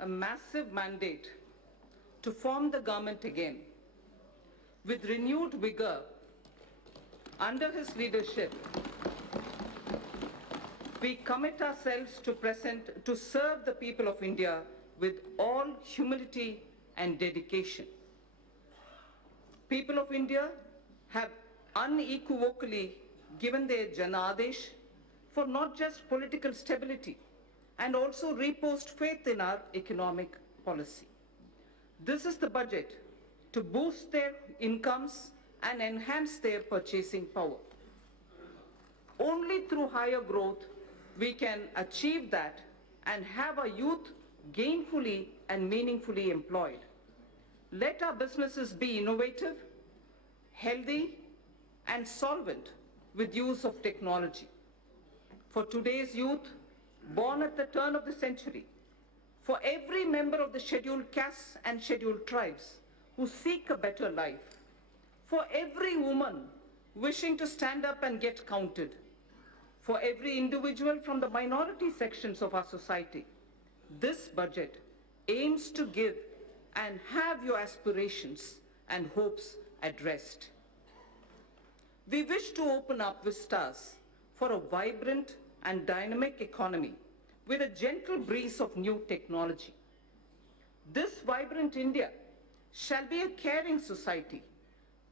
a massive mandate to form the government again. With renewed vigor, under his leadership, we commit ourselves to serve the people of India with all humility and dedication. People of India have unequivocally given their Janadesh for not just political stability and also reposed faith in our economic policy. This is the budget to boost their incomes and enhance their purchasing power. Only through higher growth we can achieve that and have our youth gainfully and meaningfully employed. Let our businesses be innovative, healthy, and solvent with use of technology. For today's youth, born at the turn of the century, for every member of the scheduled castes and scheduled tribes who seek a better life, for every woman wishing to stand up and get counted, for every individual from the minority sections of our society, this budget aims to give and have your aspirations and hopes addressed. We wish to open up vistas for a vibrant and dynamic economy with a gentle breeze of new technology. This vibrant India shall be a caring society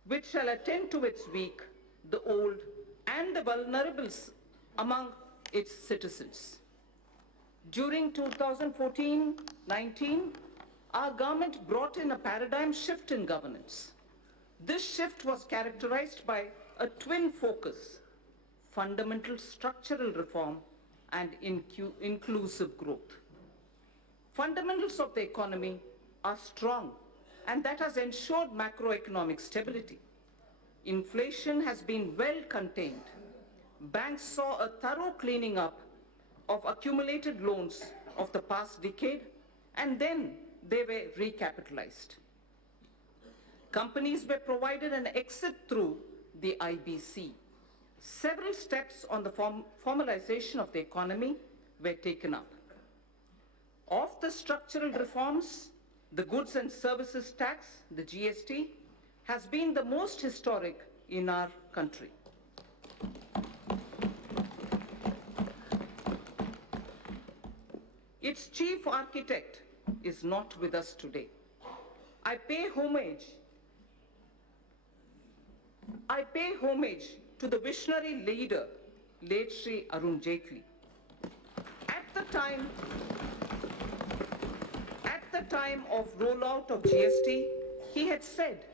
which shall attend to its weak, the old, and the vulnerables among its citizens. During 2014-19, our government brought in a paradigm shift in governance. This shift was characterized by a twin focus: fundamental structural reform and inclusive growth. Fundamentals of the economy are strong, and that has ensured macroeconomic stability. Inflation has been well contained. Banks saw a thorough cleaning up of accumulated loans of the past decade, and then they were recapitalized. Companies were provided an exit through the IBC. Several steps on the formalization of the economy were taken up. Of the structural reforms, the Goods and Services Tax, the GST, has been the most historic in our country. Its chief architect is not with us today. I pay homage to the visionary leader, late Shri Arun Jaitley. At the time of rollout of GST, he had said,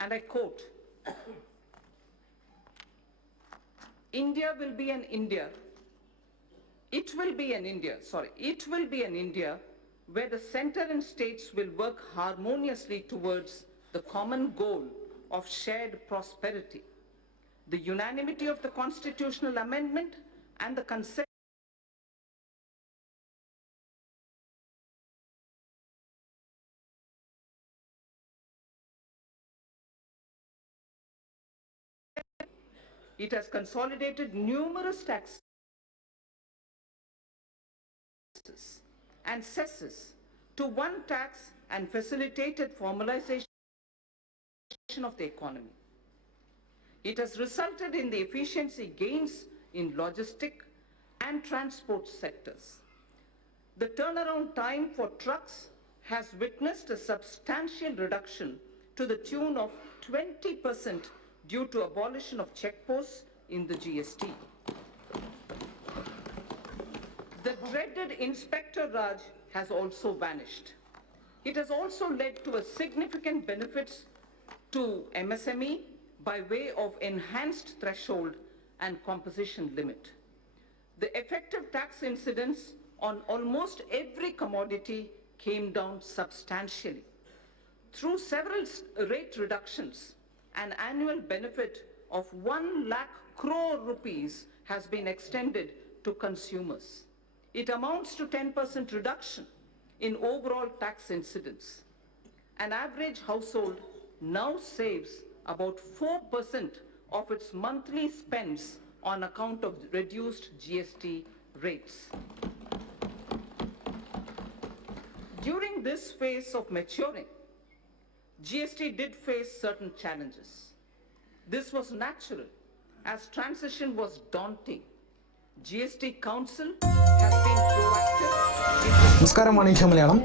and I quote, It will be an India where the center and states will work harmoniously towards the common goal of shared prosperity. The unanimity of the constitutional amendment and the concession it has consolidated numerous taxes and cesses to one tax and facilitated formalization of the economy. It has resulted in the efficiency gains in logistic and transport sectors. The turnaround time for trucks has witnessed a substantial reduction to the tune of 20% due to abolition of checkposts in the GST. The dreaded Inspector Raj has also vanished. It has also led to a significant benefits to MSME by way of enhanced threshold and composition limit. The effective tax incidence on almost every commodity came down substantially. Through several rate reductions, an annual benefit of 1 lakh crore rupees has been extended to consumers. It amounts to 10% reduction in overall tax incidence. An average household now saves about 4% of its monthly spends on account of reduced GST rates. During this phase of maturing, GST did face certain challenges. This was natural as transition was daunting. GST Council has been proactive നമസ്കാരം Oneindia Malayalam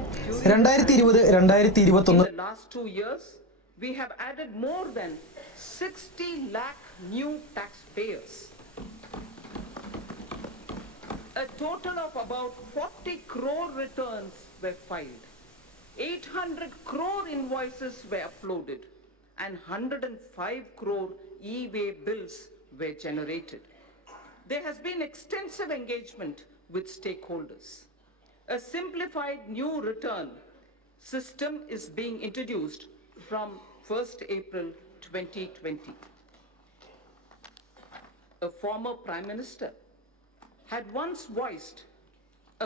2020-2021 in the last 2 years. We have added more than 60 lakh new taxpayers. A total of about 40 crore returns were filed. 800 crore invoices were uploaded and 105 crore e-way bills were generated. There has been extensive engagement with stakeholders. A simplified new return system is being introduced from 1st April 2020. A former Prime Minister had once voiced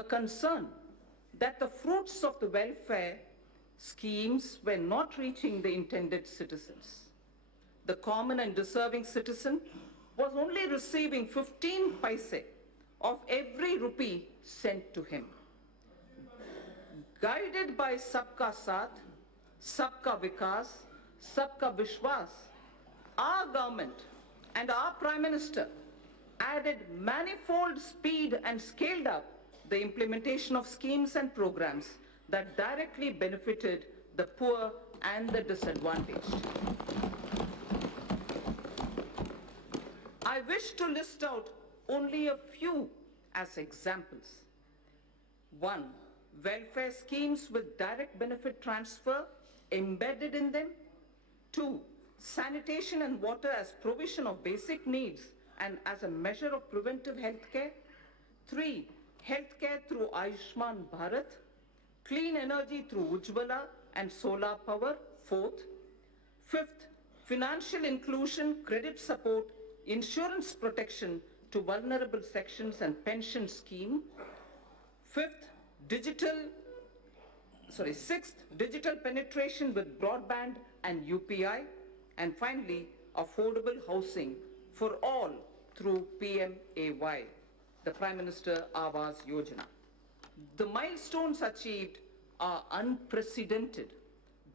a concern that the fruits of the welfare schemes were not reaching the intended citizens. The common and deserving citizen was only receiving 15 paise of every rupee sent to him. Guided by Sabka Saath, Sabka Vikas, Sabka Vishwas, our government and our Prime Minister added manifold speed and scaled up the implementation of schemes and programs that directly benefited the poor and the disadvantaged. I wish to list out only a few as examples. 1. Welfare schemes with direct benefit transfer embedded in them. 2. Sanitation and water as provision of basic needs and as a measure of preventive health care. 3. Healthcare through Ayushman Bharat. Clean energy through Ujjwala and solar power. 4th. 5th. Financial inclusion, credit support, insurance protection to vulnerable sections and pension scheme. 6th, digital penetration with broadband and UPI. And finally, affordable housing for all through PMAY, the Prime Minister Awas Yojana. The milestones achieved are unprecedented,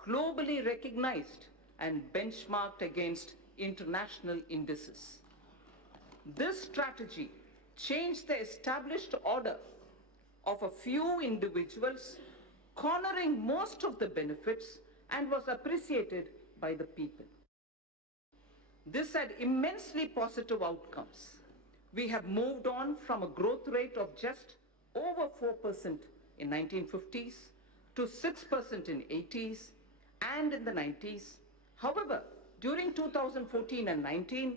globally recognized and benchmarked against international indices. This strategy changed the established order of a few individuals, cornering most of the benefits, and was appreciated by the people. This had immensely positive outcomes. We have moved on from a growth rate of just over 4% in 1950s to 6% in 80s and in the 90s. However, during 2014 and 19,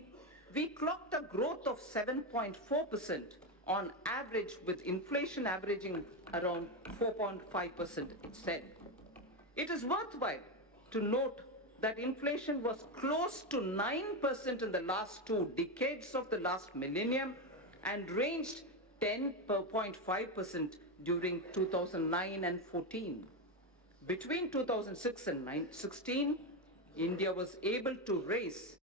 we clocked a growth of 7.4% on average, with inflation averaging around 4.5% instead. It is worthwhile to note that inflation was close to 9% in the last 2 decades of the last millennium and ranged 10.5% during 2009 and 14. Between 2006 and 16, India was able to raise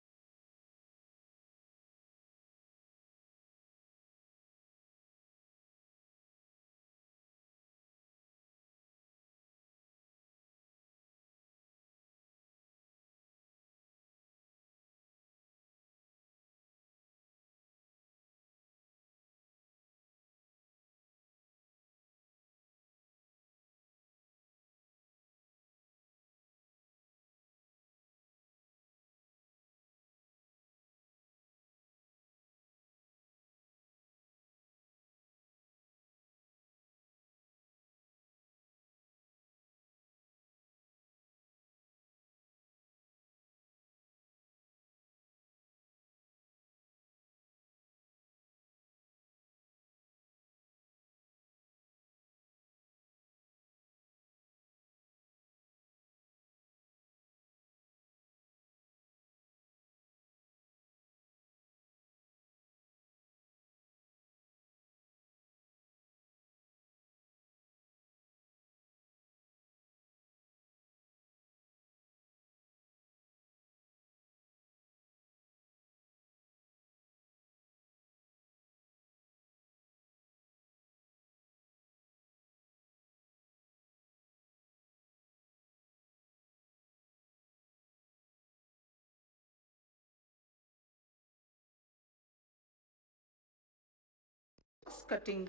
cross-cutting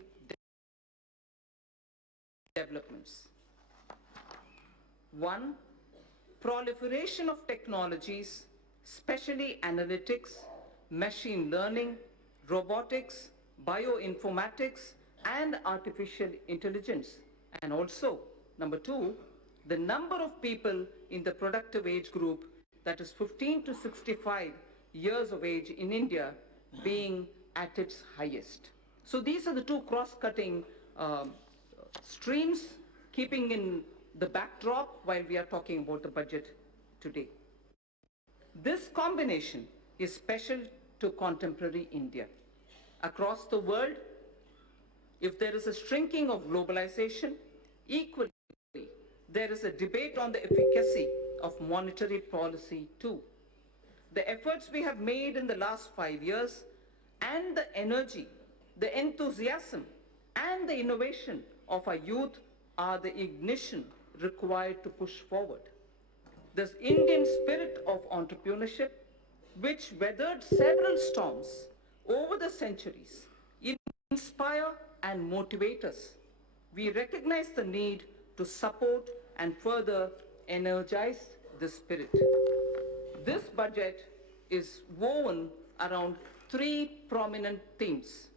developments. One, proliferation of technologies, especially analytics, machine learning, robotics, bioinformatics, and artificial intelligence. And also, number two, the number of people in the productive age group, that is 15 to 65 years of age in India, being at its highest. So these are the two cross-cutting streams, keeping in the backdrop while we are talking about the budget today. This combination is special to contemporary India. Across the world, if there is a shrinking of globalization, equally, there is a debate on the efficacy of monetary policy too. The efforts we have made in the last 5 years and the energy, the enthusiasm, and the innovation of our youth are the ignition required to push forward. This Indian spirit of entrepreneurship, which weathered several storms over the centuries, inspire and motivate us. We recognize the need to support and further energize this spirit. This budget is woven around three prominent themes.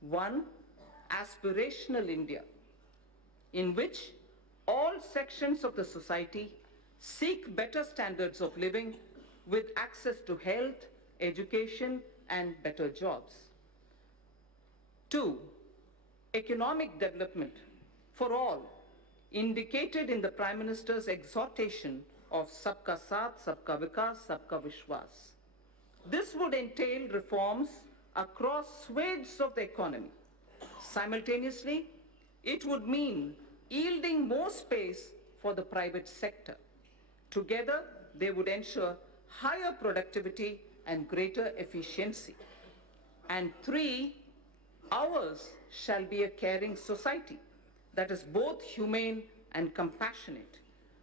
One, aspirational India, in which all sections of the society seek better standards of living with access to health, education, and better jobs. Two, economic development for all, indicated in the Prime Minister's exhortation of Sabka Saath, Sabka Vikas, Sabka Vishwas. This would entail reforms across swathes of the economy. Simultaneously, it would mean yielding more space for the private sector. Together, they would ensure higher productivity and greater efficiency. And three, ours shall be a caring society that is both humane and compassionate.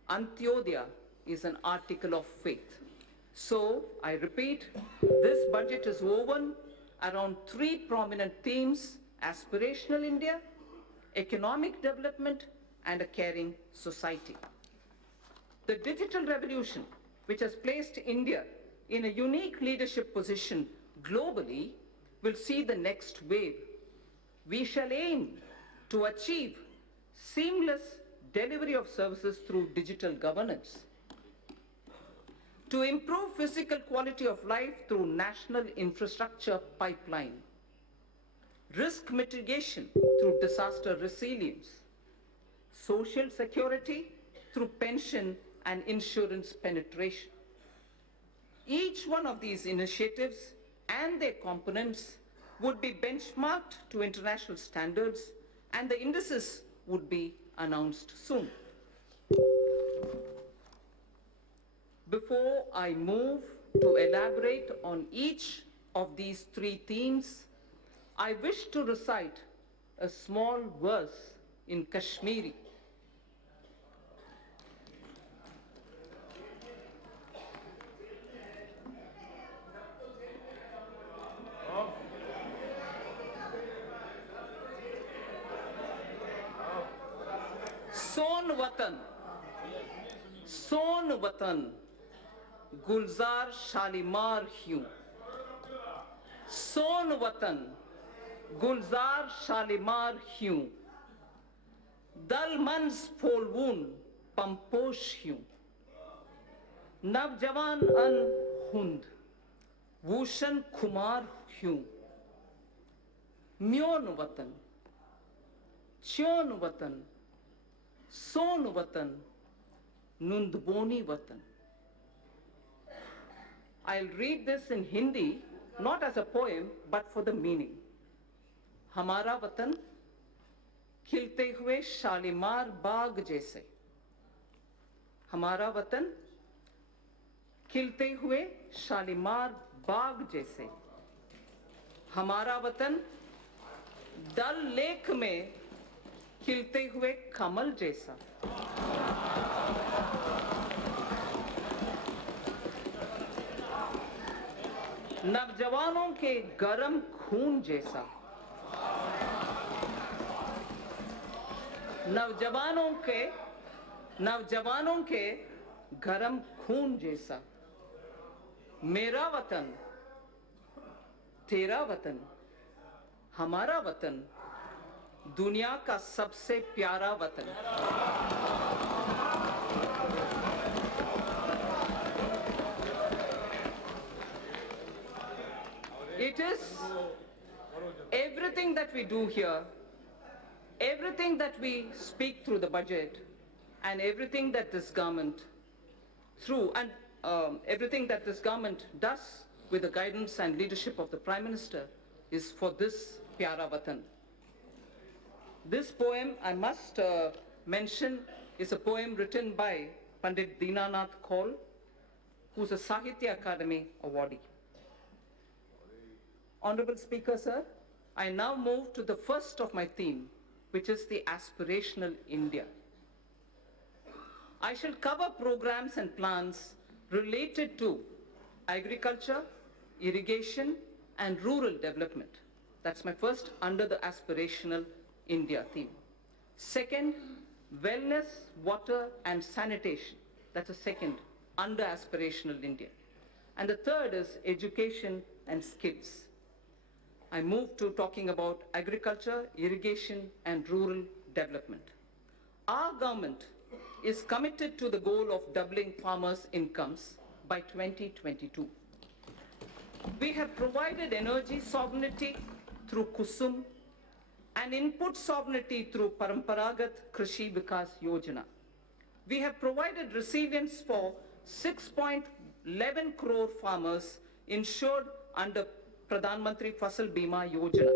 Antyodaya is an article of faith. So, I repeat, this budget is woven around three prominent themes: aspirational India, economic development, and a caring society. The digital revolution, which has placed India in a unique leadership position globally, will see the next wave. We shall aim to achieve seamless delivery of services through digital governance, to improve physical quality of life through national infrastructure pipeline, risk mitigation through disaster resilience, social security through pension and insurance penetration. Each one of these initiatives and their components would be benchmarked to international standards, and the indices would be announced soon. Before I move to elaborate on each of these three themes, I wish to recite a small verse in Kashmiri. सोन वतन गुलजार शालीमार हूँ, सोन वतन गुलजार शालीमार हूँ, दल मंज फोलवून पंपोश हूँ, नवजवान अन हुंद वूशन खुमार हूँ, म्योन वतन च्योन वतन सोन वतन Nundboni Vatan. I'll read this in Hindi, not as a poem, but for the meaning. Hamara Vatan, खिलते हुए शालीमार बाग जैसे. हमारा वतन खिलते हुए शालीमार बाग जैसे. हमारा वतन डल लेक में खिलते हुए कमल जैसा. नवजवानों के गरम खून जैसा. नौजवानों के गरम खून जैसा मेरा वतन, तेरा वतन, हमारा वतन, दुनिया का सबसे प्यारा वतन। It is everything that we do here, everything that we speak through the budget, and everything that this government everything that this government does with the guidance and leadership of the Prime Minister is for this Pyara Watan. This poem, I must mention, is a poem written by Pandit Dinanath Kaul, who's a Sahitya Academy awardee. Honorable Speaker, sir, I now move to the first of my theme, which is the aspirational India. I shall cover programs and plans related to agriculture, irrigation, and rural development. That's my first under the aspirational India theme. Second, wellness, water, and sanitation. That's a second under aspirational India. And the third is education and skills. I move to talking about agriculture, irrigation, and rural development. Our government is committed to the goal of doubling farmers' incomes by 2022. We have provided energy sovereignty through Kusum and input sovereignty through Paramparagat Krishi Vikas Yojana. We have provided resilience for 6.11 crore farmers insured under Pradhan Mantri Fasal Bima Yojana.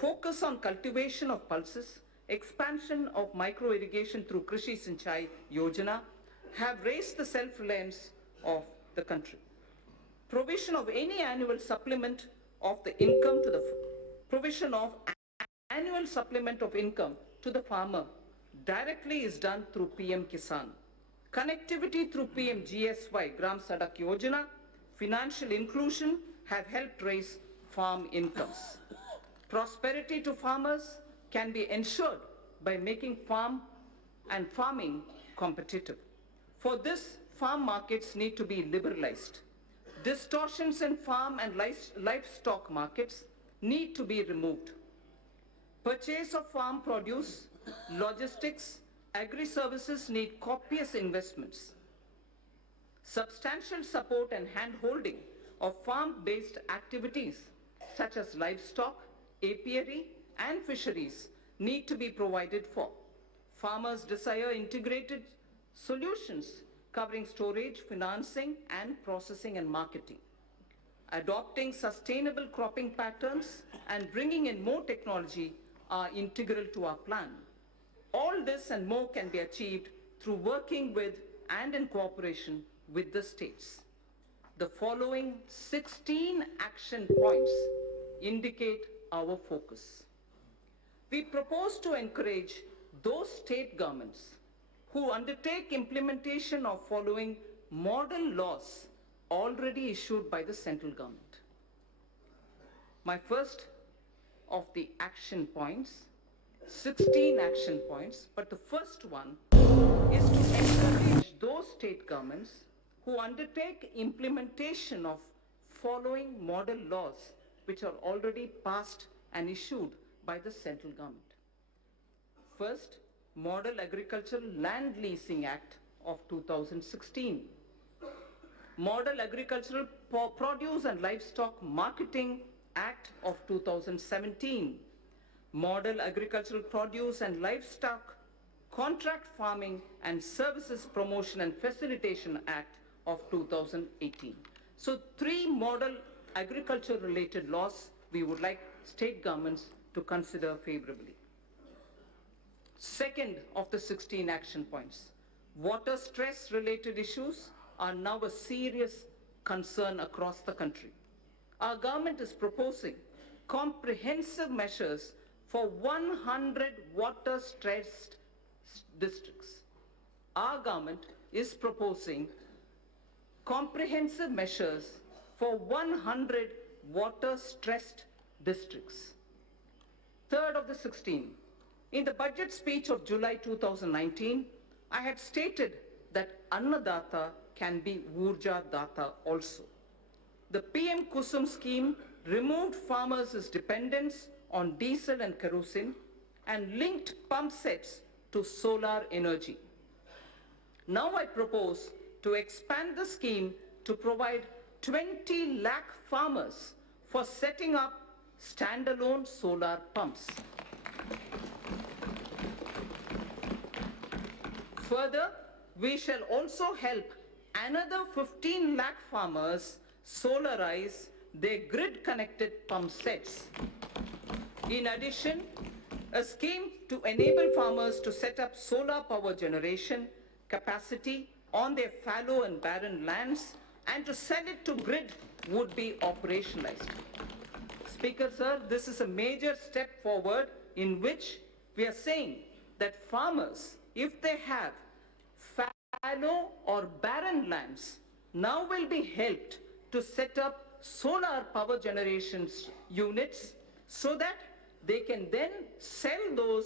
Focus on cultivation of pulses, expansion of micro irrigation through Krishi Sinchai Yojana have raised the self-reliance of the country. Provision of any annual supplement of the income to the provision of annual supplement of income to the farmer directly is done through PM Kisan. Connectivity through PM GSY Gram Sadak Yojana, financial inclusion have helped raise farm incomes. Prosperity to farmers can be ensured by making farm and farming competitive. For this, farm markets need to be liberalized. Distortions in farm and livestock markets need to be removed. Purchase of farm produce, logistics, agri-services need copious investments. Substantial support and hand-holding of farm-based activities such as livestock, apiary, and fisheries need to be provided for. Farmers desire integrated solutions covering storage, financing, and processing and marketing. Adopting sustainable cropping patterns and bringing in more technology are integral to our plan. All this and more can be achieved through working with and in cooperation with the states. The following 16 action points indicate our focus. We propose to encourage those state governments who undertake implementation of following model laws already issued by the central government. My first of the action points, 16 action points, but the first one is to encourage those state governments who undertake implementation of following model laws which are already passed and issued by the central government. First, Model Agricultural Land Leasing Act of 2016. Model Agricultural Produce and Livestock Marketing Act of 2017. Model Agricultural Produce and Livestock Contract Farming and Services Promotion and Facilitation Act of 2018. So 3 model agriculture related laws we would like state governments to consider favorably. Second of the 16 action points, water stress related issues are now a serious concern across the country. Our government is proposing comprehensive measures for 100 water stressed districts. Our government is proposing comprehensive measures for 100 water stressed districts. Third of the 16, In the budget speech of July 2019, I had stated that Annadata can be Urja Data also. The PM Kusum scheme removed farmers' dependence on diesel and kerosene and linked pump sets to solar energy. Now I propose to expand the scheme to provide 20 lakh farmers for setting up standalone solar pumps. Further, we shall also help another 15 lakh farmers solarize their grid-connected pump sets. In addition, a scheme to enable farmers to set up solar power generation capacity on their fallow and barren lands and to sell it to grid would be operationalized. Speaker, sir, this is a major step forward in which we are saying that farmers, if they have fallow or barren lands, now will be helped to set up solar power generation units so that they can then sell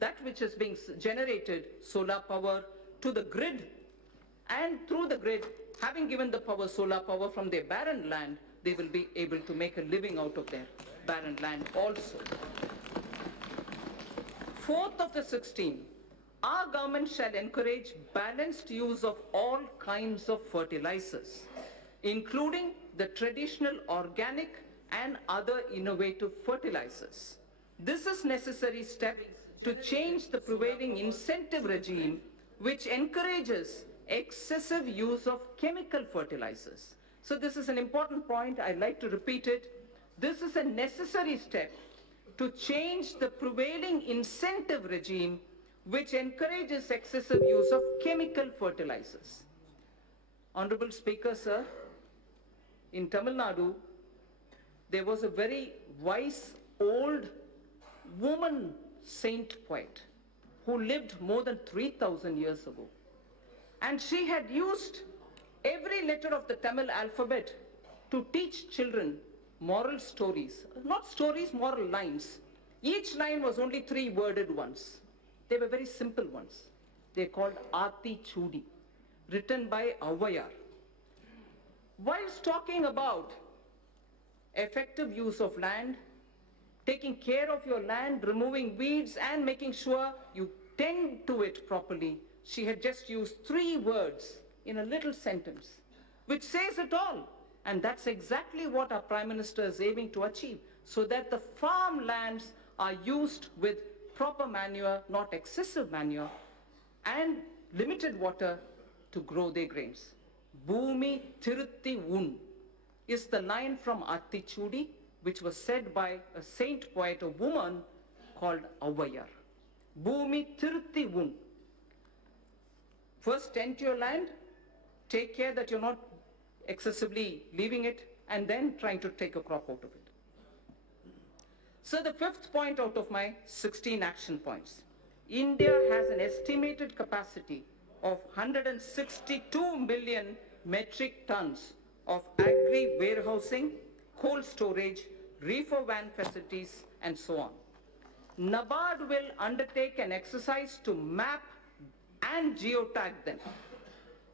that which is being generated, solar power, to the grid. And through the grid, having given the power, solar power from their barren land, they will be able to make a living out of their barren land also. Fourth of the 16, our government shall encourage balanced use of all kinds of fertilizers, including the traditional organic and other innovative fertilizers. This is necessary step to change the prevailing incentive regime which encourages excessive use of chemical fertilizers. So this is an important point. I'd like to repeat it. This is a necessary step to change the prevailing incentive regime which encourages excessive use of chemical fertilizers. Honorable Speaker, sir, in Tamil Nadu, there was a very wise old woman saint poet who lived more than 3,000 years ago. And she had used every letter of the Tamil alphabet to teach children moral stories. Not stories, moral lines. Each line was only 3 worded ones. They were very simple ones. They're called Aati Chudi, written by Avayar. Whilst talking about effective use of land, taking care of your land, removing weeds, and making sure you tend to it properly, she had just used 3 words in a little sentence, which says it all. And that's exactly what our Prime Minister is aiming to achieve, so that the farmlands are used with proper manure, not excessive manure, and limited water to grow their grains. Bhumi Tirutti Un is the line from Attichudi, which was said by a saint poet, a woman called Avayar. Bhumi Tirutti Un. First tend to your land, take care that you're not excessively leaving it, and then trying to take a crop out of it. So the 5th point out of my 16 action points. India has an estimated capacity of 162 million metric tons of agri warehousing, cold storage, reefer van facilities, and so on. NABARD will undertake an exercise to map and geotag them.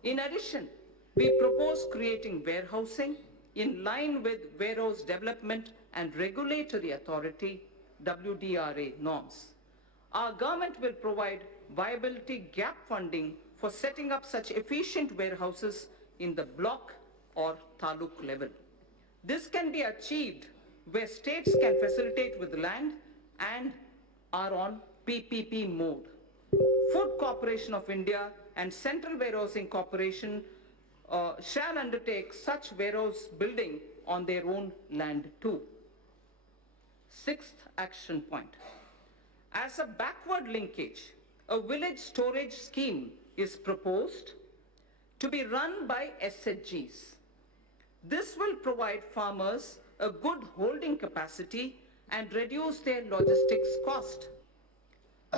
In addition, we propose creating warehousing in line with Warehouse Development and Regulatory Authority WDRA norms. Our government will provide viability gap funding for setting up such efficient warehouses in the block or taluk level. This can be achieved where states can facilitate with land and are on PPP mode. Food Corporation of India and Central Warehousing Corporation shall undertake such warehouse building on their own land too. 6th action point. As a backward linkage, a village storage scheme is proposed to be run by SHGs. This will provide farmers a good holding capacity and reduce their logistics cost.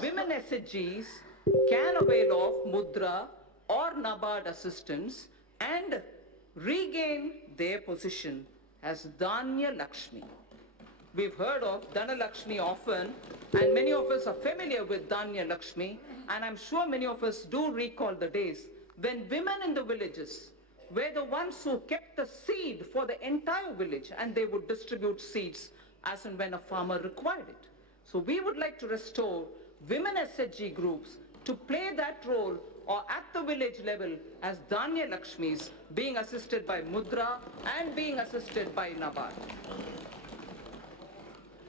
Women SHGs can avail of Mudra or NABARD assistance and regain their position as Dhanya Lakshmi. We've heard of Dhanalakshmi often, and many of us are familiar with Dhanya Lakshmi, and I'm sure many of us do recall the days when women in the villages were the ones who kept the seed for the entire village, and they would distribute seeds as and when a farmer required it. So we would like to restore women SHG groups to play that role or at the village level as Dhanya Lakshmis, being assisted by Mudra and being assisted by NABARD.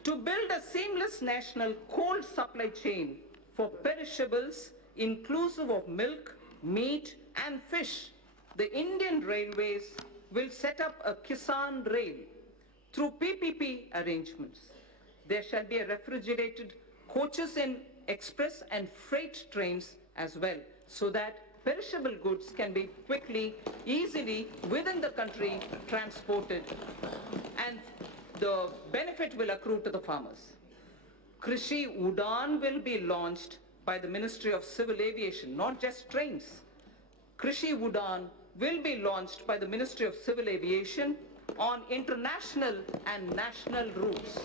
To build a seamless national cold supply chain for perishables inclusive of milk, meat and fish, the Indian Railways will set up a Kisan Rail through PPP arrangements. There shall be a refrigerated coaches in express and freight trains as well, so that perishable goods can be quickly, easily within the country transported, and the benefit will accrue to the farmers. Krishi Udan will be launched by the Ministry of Civil Aviation, not just trains. Krishi Udan will be launched by the Ministry of Civil Aviation on international and national routes.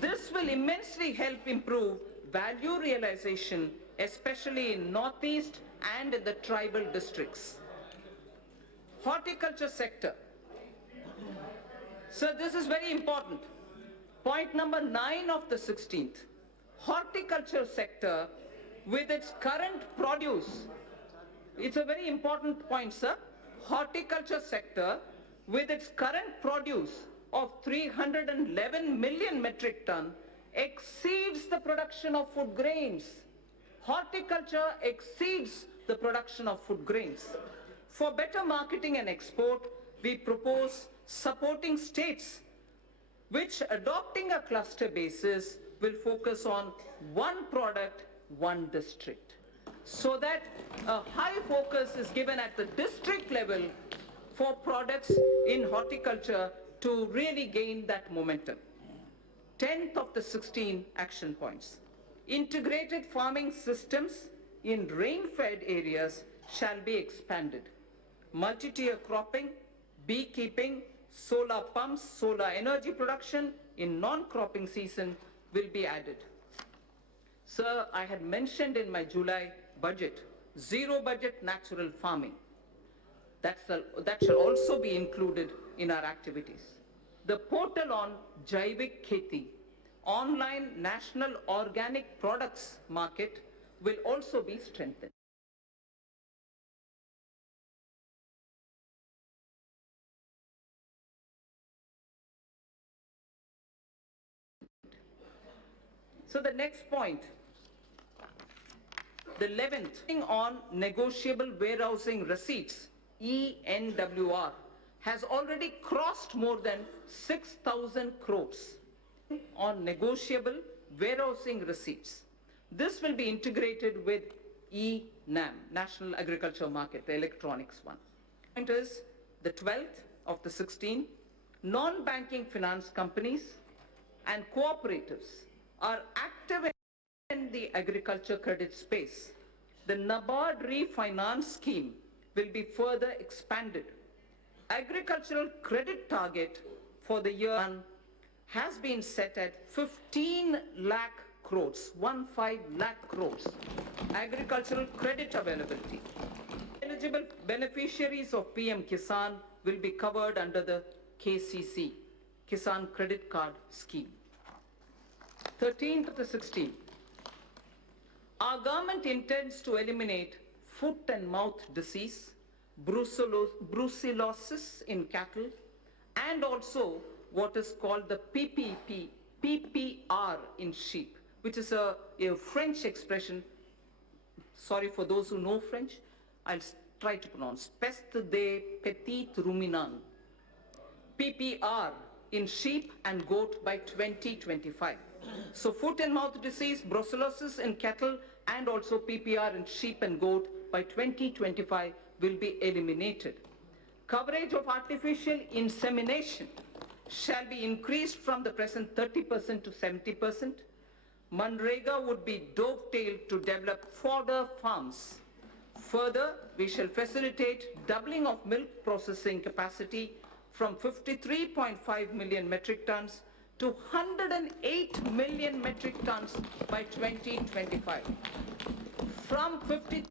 This will immensely help improve value realization, especially in Northeast and in the tribal districts. Horticulture sector. So this is very important. Point number 9 of the 16th. Horticulture sector with its current produce. It's a very important point, sir. Horticulture sector with its current produce of 311 million metric ton exceeds the production of food grains. Horticulture exceeds the production of food grains. For better marketing and export, we propose supporting states which, adopting a cluster basis, will focus on one product, one district, so that a high focus is given at the district level for products in horticulture to really gain that momentum. 10th of the 16 action points. Integrated farming systems in rain-fed areas shall be expanded. Multi-tier cropping, beekeeping, solar pumps, solar energy production in non-cropping season will be added. Sir, I had mentioned in my July budget, zero budget natural farming. That shall also be included in our activities. The portal on Jaivik Kheti, online national organic products market, will also be strengthened. So the next point, the 11th, on negotiable warehousing receipts, ENWR, has already crossed more than 6,000 crores on negotiable warehousing receipts. This will be integrated with eNAM, National Agriculture Market, the electronics one. Point is the 12th of the 16, non-banking finance companies and cooperatives are active in the agriculture credit space. The NABARD refinance scheme will be further expanded. Agricultural credit target for the year has been set at 15 lakh crores, 15 lakh crores. Agricultural credit availability. Eligible beneficiaries of PM Kisan will be covered under the KCC, Kisan Credit Card Scheme. 13th to 16th. Our government intends to eliminate foot and mouth disease, brucellosis in cattle, and also what is called the PPR in sheep, which is a French expression. Sorry for those who know French. I'll try to pronounce. Peste des petits ruminants. PPR in sheep and goat by 2025. So foot and mouth disease, brucellosis in cattle, and also PPR in sheep and goat by 2025 will be eliminated. Coverage of artificial insemination shall be increased from the present 30% to 70%. Manrega would be dovetailed to develop fodder farms. Further, we shall facilitate doubling of milk processing capacity from 53.5 million metric tons to 108 million metric tons by 2025. From 50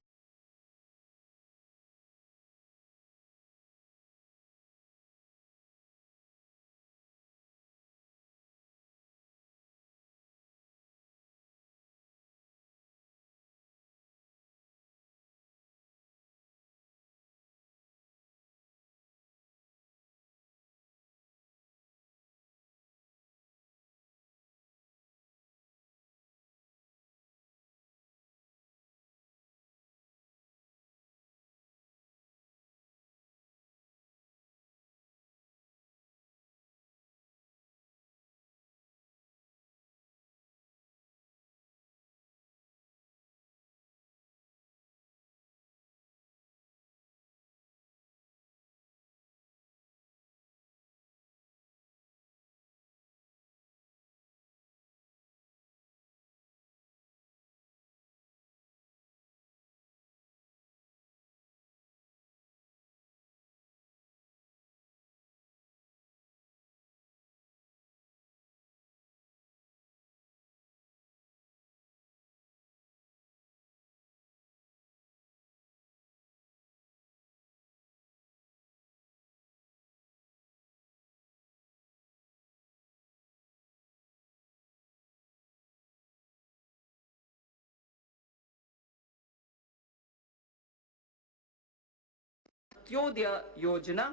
Antyodaya Yojana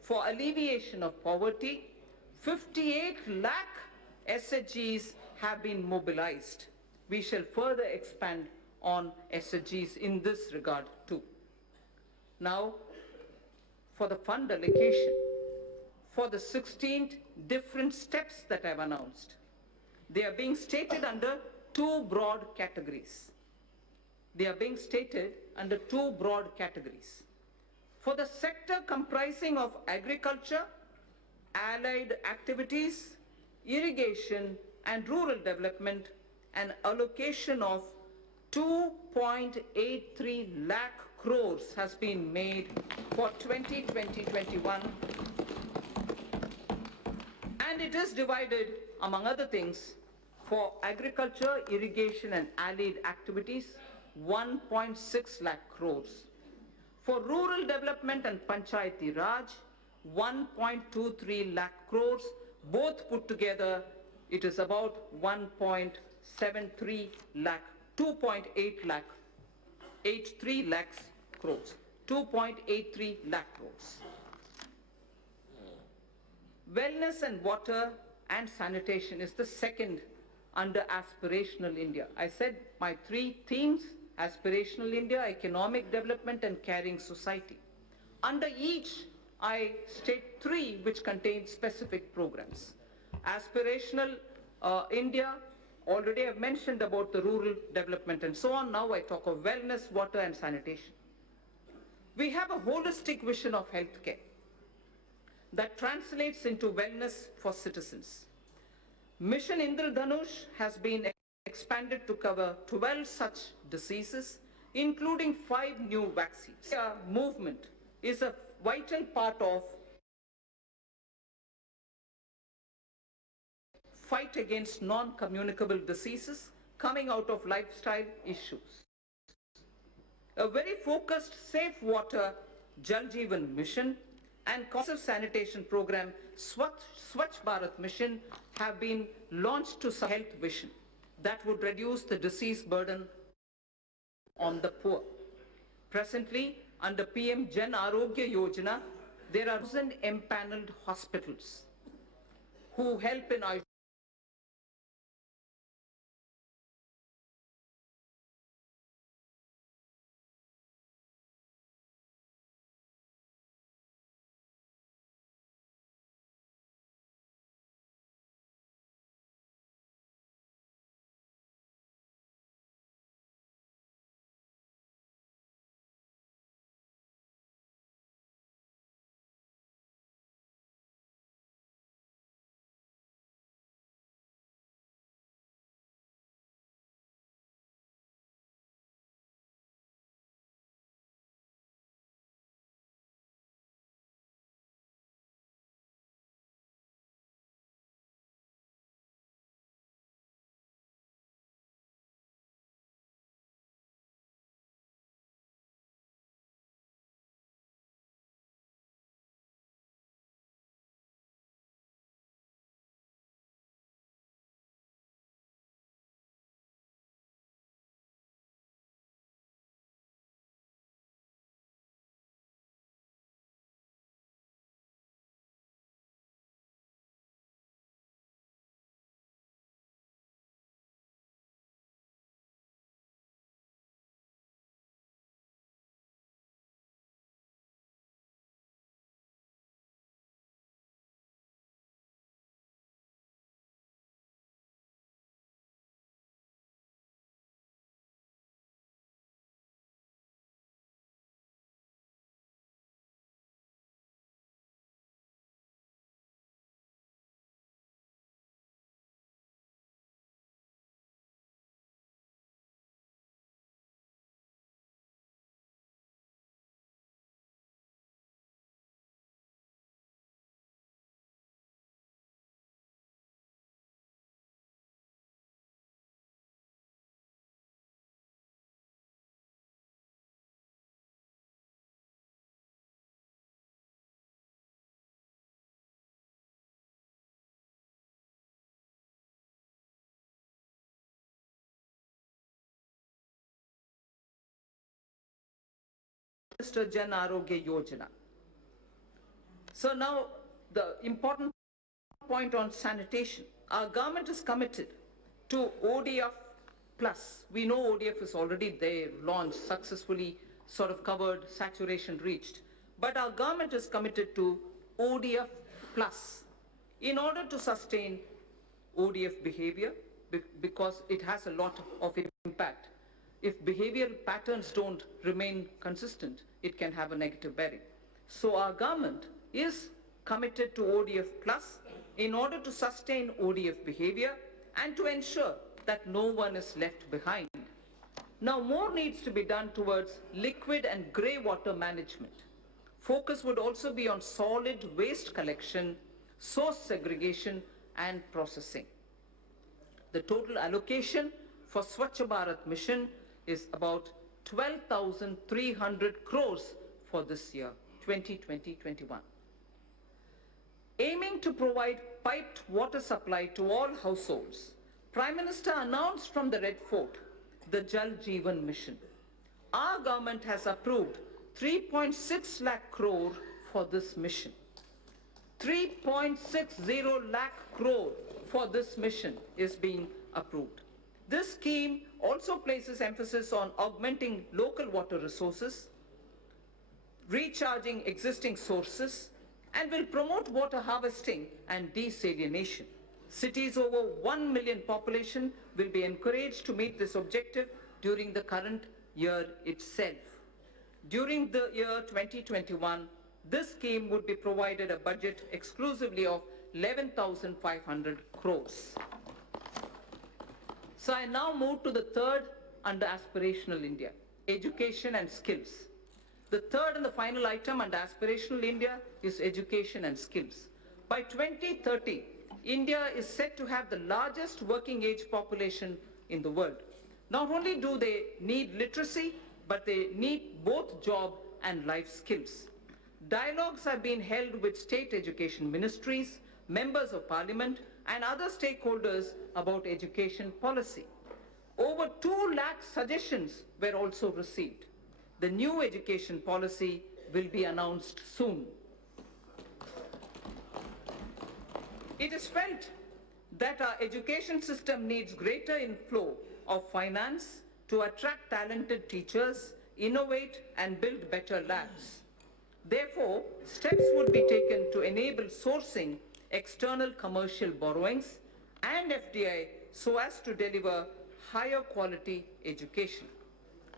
for alleviation of poverty, 58 lakh SHGs have been mobilized. We shall further expand on SHGs in this regard too. Now, for the fund allocation, for the 16 different steps that I've announced, they are being stated under two broad categories. They are being stated under two broad categories. For the sector comprising of agriculture, allied activities, irrigation and rural development, an allocation of 2.83 lakh crores has been made for 2020-21, and it is divided, among other things, for agriculture, irrigation and allied activities, 1.6 lakh crores. For rural development and Panchayati Raj, 1.23 lakh crores, both put together, it is about 1.73 lakh, 2.8 lakh, 83 lakhs crores, 2.83 lakh crores. Wellness and water and sanitation is the second under Aspirational India. I said my three themes: Aspirational India, economic development and caring society. Under each, I state three which contain specific programs. Aspirational India, already I've mentioned about the rural development and so on. Now I talk of wellness, water and sanitation. We have a holistic vision of healthcare that translates into wellness for citizens. Mission Indradhanush has been expanded to cover 12 such diseases, including 5 new vaccines. Our movement is a vital part of fight against non-communicable diseases coming out of lifestyle issues. A very focused Safe Water Jal Jeevan mission and comprehensive sanitation program Swachh Bharat mission have been launched to support health vision that would reduce the disease burden on the poor. Presently, under PM Jan Arogya Yojana, there are 1,000 empaneled hospitals who help in Minister Jan Arogya Yojana. So now the important point on sanitation. Our government is committed to ODF plus. We know ODF is already there, launched, successfully sort of covered, saturation reached. But our government is committed to ODF plus in order to sustain ODF behavior because it has a lot of impact. If behavioral patterns don't remain consistent, it can have a negative bearing. So our government is committed to ODF plus in order to sustain ODF behavior and to ensure that no one is left behind. Now more needs to be done towards liquid and grey water management. Focus would also be on solid waste collection, source segregation and processing. The total allocation for Swachh Bharat mission is about 12,300 crores for this year, 2020-21. Aiming to provide piped water supply to all households, Prime Minister announced from the Red Fort the Jal Jeevan mission. Our government has approved 3.6 lakh crore for this mission. 3.60 lakh crore for this mission is being approved. This scheme also places emphasis on augmenting local water resources, recharging existing sources, and will promote water harvesting and desalination. Cities over 1 million population will be encouraged to meet this objective during the current year itself. During the year 2021, this scheme would be provided a budget exclusively of 11,500 crores. So I now move to the third under Aspirational India, education and skills. The third and the final item under Aspirational India is education and skills. By 2030, India is set to have the largest working age population in the world. Not only do they need literacy, but they need both job and life skills. Dialogues have been held with state education ministries, members of parliament, and other stakeholders about education policy. Over 2 lakh suggestions were also received. The new education policy will be announced soon. It is felt that our education system needs greater inflow of finance to attract talented teachers, innovate and build better labs. Therefore, steps would be taken to enable sourcing external commercial borrowings and FDI so as to deliver higher quality education.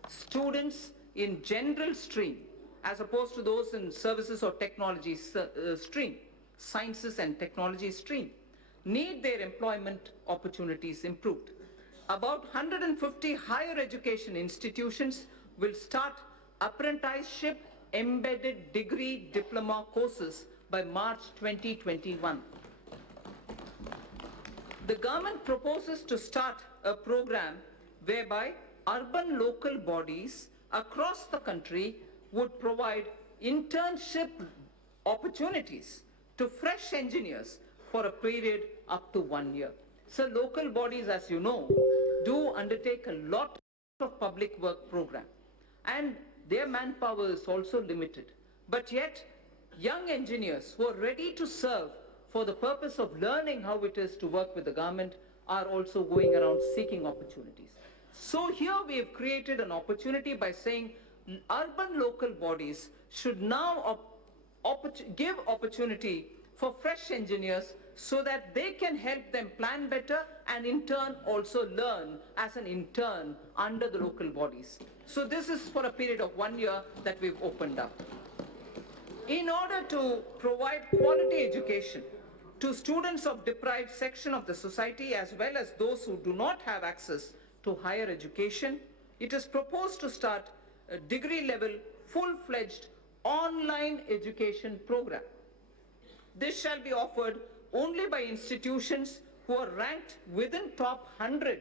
Students in general stream, as opposed to those in services or technology stream, sciences and technology stream, need their employment opportunities improved. About 150 higher education institutions will start apprenticeship embedded degree diploma courses by March 2021. The government proposes to start a program whereby urban local bodies across the country would provide internship opportunities to fresh engineers for a period up to 1 year. So local bodies, as you know, do undertake a lot of public work program, and their manpower is also limited. But yet, young engineers who are ready to serve for the purpose of learning how it is to work with the government are also going around seeking opportunities. So here we have created an opportunity by saying urban local bodies should now give opportunity for fresh engineers so that they can help them plan better and in turn also learn as an intern under the local bodies. So this is for a period of 1 year that we've opened up. In order to provide quality education to students of deprived section of the society as well as those who do not have access to higher education, it is proposed to start a degree level full-fledged online education program. This shall be offered only by institutions who are ranked within top 100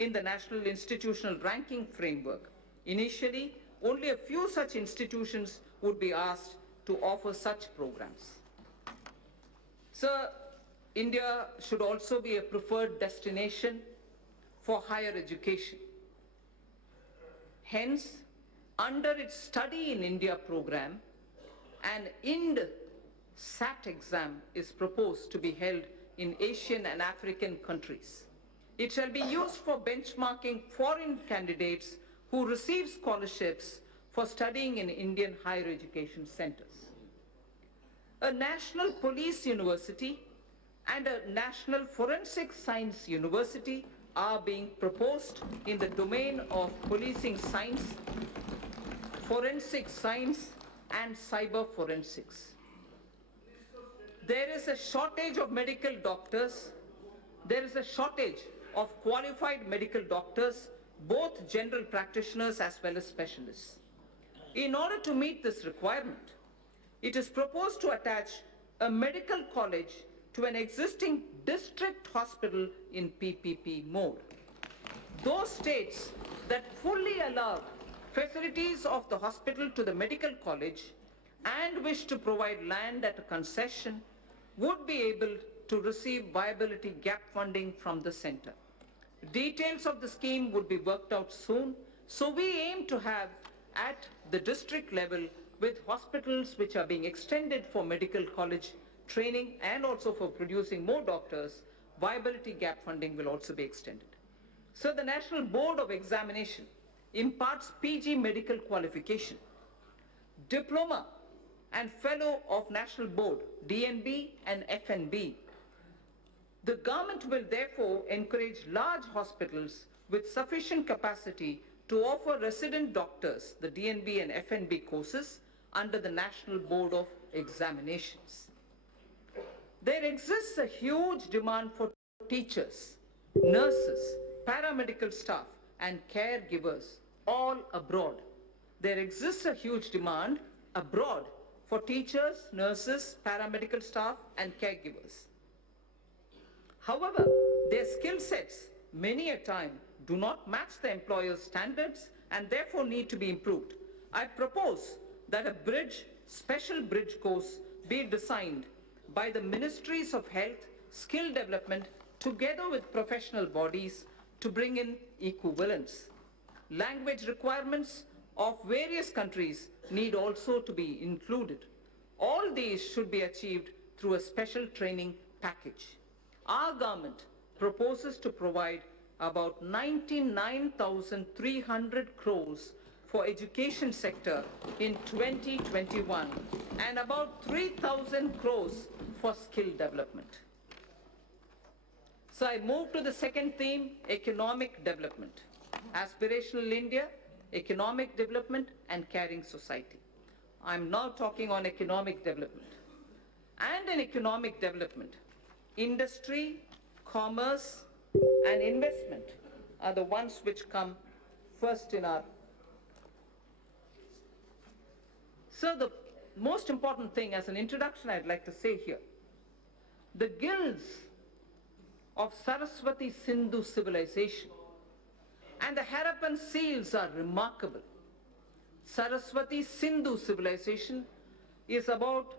in the National Institutional Ranking Framework. Initially, only a few such institutions would be asked to offer such programs. So, India should also be a preferred destination for higher education. Hence, Under its Study in India program, an IND-SAT exam is proposed to be held in Asian and African countries. It shall be used for benchmarking foreign candidates who receive scholarships for studying in Indian higher education centers. A national police university and a national forensic science university are being proposed in the domain of policing science, forensic science, and cyber forensics. There is a shortage of medical doctors. There is a shortage of qualified medical doctors, both general practitioners as well as specialists. In order to meet this requirement, it is proposed to attach a medical college to an existing district hospital in PPP mode. Those states that fully allow facilities of the hospital to the medical college and wish to provide land at a concession would be able to receive viability gap funding from the center. Details of the scheme would be worked out soon, so we aim to have at the district level, with hospitals which are being extended for medical college training and also for producing more doctors, viability gap funding will also be extended. So the National Board of Examination imparts PG medical qualification, diploma and fellow of National Board, DNB and FNB. The government will therefore encourage large hospitals with sufficient capacity to offer resident doctors the DNB and FNB courses under the National Board of Examinations. There exists a huge demand for teachers, nurses, paramedical staff, and caregivers all abroad. There exists a huge demand abroad for teachers, nurses, paramedical staff, and caregivers. However, their skill sets many a time do not match the employer's standards and therefore need to be improved. I propose that a special bridge course be designed by the Ministries of Health, Skill Development, together with professional bodies to bring in equivalence. Language requirements of various countries need also to be included. All these should be achieved through a special training package. Our government proposes to provide about 99,300 crores for education sector in 2021 and about 3,000 crores for skill development. So I move to the second theme, economic development. Aspirational India, economic development and caring society. I'm now talking on economic development. And in economic development, industry, commerce, and investment are the ones which come first in our. So the most important thing as an introduction I'd like to say here, the guilds of Saraswati Sindhu civilization and the Harappan seals are remarkable. Saraswati Sindhu civilization is about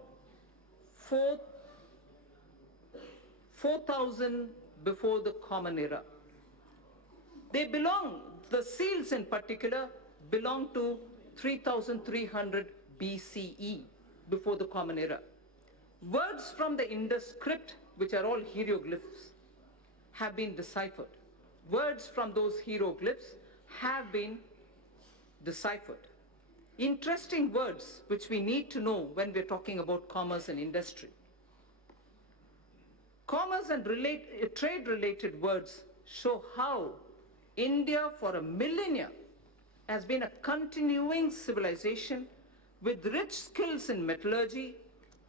4,000 before the Common Era. They belong, the seals in particular, belong to 3,300 BCE, before the Common Era. Words from the Indus script, which are all hieroglyphs, have been deciphered. Words from those hieroglyphs have been deciphered. Interesting words which we need to know when we're talking about commerce and industry. Commerce and trade-related words show how India for a millennia has been a continuing civilization with rich skills in metallurgy,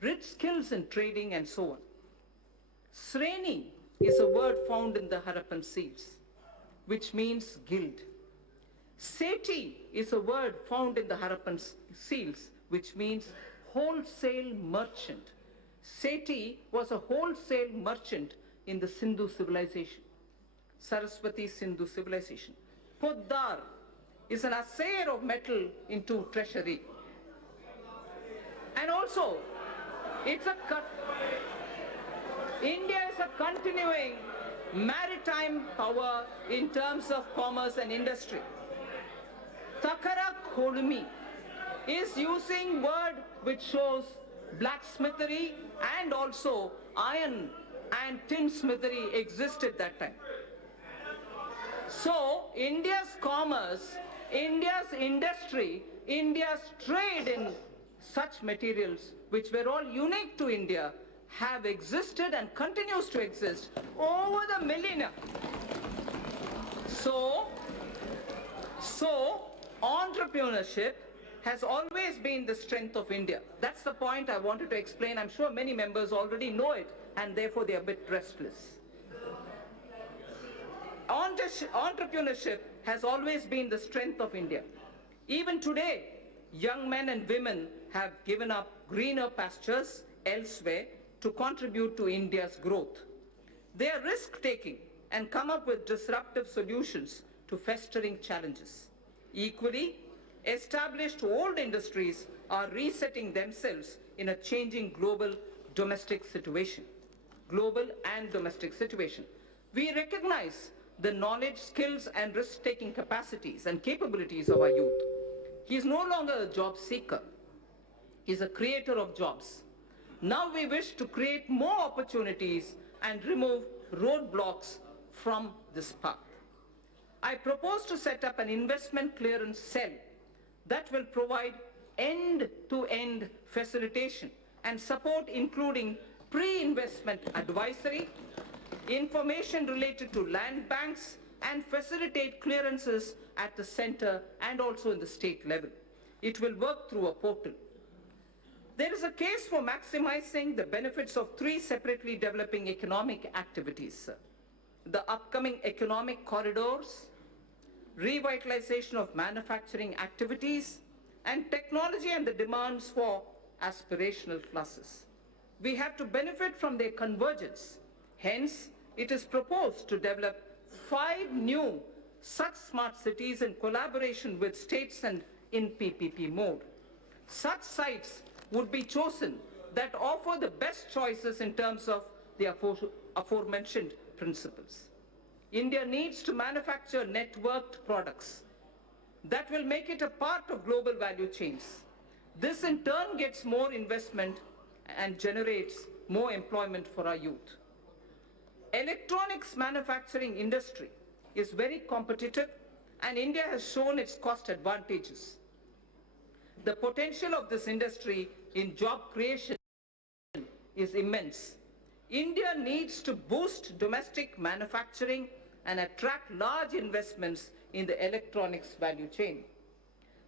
rich skills in trading, and so on. Sreni is a word found in the Harappan seals, which means guild. Seti is a word found in the Harappan seals, which means wholesale merchant. Seti was a wholesale merchant in the Sindhu civilization, Saraswati Sindhu civilization. Poddar is an assayer of metal into treasury. And also, India is a continuing maritime power in terms of commerce and industry. Takara economy is using word which shows blacksmithery and also iron and tin smithery existed that time. So India's commerce, India's industry, India's trade in such materials which were all unique to India have existed and continues to exist over the millennia. So entrepreneurship has always been the strength of India. That's the point I wanted to explain. I'm sure many members already know it and therefore they are a bit restless. Entrepreneurship has always been the strength of India. Even today, young men and women have given up greener pastures elsewhere to contribute to India's growth. They are risk-taking and come up with disruptive solutions to festering challenges. Equally, established old industries are resetting themselves in a changing global domestic situation. Global and domestic situation. We recognize the knowledge, skills, and risk-taking capacities and capabilities of our youth. He is no longer a job seeker. He is a creator of jobs. Now we wish to create more opportunities and remove roadblocks from this path. I propose to set up an investment clearance cell that will provide end-to-end facilitation and support, including pre-investment advisory, information related to land banks, and facilitate clearances at the center and also in the state level. It will work through a portal. There is a case for maximizing the benefits of three separately developing economic activities. The upcoming economic corridors, revitalization of manufacturing activities, and technology and the demands for aspirational classes. We have to benefit from their convergence. Hence, it is proposed to develop 5 new such smart cities in collaboration with states and in PPP mode. Such sites would be chosen that offer the best choices in terms of the aforementioned principles. India needs to manufacture networked products that will make it a part of global value chains. This in turn gets more investment and generates more employment for our youth. Electronics manufacturing industry is very competitive and India has shown its cost advantages. The potential of this industry in job creation is immense. India needs to boost domestic manufacturing and attract large investments in the electronics value chain.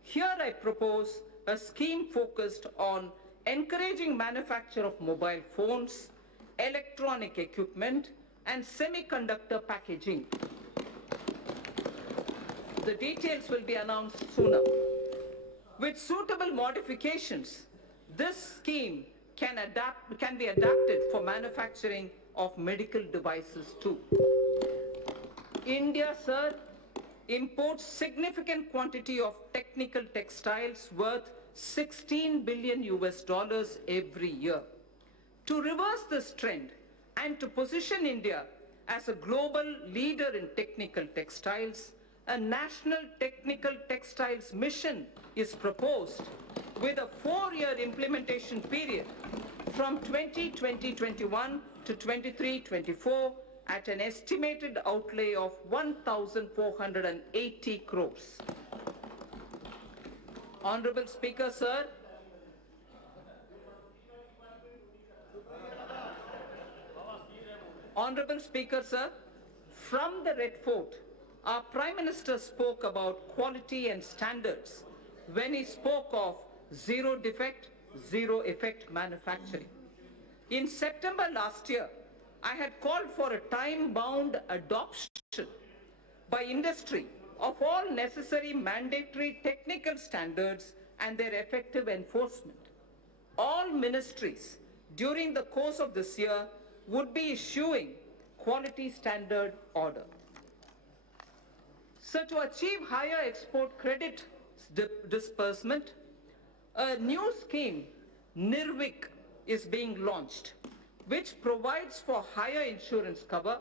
Here I propose a scheme focused on encouraging manufacture of mobile phones, electronic equipment, and semiconductor packaging. The details will be announced sooner. With suitable modifications, this scheme can be adapted for manufacturing of medical devices too. India, sir, imports significant quantity of technical textiles worth $16 billion every year. To reverse this trend and to position India as a global leader in technical textiles, a national technical textiles mission is proposed with a 4-year implementation period from 2020-21 to 23-24 at an estimated outlay of 1,480 crores. Honorable Speaker, sir, Honorable Speaker, sir, from the Red Fort, our Prime Minister spoke about quality and standards when he spoke of zero defect, zero effect manufacturing. In September last year, I had called for a time-bound adoption by industry of all necessary mandatory technical standards and their effective enforcement. All ministries during the course of this year would be issuing quality standard order. So to achieve higher export credit disbursement, a new scheme, NIRVIC, is being launched, which provides for higher insurance cover,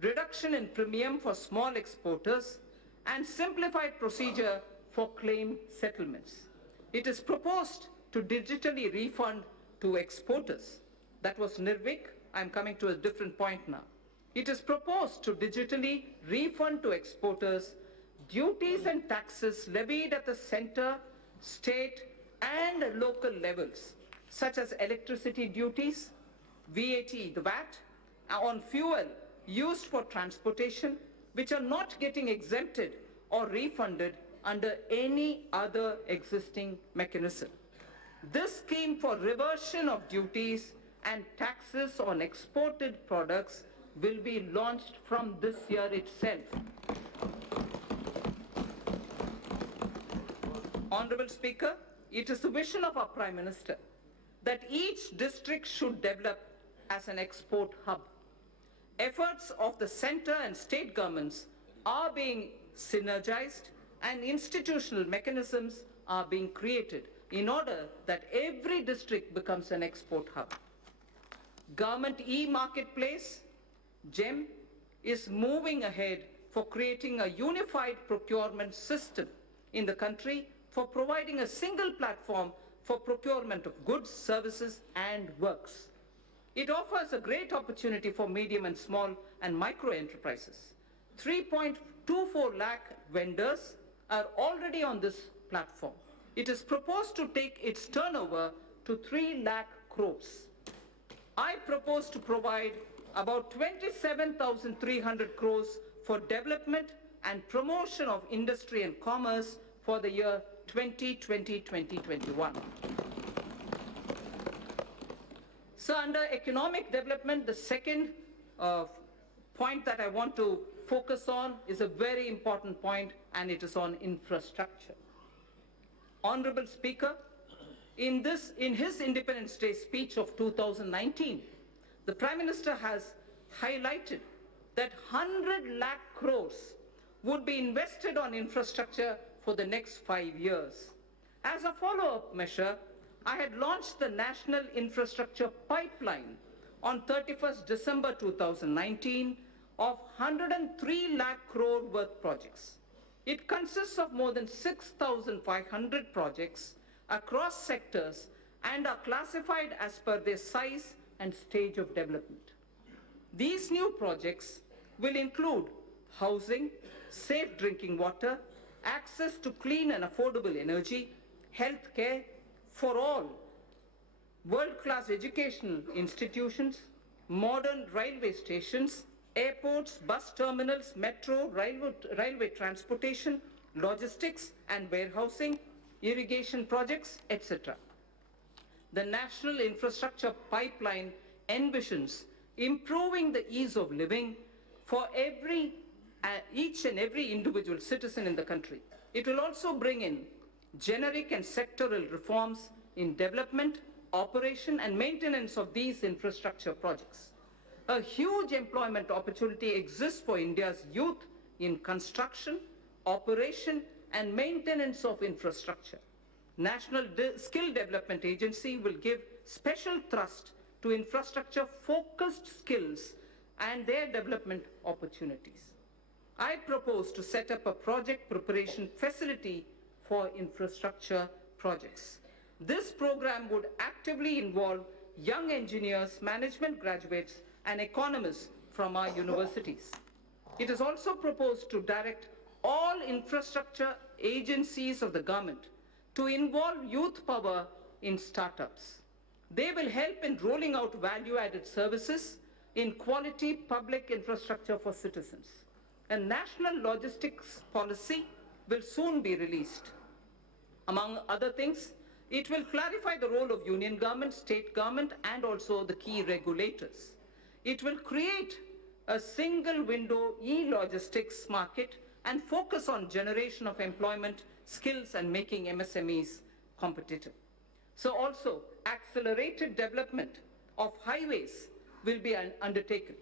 reduction in premium for small exporters, and simplified procedure for claim settlements. It is proposed to digitally refund to exporters. That was Nirvik. I'm coming to a different point now. It is proposed to digitally refund to exporters duties and taxes levied at the center, state, and local levels, such as electricity duties, VAT, the VAT, on fuel used for transportation, which are not getting exempted or refunded under any other existing mechanism. This scheme for reversion of duties and taxes on exported products will be launched from this year itself. Honorable Speaker, it is the vision of our Prime Minister that each district should develop as an export hub. Efforts of the centre and state governments are being synergized and institutional mechanisms are being created in order that every district becomes an export hub. Government e-marketplace, GEM, is moving ahead for creating a unified procurement system in the country for providing a single platform for procurement of goods, services, and works. It offers a great opportunity for medium and small and micro enterprises. 3.24 lakh vendors are already on this platform. It is proposed to take its turnover to 3 lakh crores. I propose to provide about 27,300 crores for development and promotion of industry and commerce for the year 2020-2021. So under economic development, the second point that I want to focus on is a very important point, and it is on infrastructure. Honorable Speaker, in his Independence Day speech of 2019, the Prime Minister has highlighted that 100 lakh crores would be invested on infrastructure for the next 5 years. As a follow-up measure, I had launched the National Infrastructure Pipeline on 31st December 2019 of 103 lakh crore worth projects. It consists of more than 6,500 projects across sectors and are classified as per their size and stage of development. These new projects will include housing, safe drinking water, access to clean and affordable energy, health care for all, world-class educational institutions, modern railway stations, airports, bus terminals, metro, railway transportation, logistics and warehousing, irrigation projects, etc. The National Infrastructure Pipeline envisions improving the ease of living for each and every individual citizen in the country. It will also bring in generic and sectoral reforms in development, operation and maintenance of these infrastructure projects. A huge employment opportunity exists for India's youth in construction, operation and maintenance of infrastructure. National Skill Development Agency will give special thrust to infrastructure-focused skills and their development opportunities. I propose to set up a project preparation facility for infrastructure projects. This program would actively involve young engineers, management graduates, and economists from our universities. It is also proposed to direct all infrastructure agencies of the government to involve youth power in startups. They will help in rolling out value-added services in quality public infrastructure for citizens. A national logistics policy will soon be released. Among other things, it will clarify the role of union government, state government, and also the key regulators. It will create a single window e-logistics market and focus on generation of employment, skills, and making MSMEs competitive. So also, accelerated development of highways will be undertaken.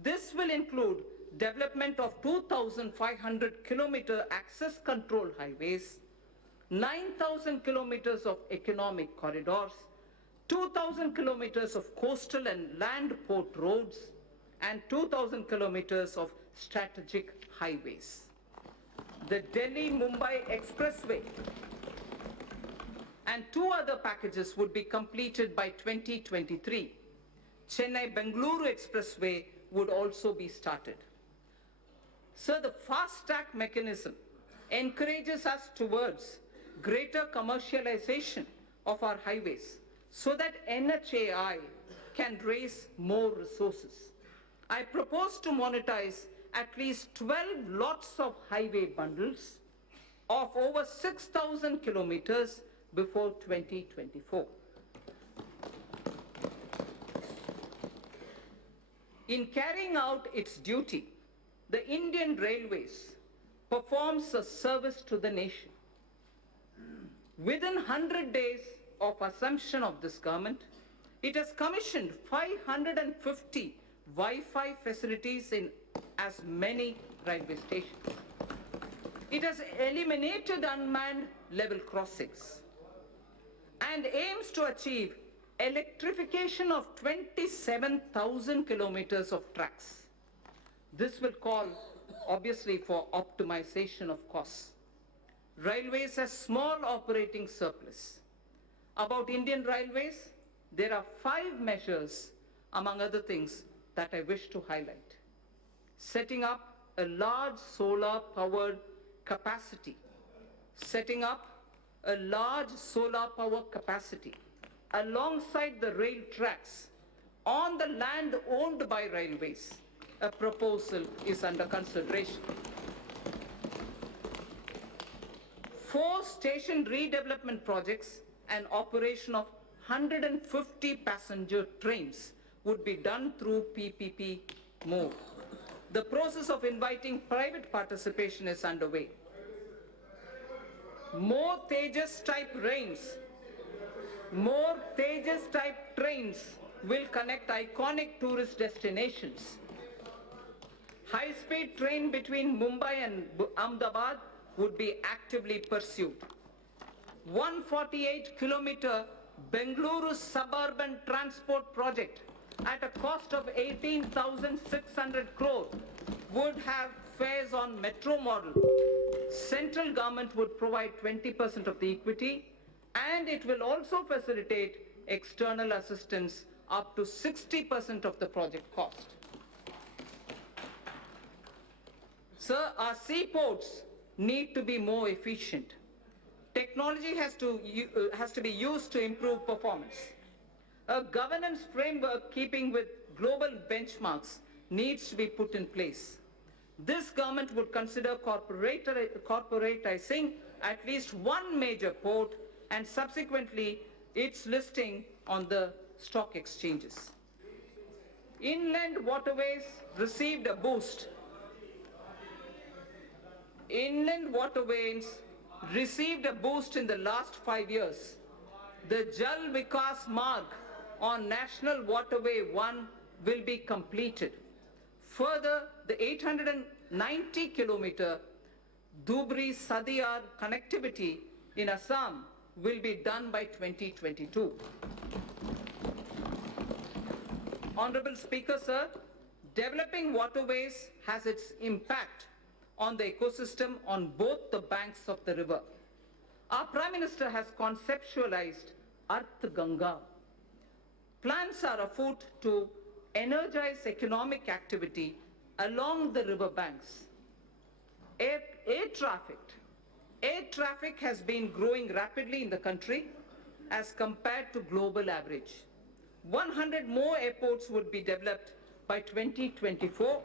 This will include development of 2,500 kilometer access control highways, 9,000 kilometers of economic corridors, 2,000 kilometers of coastal and land port roads, and 2,000 kilometers of strategic highways. the Delhi-Mumbai Expressway, and 2 other packages would be completed by 2023. Chennai Bangalore Expressway would also be started. So the fast track mechanism encourages us towards greater commercialization of our highways so that NHAI can raise more resources. I propose to monetize at least 12 lots of highway bundles of over 6,000 kilometers before 2024. In carrying out its duty, the Indian Railways performs a service to the nation. Within 100 days of assumption of this government, it has commissioned 550 Wi-Fi facilities in as many railway stations. It has eliminated unmanned level crossings and aims to achieve electrification of 27,000 kilometers of tracks. This will call, obviously, for optimization of costs. Railways has small operating surplus. About Indian Railways, there are 5 measures, among other things, that I wish to highlight. Setting up a large solar-powered capacity. Setting up a large solar power capacity alongside the rail tracks on the land owned by railways. A proposal is under consideration. 4 station redevelopment projects and operation of 150 passenger trains would be done through PPP mode. The process of inviting private participation is underway. More Tejas type trains will connect iconic tourist destinations. High-speed train between Mumbai and Ahmedabad would be actively pursued. 148-kilometer Bengaluru suburban transport project at a cost of 18,600 crore would have fares on metro model. Central government would provide 20% of the equity, and it will also facilitate external assistance up to 60% of the project cost. Sir, our seaports need to be more efficient. Technology has to be used to improve performance. A governance framework keeping with global benchmarks needs to be put in place. This government would consider corporatizing at least one major port and subsequently its listing on the stock exchanges. Inland waterways received a boost. Inland waterways received a boost in the last 5 years. The Jal Vikas Marg on National Waterway 1 will be completed. Further, the 890-kilometer Dhubri-Sadiyar connectivity in Assam will be done by 2022. Honorable Speaker, sir, developing waterways has its impact on the ecosystem on both the banks of the river. Our Prime Minister has conceptualized Arth Ganga. Plans are afoot to energize economic activity along the river banks. Air traffic has been growing rapidly in the country as compared to global average. 100 more airports would be developed by 2024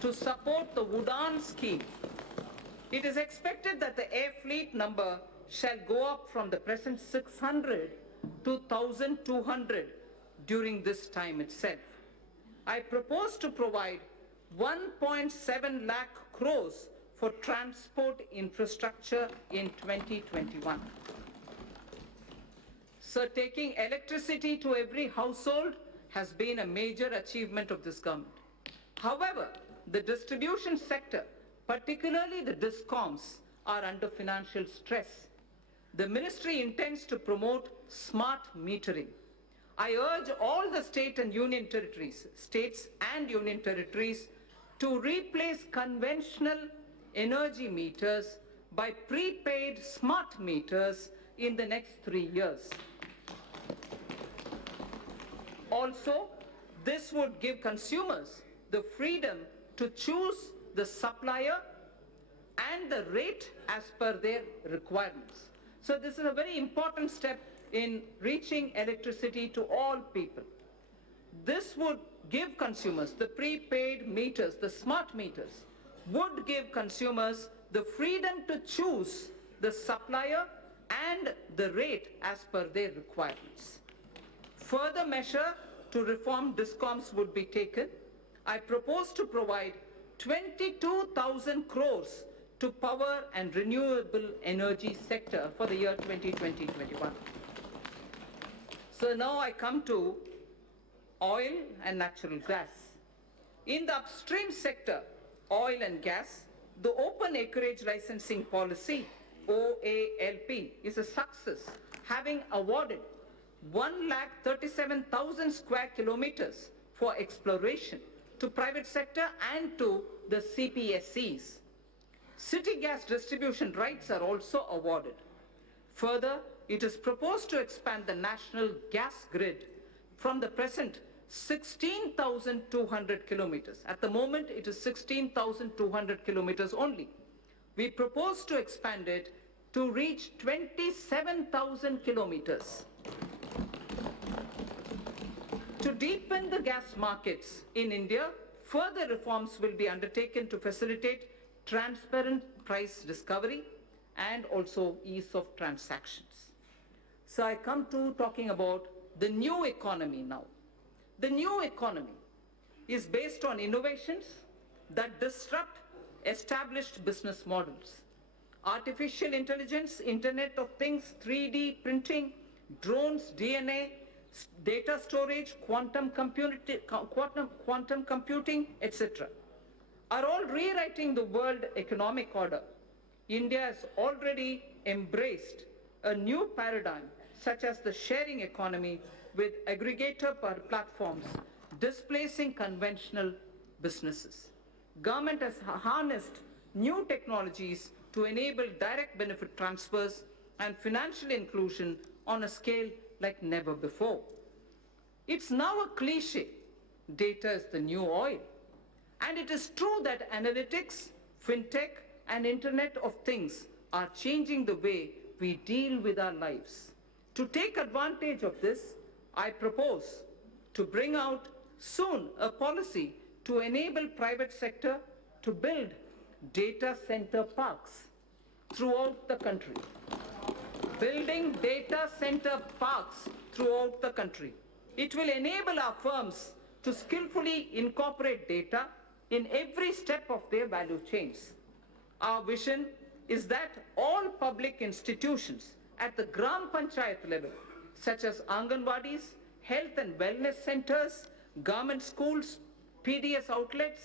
to support the Udaan scheme. It is expected that the air fleet number shall go up from the present 600 to 1,200 during this time itself. I propose to provide 1.7 lakh crores for transport infrastructure in 2021. Sir, taking electricity to every household has been a major achievement of this government. However, the distribution sector, particularly the DISCOMs, are under financial stress. The ministry intends to promote smart metering. I urge all the states and union territories to replace conventional energy meters by prepaid smart meters in the next 3 years. Also, this would give consumers the freedom to choose the supplier and the rate as per their requirements. So this is a very important step in reaching electricity to all people. This would give consumers, the prepaid meters, the smart meters, would give consumers the freedom to choose the supplier and the rate as per their requirements. Further measure to reform DISCOMs would be taken. I propose to provide 22,000 crores to power and renewable energy sector for the year 2020-21. So now I come to oil and natural gas. In the upstream sector, oil and gas, the open acreage licensing policy, OALP, is a success, having awarded 137,000 square kilometers for exploration to private sector and to the CPSEs. City gas distribution rights are also awarded. Further, it is proposed to expand the national gas grid from the present 16,200 kilometers. At the moment, it is 16,200 kilometers only. We propose to expand it to reach 27,000 kilometers. To deepen the gas markets in India, further reforms will be undertaken to facilitate transparent price discovery and also ease of transactions. So I come to talking about the new economy now. The new economy is based on innovations that disrupt established business models. Artificial intelligence, Internet of Things, 3D printing, drones, DNA, data storage, quantum computing, etc. are all rewriting the world economic order. India has already embraced a new paradigm such as the sharing economy with aggregator platforms displacing conventional businesses. Government has harnessed new technologies to enable direct benefit transfers and financial inclusion on a scale like never before. It's now a cliche, data is the new oil. And it is true that analytics, fintech, and Internet of Things are changing the way we deal with our lives. To take advantage of this, I propose to bring out soon a policy to enable private sector to build data center parks throughout the country. Building data center parks throughout the country. It will enable our firms to skillfully incorporate data in every step of their value chains. Our vision is that all public institutions at the Gram Panchayat level, such as Anganwadis, health and wellness centers, government schools, PDS outlets,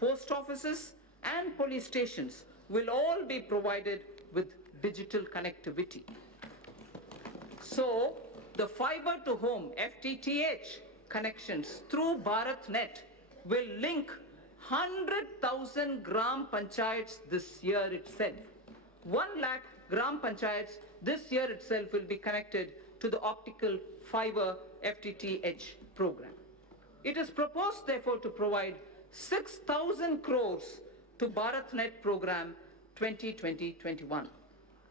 post offices, and police stations will all be provided with digital connectivity. So, the fiber to home FTTH connections through BharatNet will link 100,000 Gram Panchayats this year itself. 1 lakh Gram Panchayats this year itself will be connected to the optical fiber FTTH program. It is proposed, therefore, to provide 6,000 crores to BharatNet program 2020-21.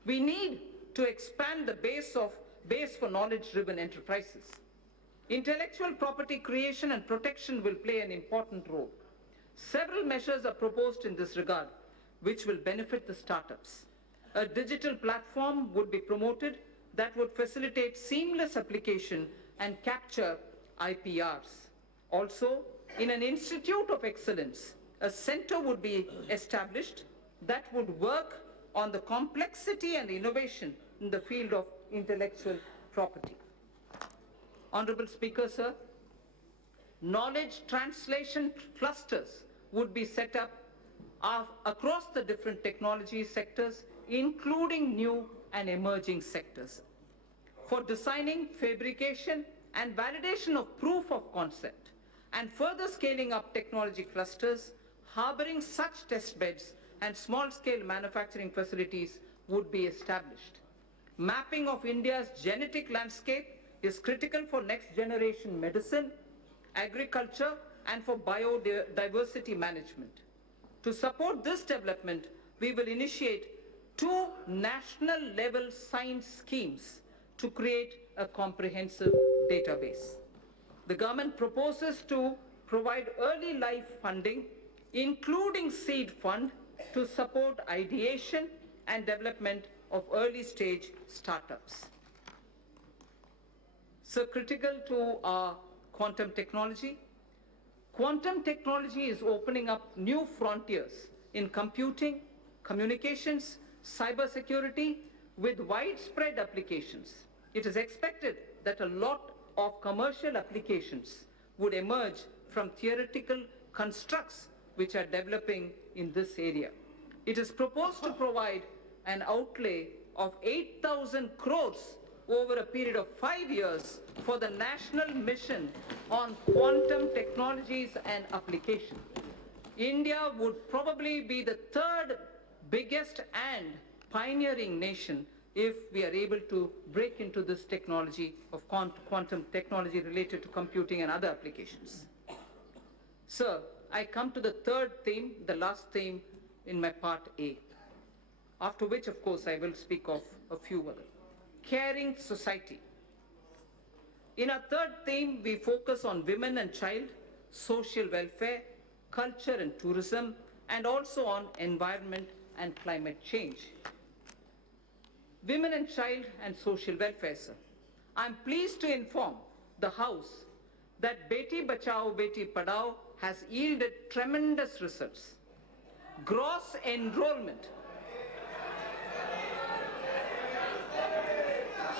We need to expand the base for knowledge-driven enterprises. Intellectual property creation and protection will play an important role. Several measures are proposed in this regard, which will benefit the startups. A digital platform would be promoted that would facilitate seamless application and capture IPRs. Also, in an institute of excellence, a center would be established that would work on the complexity and innovation in the field of intellectual property. Honorable Speaker, sir, knowledge translation clusters would be set up across the different technology sectors, including new and emerging sectors, for designing, fabrication, and validation of proof of concept, and further scaling up technology clusters. Harboring such test beds and small-scale manufacturing facilities would be established. Mapping of India's genetic landscape is critical for next-generation medicine, agriculture, and for biodiversity management. To support this development, we will initiate 2 national-level science schemes to create a comprehensive database. The government proposes to provide early life funding, including seed fund, to support ideation and development of early-stage startups. So critical to our quantum technology. Quantum technology is opening up new frontiers in computing, communications, cybersecurity with widespread applications. It is expected that a lot of commercial applications would emerge from theoretical constructs which are developing in this area. It is proposed to provide an outlay of 8,000 crores over a period of 5 years for the national mission on quantum technologies and application. India would probably be the 3rd biggest and pioneering nation if we are able to break into this technology of quantum technology related to computing and other applications. Sir, I come to the 3rd theme, the last theme in my part A, after which, of course, I will speak of a few other. Caring society. In our 3rd theme, we focus on women and child, social welfare, culture and tourism, and also on environment and climate change. Women and child and social welfare, sir. I'm pleased to inform the House that Beti Bachao, Beti Padhao has yielded tremendous results. Gross enrollment.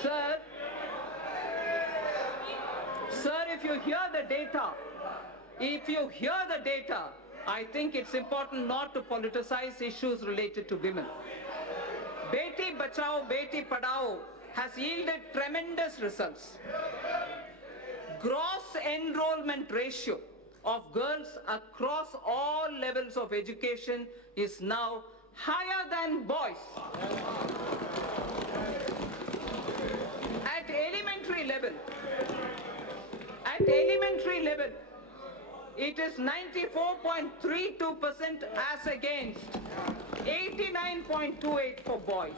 Sir, if you hear the data, I think it's important not to politicize issues related to women. Beti Bachao, Beti Padhao has yielded tremendous results. Gross enrollment ratio of girls across all levels of education is now higher than boys. At elementary level, it is 94.32% as against 89.28 for boys.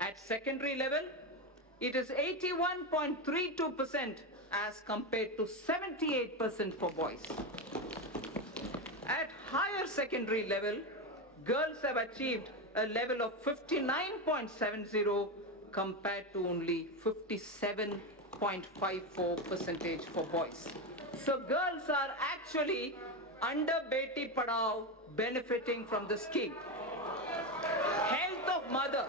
At secondary level, it is 81.32% as compared to 78% for boys. At higher secondary level, girls have achieved a level of 59.70 compared to only 57.54% for boys. So girls are actually under Beti Padhao benefiting from the scheme. Health of mother.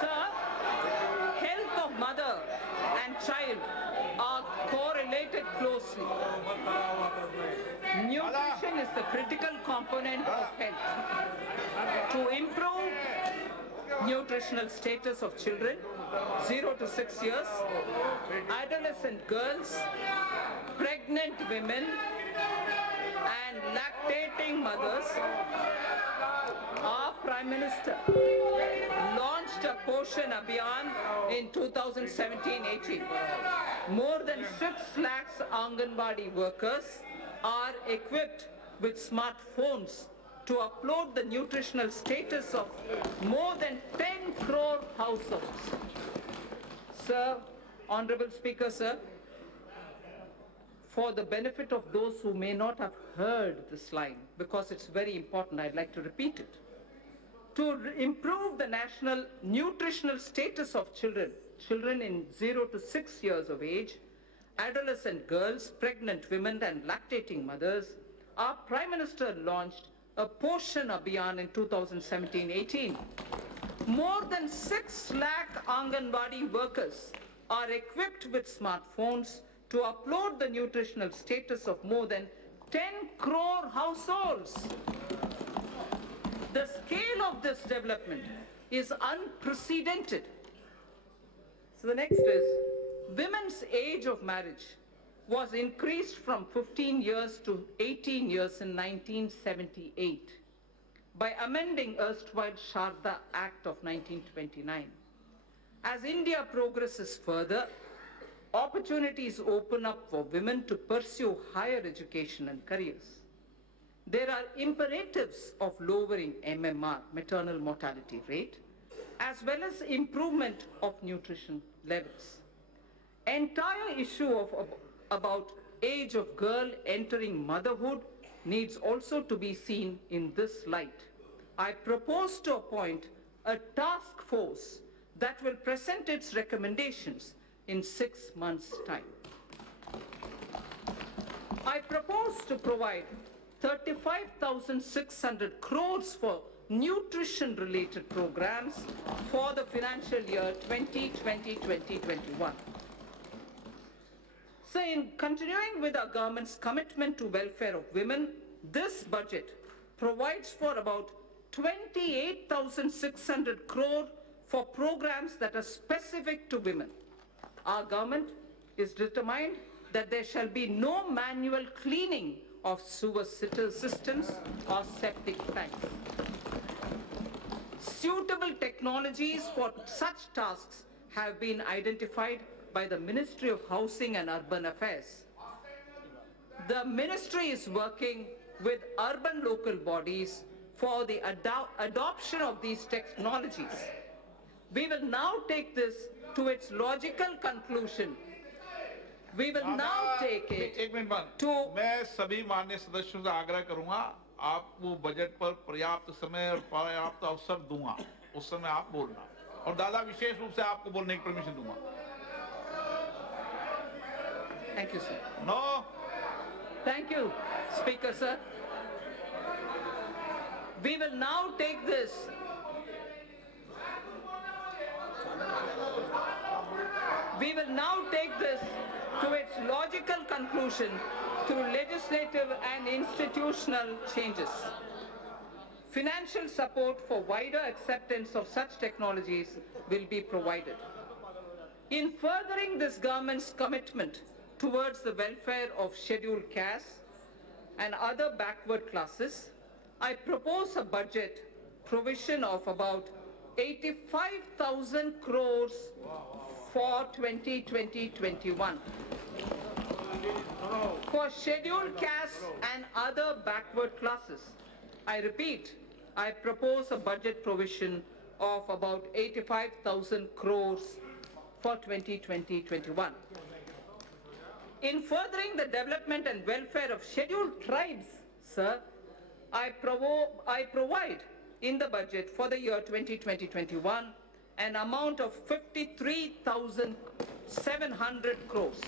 Sir, health of mother and child are correlated closely. Nutrition is the critical component of health. To improve nutritional status of children 0 to 6 years, adolescent girls, pregnant women, and lactating mothers, our Prime Minister launched a Poshan Abhiyan in 2017-18. More than 6 lakhs Anganwadi workers are equipped with smartphones to upload the nutritional status of more than 10 crore households. Sir, Honorable Speaker, sir, for the benefit of those who may not have heard this line, because it's very important, I'd like to repeat it. To improve the national nutritional status of children in 0 to 6 years of age, adolescent girls, pregnant women, and lactating mothers, our Prime Minister launched a Poshan Abhiyan in 2017-18. More than 6 lakh Anganwadi workers are equipped with smartphones to upload the nutritional status of more than 10 crore households. The scale of this development is unprecedented. So the next is, women's age of marriage was increased from 15 years to 18 years in 1978 by amending erstwhile Sharda Act of 1929. As India progresses further, opportunities open up for women to pursue higher education and careers. There are imperatives of lowering MMR, maternal mortality rate, as well as improvement of nutrition levels. Entire issue about age of girl entering motherhood needs also to be seen in this light. I propose to appoint a task force that will present its recommendations in 6 months' time. I propose to provide 35,600 crores for nutrition-related programs for the financial year 2020-2021. So in continuing with our government's commitment to welfare of women, this budget provides for about 28,600 crore for programs that are specific to women. Our government is determined that there shall be no manual cleaning of sewer systems or septic tanks. Suitable technologies for such tasks have been identified by the Ministry of Housing and Urban Affairs. The ministry is working with urban local bodies for the adoption of these technologies. We will now take this to its logical conclusion. We will now take it एक minute बंद to मैं सभी माननीय सदस्यों से आग्रह करूंगा आपको बजट पर पर्याप्त समय और पर्याप्त अवसर दूंगा उस समय आप बोलना और दादा विशेष रूप से आपको बोलने की परमिशन दूंगा Thank you, sir. No Thank you, Speaker, sir. We will now take this. We will now take this to its logical conclusion through legislative and institutional changes. Financial support for wider acceptance of such technologies will be provided. In furthering this government's commitment towards the welfare of scheduled castes and other backward classes, I propose a budget provision of about 85,000 crores for 2020-21 for scheduled castes and other backward classes. I repeat, I propose a budget provision of about 85,000 crores for 2020-21. In furthering the development and welfare of scheduled tribes, sir, I provide in the budget for the year 2020-21 an amount of 53,700 crores.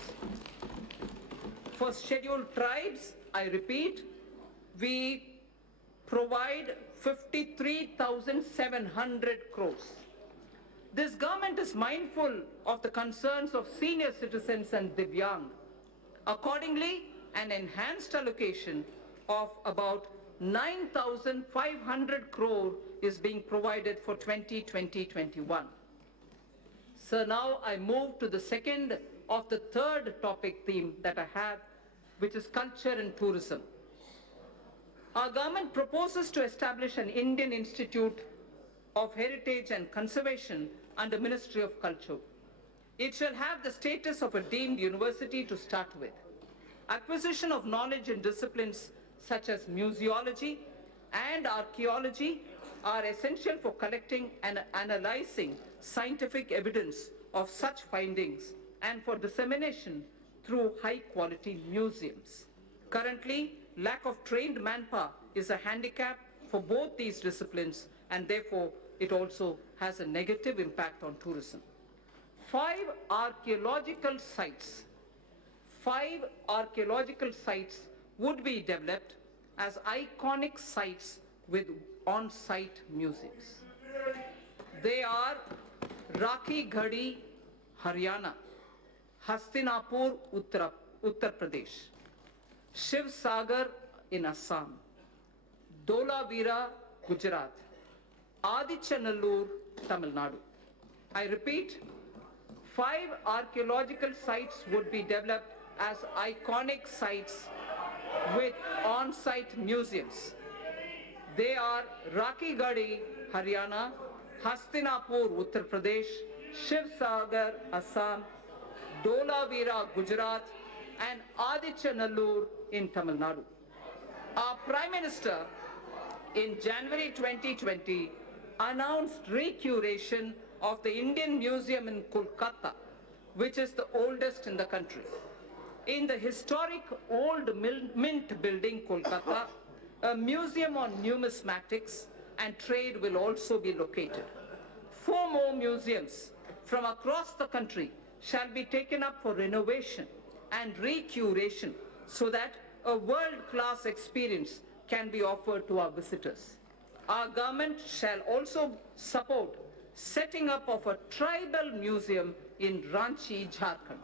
For scheduled tribes, I repeat, we provide 53,700 crores. This government is mindful of the concerns of senior citizens and Divyang. Accordingly, an enhanced allocation of about 9,500 crore is being provided for 2020-21. So now I move to the second of the third topic theme that I have, which is culture and tourism. Our government proposes to establish an Indian Institute of Heritage and Conservation under Ministry of Culture. It shall have the status of a deemed university to start with. Acquisition of knowledge in disciplines such as museology and archaeology are essential for collecting and analyzing scientific evidence of such findings and for dissemination through high-quality museums. Currently, lack of trained manpower is a handicap for both these disciplines, and therefore it also has a negative impact on tourism. 5 archaeological sites would be developed as iconic sites with on-site museums. They are Rakhi Ghadi, Haryana; Hastinapur, Uttar Pradesh; Shiv Sagar in Assam; Dholavira, Gujarat; Adichanallur, Tamil Nadu. I repeat, 5 archaeological sites would be developed as iconic sites with on-site museums. They are Rakhigarhi, Haryana, Hastinapur, Uttar Pradesh, Shiv Sagar, Assam, Dholavira, Gujarat, and Adichanallur in Tamil Nadu. Our Prime Minister in January 2020 announced recuration of the Indian Museum in Kolkata, which is the oldest in the country. In the historic old Mint building, Kolkata, a museum on numismatics and trade will also be located. 4 more museums from across the country shall be taken up for renovation and recuration so that a world-class experience can be offered to our visitors. Our government shall also support setting up of a tribal museum in Ranchi, Jharkhand.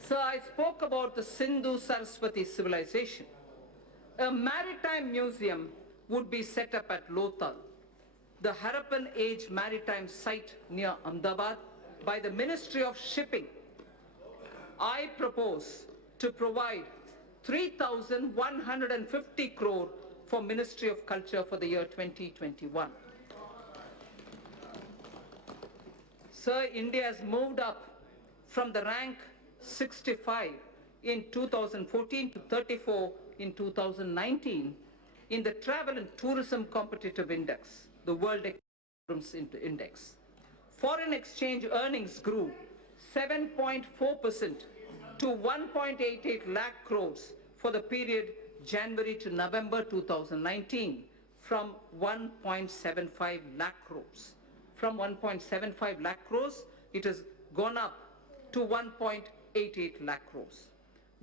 So I spoke about the Sindhu-Saraswati civilization. A maritime museum would be set up at Lothal, the Harappan Age maritime site near Ahmedabad, by the Ministry of Shipping. I propose to provide 3,150 crore for Ministry of Culture for the year 2021. Sir, India has moved up from the rank 65 in 2014 to 34 in 2019 in the Travel and Tourism Competitive Index, the World Economic Index. Foreign exchange earnings grew 7.4% to 1.88 lakh crores for the period January to November 2019 from 1.75 lakh crores. From 1.75 lakh crores, it has gone up to 1.88 lakh crores.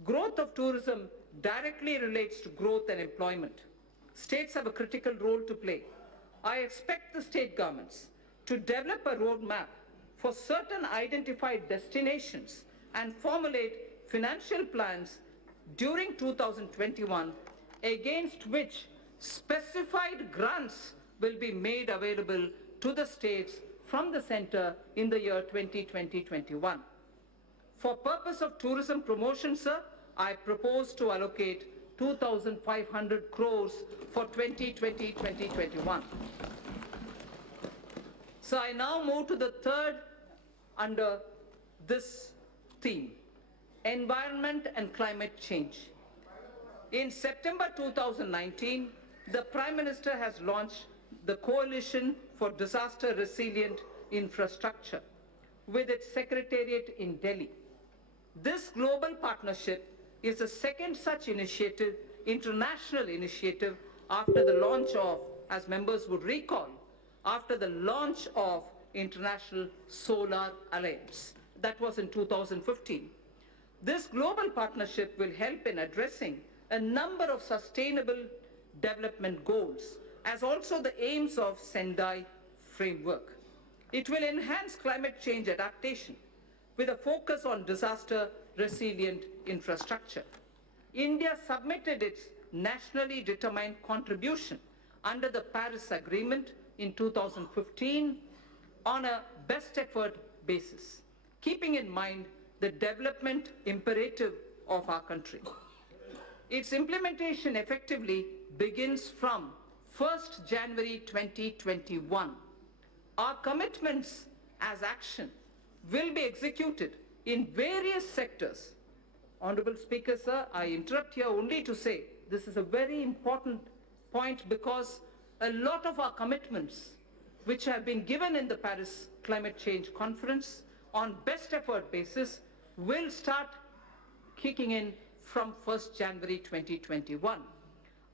Growth of tourism directly relates to growth and employment. States have a critical role to play. I expect the state governments to develop a roadmap for certain identified destinations and formulate financial plans during 2021 against which specified grants will be made available to the states from the center in the year 2020-21. For purpose of tourism promotion, sir, I propose to allocate 2,500 crores for 2020-2021. So I now move to the third under this theme, environment and climate change. In September 2019, the Prime Minister has launched the Coalition for Disaster Resilient Infrastructure with its secretariat in Delhi. This global partnership is the second such initiative, international initiative, after the launch of, as members would recall, after the launch of International Solar Alliance. That was in 2015. This global partnership will help in addressing a number of sustainable development goals, as also the aims of Sendai framework. It will enhance climate change adaptation with a focus on disaster resilient infrastructure. India submitted its nationally determined contribution under the Paris Agreement in 2015 on a best effort basis, keeping in mind the development imperative of our country. Its implementation effectively begins from 1st January 2021. Our commitments as action will be executed in various sectors. Honorable Speaker, sir, I interrupt here only to say this is a very important point because a lot of our commitments which have been given in the Paris Climate Change Conference on best effort basis will start kicking in from 1st January 2021.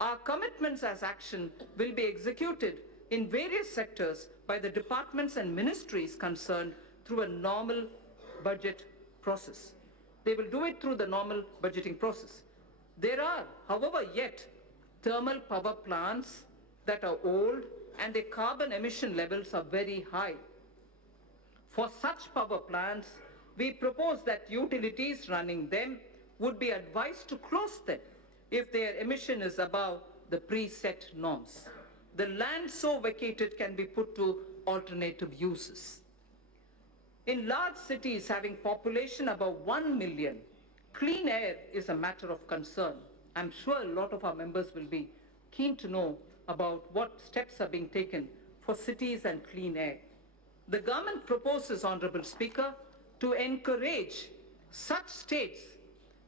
Our commitments as action will be executed in various sectors by the departments and ministries concerned through a normal budget process. They will do it through the normal budgeting process. There are, however, yet thermal power plants that are old and their carbon emission levels are very high. For such power plants, we propose that utilities running them would be advised to close them if their emission is above the preset norms. The land so vacated can be put to alternative uses. In large cities having population above 1 million, clean air is a matter of concern. I'm sure a lot of our members will be keen to know about what steps are being taken for cities and clean air. The government proposes, Honorable Speaker, to encourage such states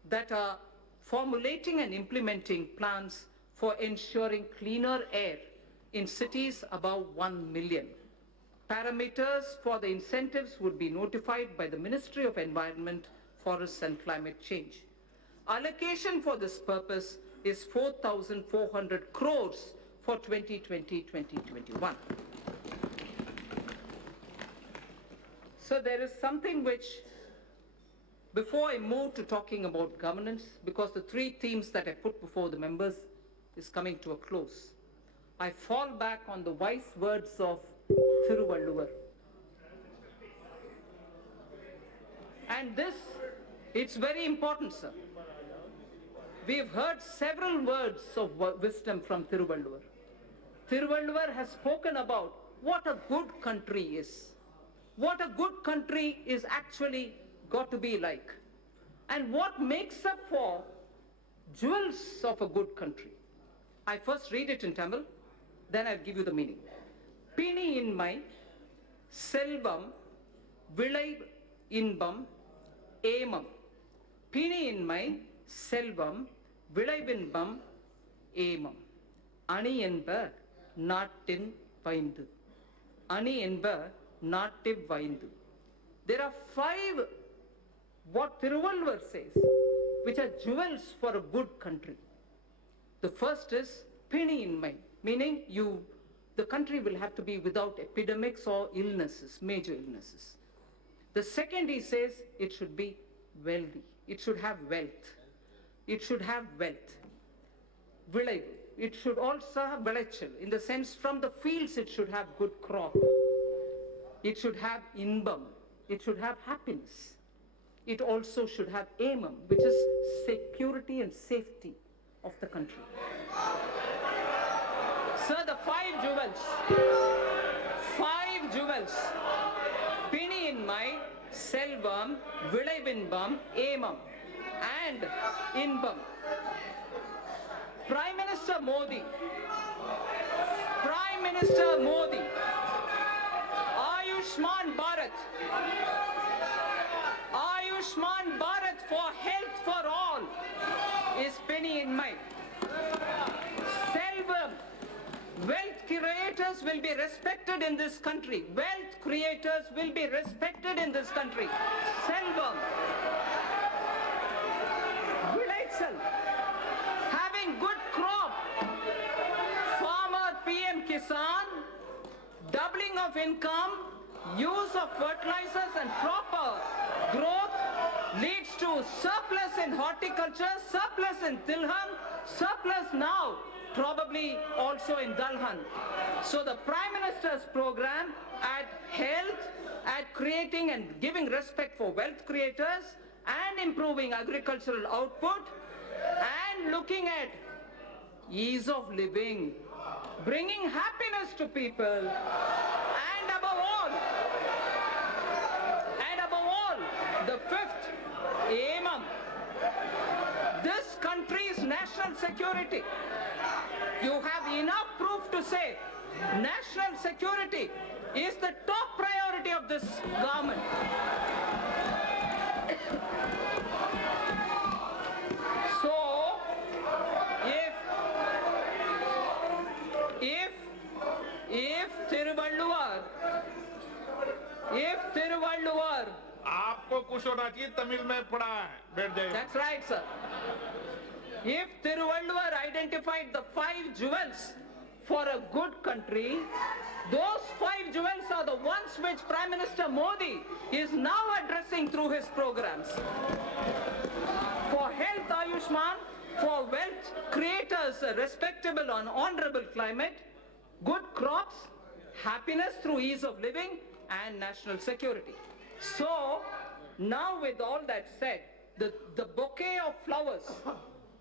that are formulating and implementing plans for ensuring cleaner air in cities above 1 million. Parameters for the incentives would be notified by the Ministry of Environment, Forests and Climate Change. Allocation for this purpose is 4,400 crores for 2020-2021. So there is something which, before I move to talking about governance, because the three themes that I put before the members is coming to a close, I fall back on the wise words of Thiruvalluvar. And this, it's very important, sir. We've heard several words of wisdom from Thiruvalluvar. Thiruvalluvar has spoken about what a good country is. What a good country is actually got to be like. And what makes up for jewels of a good country. I first read it in Tamil, then I'll give you the meaning. Pini inmai, selvam, vilai inbam, ஏமம். பிணியின்மை, செல்வம், விளைவின்பம், ஏமம். அணி என்ப நாட்டின் வைந்து. அணி என்ப native வைந்து. There are 5, what Thiruvalluvar says, which are jewels for a good country. The first is piniinmai, meaning the country will have to be without epidemics or illnesses, major illnesses. The second, he says, it should be wealthy. It should have wealth. It should have wealth. Vilaivu. It should also have vilachal. In the sense, from the fields, it should have good crop. It should have inbam. It should have happiness. It also should have aimam, which is security and safety of the country. Sir, the 5 jewels. 5 jewels. Piniinmai, selvam, vilaivinbam, aimam, and inbam. Prime Minister Modi, Ayushman Bharat, Ayushman Bharat for health for all is Piniinmai. Selvam, wealth creators will be respected in this country. Wealth creators will be respected in this country. Selvam. Vilaichal. Having good crop. Farmer PM Kisan. Doubling of income. Use of fertilizers and proper growth leads to surplus in horticulture, surplus in Tilhan, surplus now probably also in Dalhan. So the Prime Minister's program at health, at creating and giving respect for wealth creators and improving agricultural output and looking at ease of living, bringing happiness to people and above all, the 5th, aimam. This country's national security. You have enough proof to say national security is the top priority of this government. So, if Thiruvalluvar, आपको कुछ होना चाहिए, तमिल में पढ़ा है, बैठ जाइए. that's right, sir. If Thiruvalluvar identified the 5 jewels for a good country, those 5 jewels are the ones which Prime Minister Modi is now addressing through his programs. For health, Ayushman, for wealth creators, a respectable and honorable climate, good crops, happiness through ease of living, and national security. So, now with all that said, the bouquet of flowers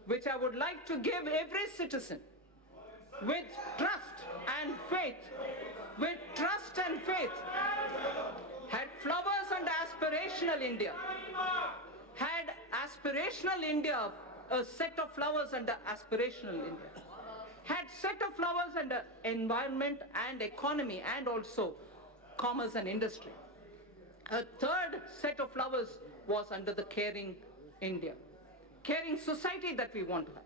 which I would like to give every citizen with trust and faith, with trust and faith, had flowers and aspirational India, had aspirational India, a set of flowers under aspirational India, had set of flowers under environment and economy and also commerce and industry. A third set of flowers was under the caring India, caring society that we want to have.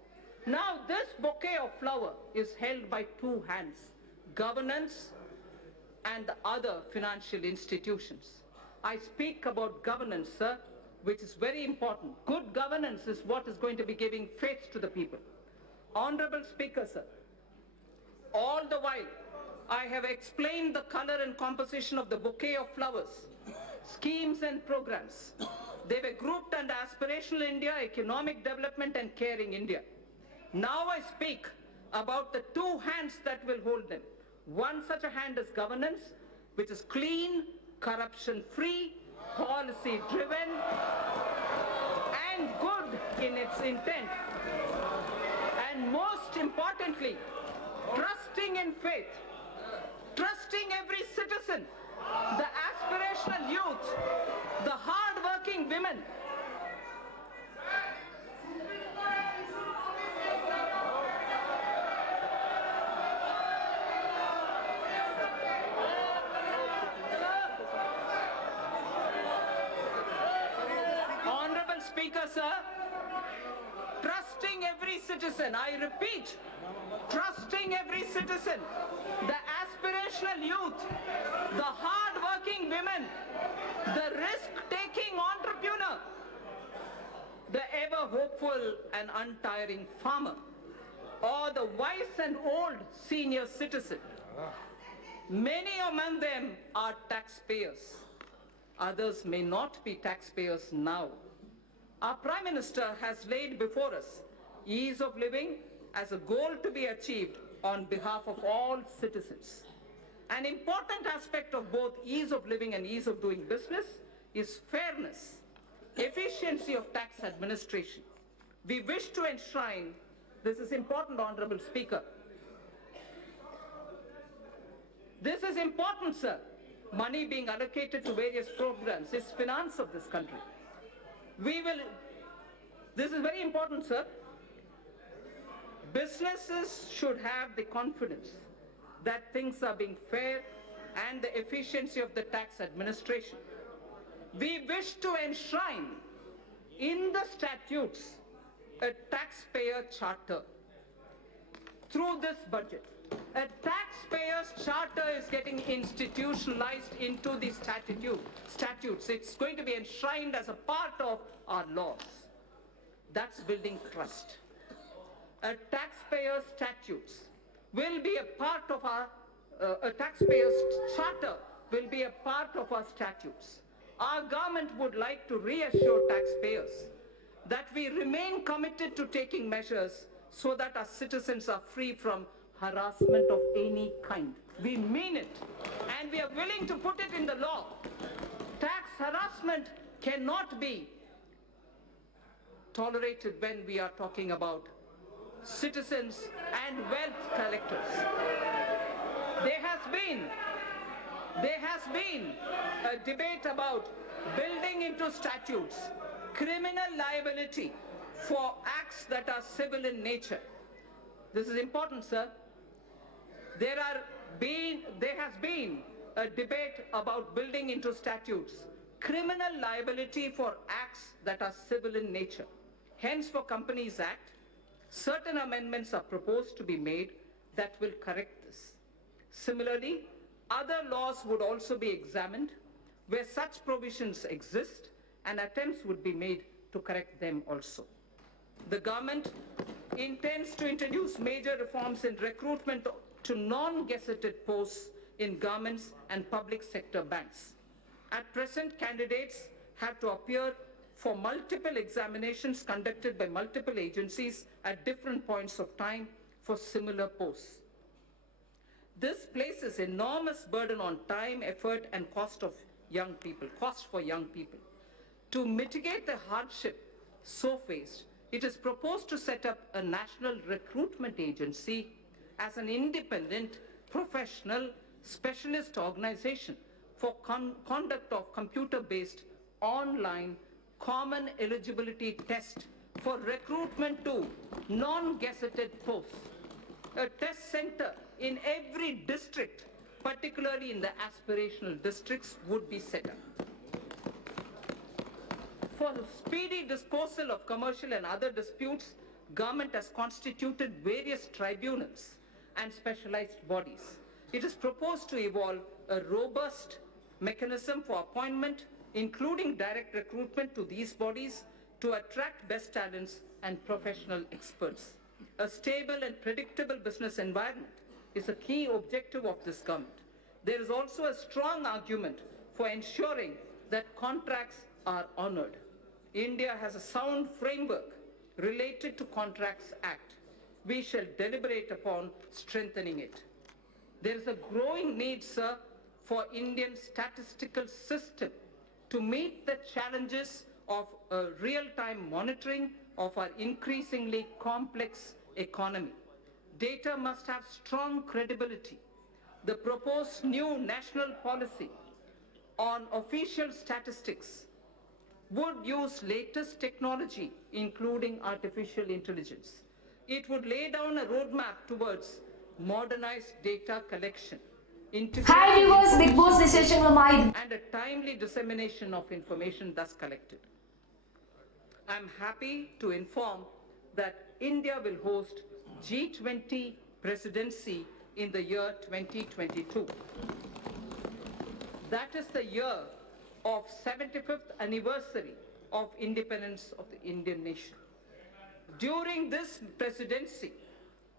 Now this bouquet of flower is held by two hands, governance and the other financial institutions. I speak about governance, sir, which is very important. Good governance is what is going to be giving faith to the people. Honorable Speaker, sir, all the while I have explained the color and composition of the bouquet of flowers, schemes and programs. They were grouped under aspirational India, economic development and caring India. Now I speak about the two hands that will hold them. One such a hand is governance, which is clean, corruption-free, policy-driven, and good in its intent. And most importantly, trusting in faith, trusting every citizen, the aspirational youth, the hard-working women. Honorable Speaker, sir, trusting every citizen, I repeat, trusting every citizen, the aspirational youth, the hard-working women, the risk-taking entrepreneur, the ever-hopeful and untiring farmer, or the wise and old senior citizen. Many among them are taxpayers. Others may not be taxpayers now. Our Prime Minister has laid before us ease of living as a goal to be achieved on behalf of all citizens. An important aspect of both ease of living and ease of doing business is fairness, efficiency of tax administration. We wish to enshrine, this is important, Honorable Speaker. This is important, sir. Money being allocated to various programs is finance of this country. This is very important, sir. Businesses should have the confidence that things are being fair and the efficiency of the tax administration. We wish to enshrine in the statutes a taxpayer charter. Through this budget, a taxpayer's charter is getting institutionalized into the statutes. It's going to be enshrined as a part of our laws. That's building trust. A taxpayer's statutes will be a part of our, a taxpayer's charter will be a part of our statutes. Our government would like to reassure taxpayers that we remain committed to taking measures so that our citizens are free from harassment of any kind. We mean it, and we are willing to put it in the law. Tax harassment cannot be tolerated when we are talking about citizens and wealth collectors. There has been a debate about building into statutes criminal liability for acts that are civil in nature. This is important, sir. There has been a debate about building into statutes criminal liability for acts that are civil in nature. Hence, for Companies Act, certain amendments are proposed to be made that will correct this. Similarly, other laws would also be examined where such provisions exist, and attempts would be made to correct them also. The government intends to introduce major reforms in recruitment to non-gazetted posts in governments and public sector banks. At present, candidates have to appear for multiple examinations conducted by multiple agencies at different points of time for similar posts. This places enormous burden on time, effort, and cost for young people. To mitigate the hardship so faced, it is proposed to set up a national recruitment agency as an independent professional specialist organization for conduct of computer-based online common eligibility test for recruitment to non-gazetted posts. A test center in every district, particularly in the aspirational districts, would be set up. For the speedy disposal of commercial and other disputes, government has constituted various tribunals and specialized bodies. It is proposed to evolve a robust mechanism for appointment, including direct recruitment to these bodies to attract best talents and professional experts. A stable and predictable business environment is a key objective of this government. There is also a strong argument for ensuring that contracts are honored. India has a sound framework related to Contracts Act. We shall deliberate upon strengthening it. There is a growing need, sir, for Indian statistical system to meet the challenges of real-time monitoring of our increasingly complex economy. Data must have strong credibility. The proposed new national policy on official statistics would use latest technology, including artificial intelligence. It would lay down a roadmap towards modernized data collection, Hi viewers, Big Boss വിശേഷങ്ങളുമായി and a timely dissemination of information thus collected. I'm happy to inform that India will host G20 presidency in the year 2022. That is the year of 75th anniversary of independence of the Indian nation. During this presidency,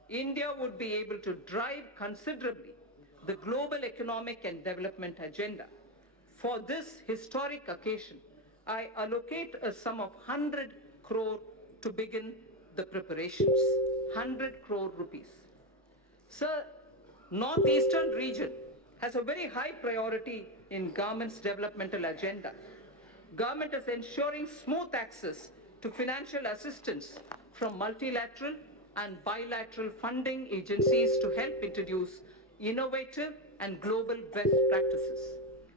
India would be able to drive considerably the global economic and development agenda. For this historic occasion, I allocate a sum of 100 crore to begin the preparations. 100 crore rupees. Sir, Northeastern region has a very high priority in government's developmental agenda. Government is ensuring smooth access to financial assistance from multilateral and bilateral funding agencies to help introduce innovative and global best practices.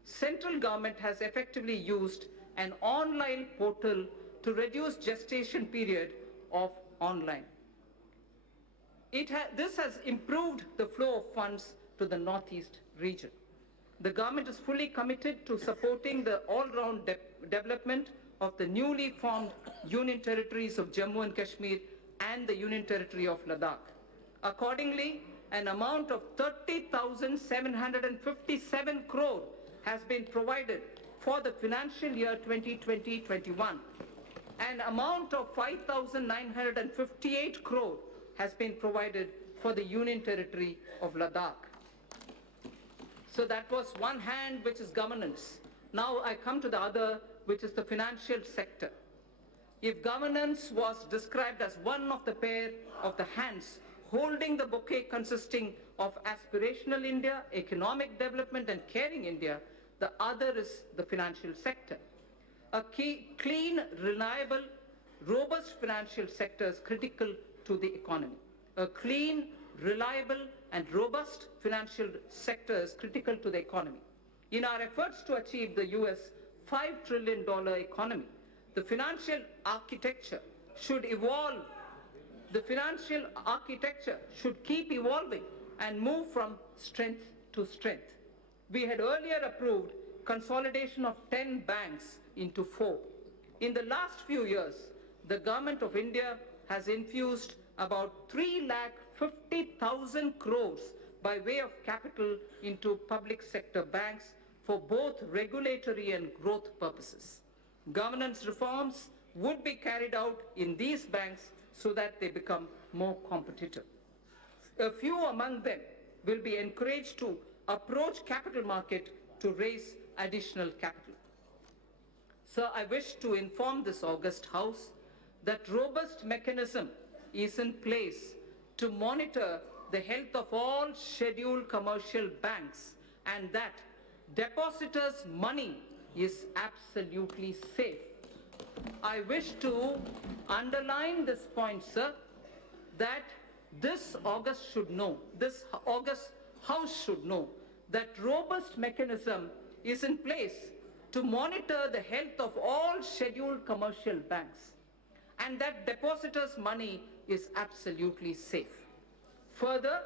Central government has effectively used an online portal to reduce gestation period of online. This has improved the flow of funds to the Northeast region. The government is fully committed to supporting the all-round development of the newly formed Union Territories of Jammu and Kashmir and the Union Territory of Ladakh. Accordingly, an amount of 30,757 crore has been provided for the financial year 2020-21. An amount of 5,958 crore has been provided for the Union Territory of Ladakh. So that was one hand, which is governance. Now I come to the other, which is the financial sector. If governance was described as one of the pair of the hands holding the bouquet consisting of aspirational India, economic development and caring India, the other is the financial sector. A clean, reliable, robust financial sector is critical to the economy. A clean, reliable and robust financial sector is critical to the economy. In our efforts to achieve the US $5 trillion economy, the financial architecture should evolve. The financial architecture should keep evolving and move from strength to strength. We had earlier approved consolidation of 10 banks into 4. In the last few years, the government of India has infused about 3,50,000 crores by way of capital into public sector banks for both regulatory and growth purposes. Governance reforms would be carried out in these banks so that they become more competitive. A few among them will be encouraged to approach capital market to raise additional capital. Sir, I wish to inform this august House that robust mechanism is in place to monitor the health of all scheduled commercial banks and that depositors' money is absolutely safe. I wish to underline this point, sir, that this August House should know that robust mechanism is in place to monitor the health of all scheduled commercial banks and that depositors' money is absolutely safe. Further,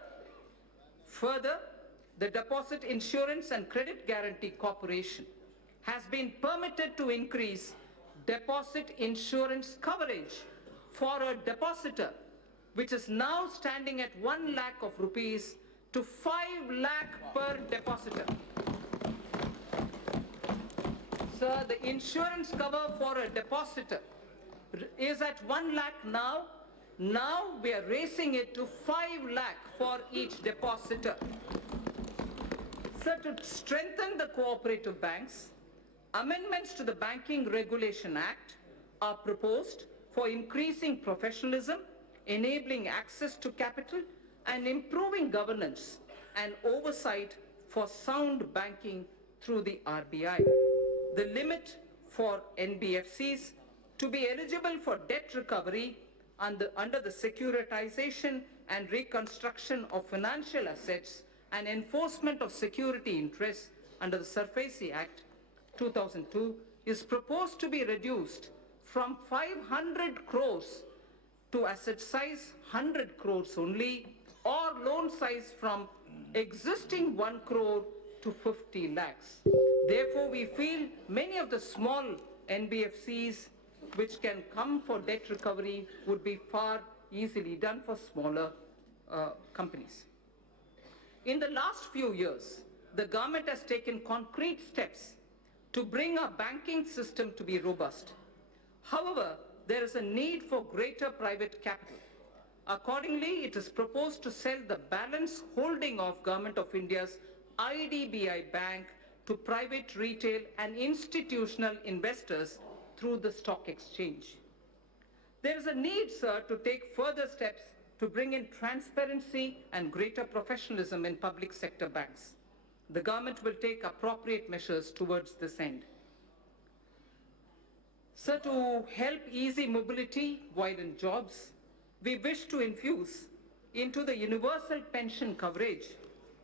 the Deposit Insurance and Credit Guarantee Corporation has been permitted to increase deposit insurance coverage for a depositor, which is now standing at 1 lakh of rupees to 5 lakh per depositor. Sir, the insurance cover for a depositor is at 1 lakh now. Now we are raising it to 5 lakh for each depositor. Sir, to strengthen the cooperative banks, amendments to the Banking Regulation Act are proposed for increasing professionalism, enabling access to capital, and improving governance and oversight for sound banking through the RBI. The limit for NBFCs to be eligible for debt recovery under the Securitization and Reconstruction of Financial Assets and Enforcement of Security Interests under the SURFACE Act 2002 is proposed to be reduced from 500 crores to asset size 100 crores only, or loan size from existing 1 crore to 50 lakhs. Therefore, we feel many of the small NBFCs which can come for debt recovery would be far easily done for smaller companies. In the last few years, the government has taken concrete steps to bring our banking system to be robust. However, there is a need for greater private capital. Accordingly, it is proposed to sell the balance holding of Government of India's IDBI Bank to private, retail and institutional investors through the stock exchange. There is a need, sir, to take further steps to bring in transparency and greater professionalism in public sector banks. The government will take appropriate measures towards this end. Sir, to help easy mobility while in jobs, we wish to infuse into the universal pension coverage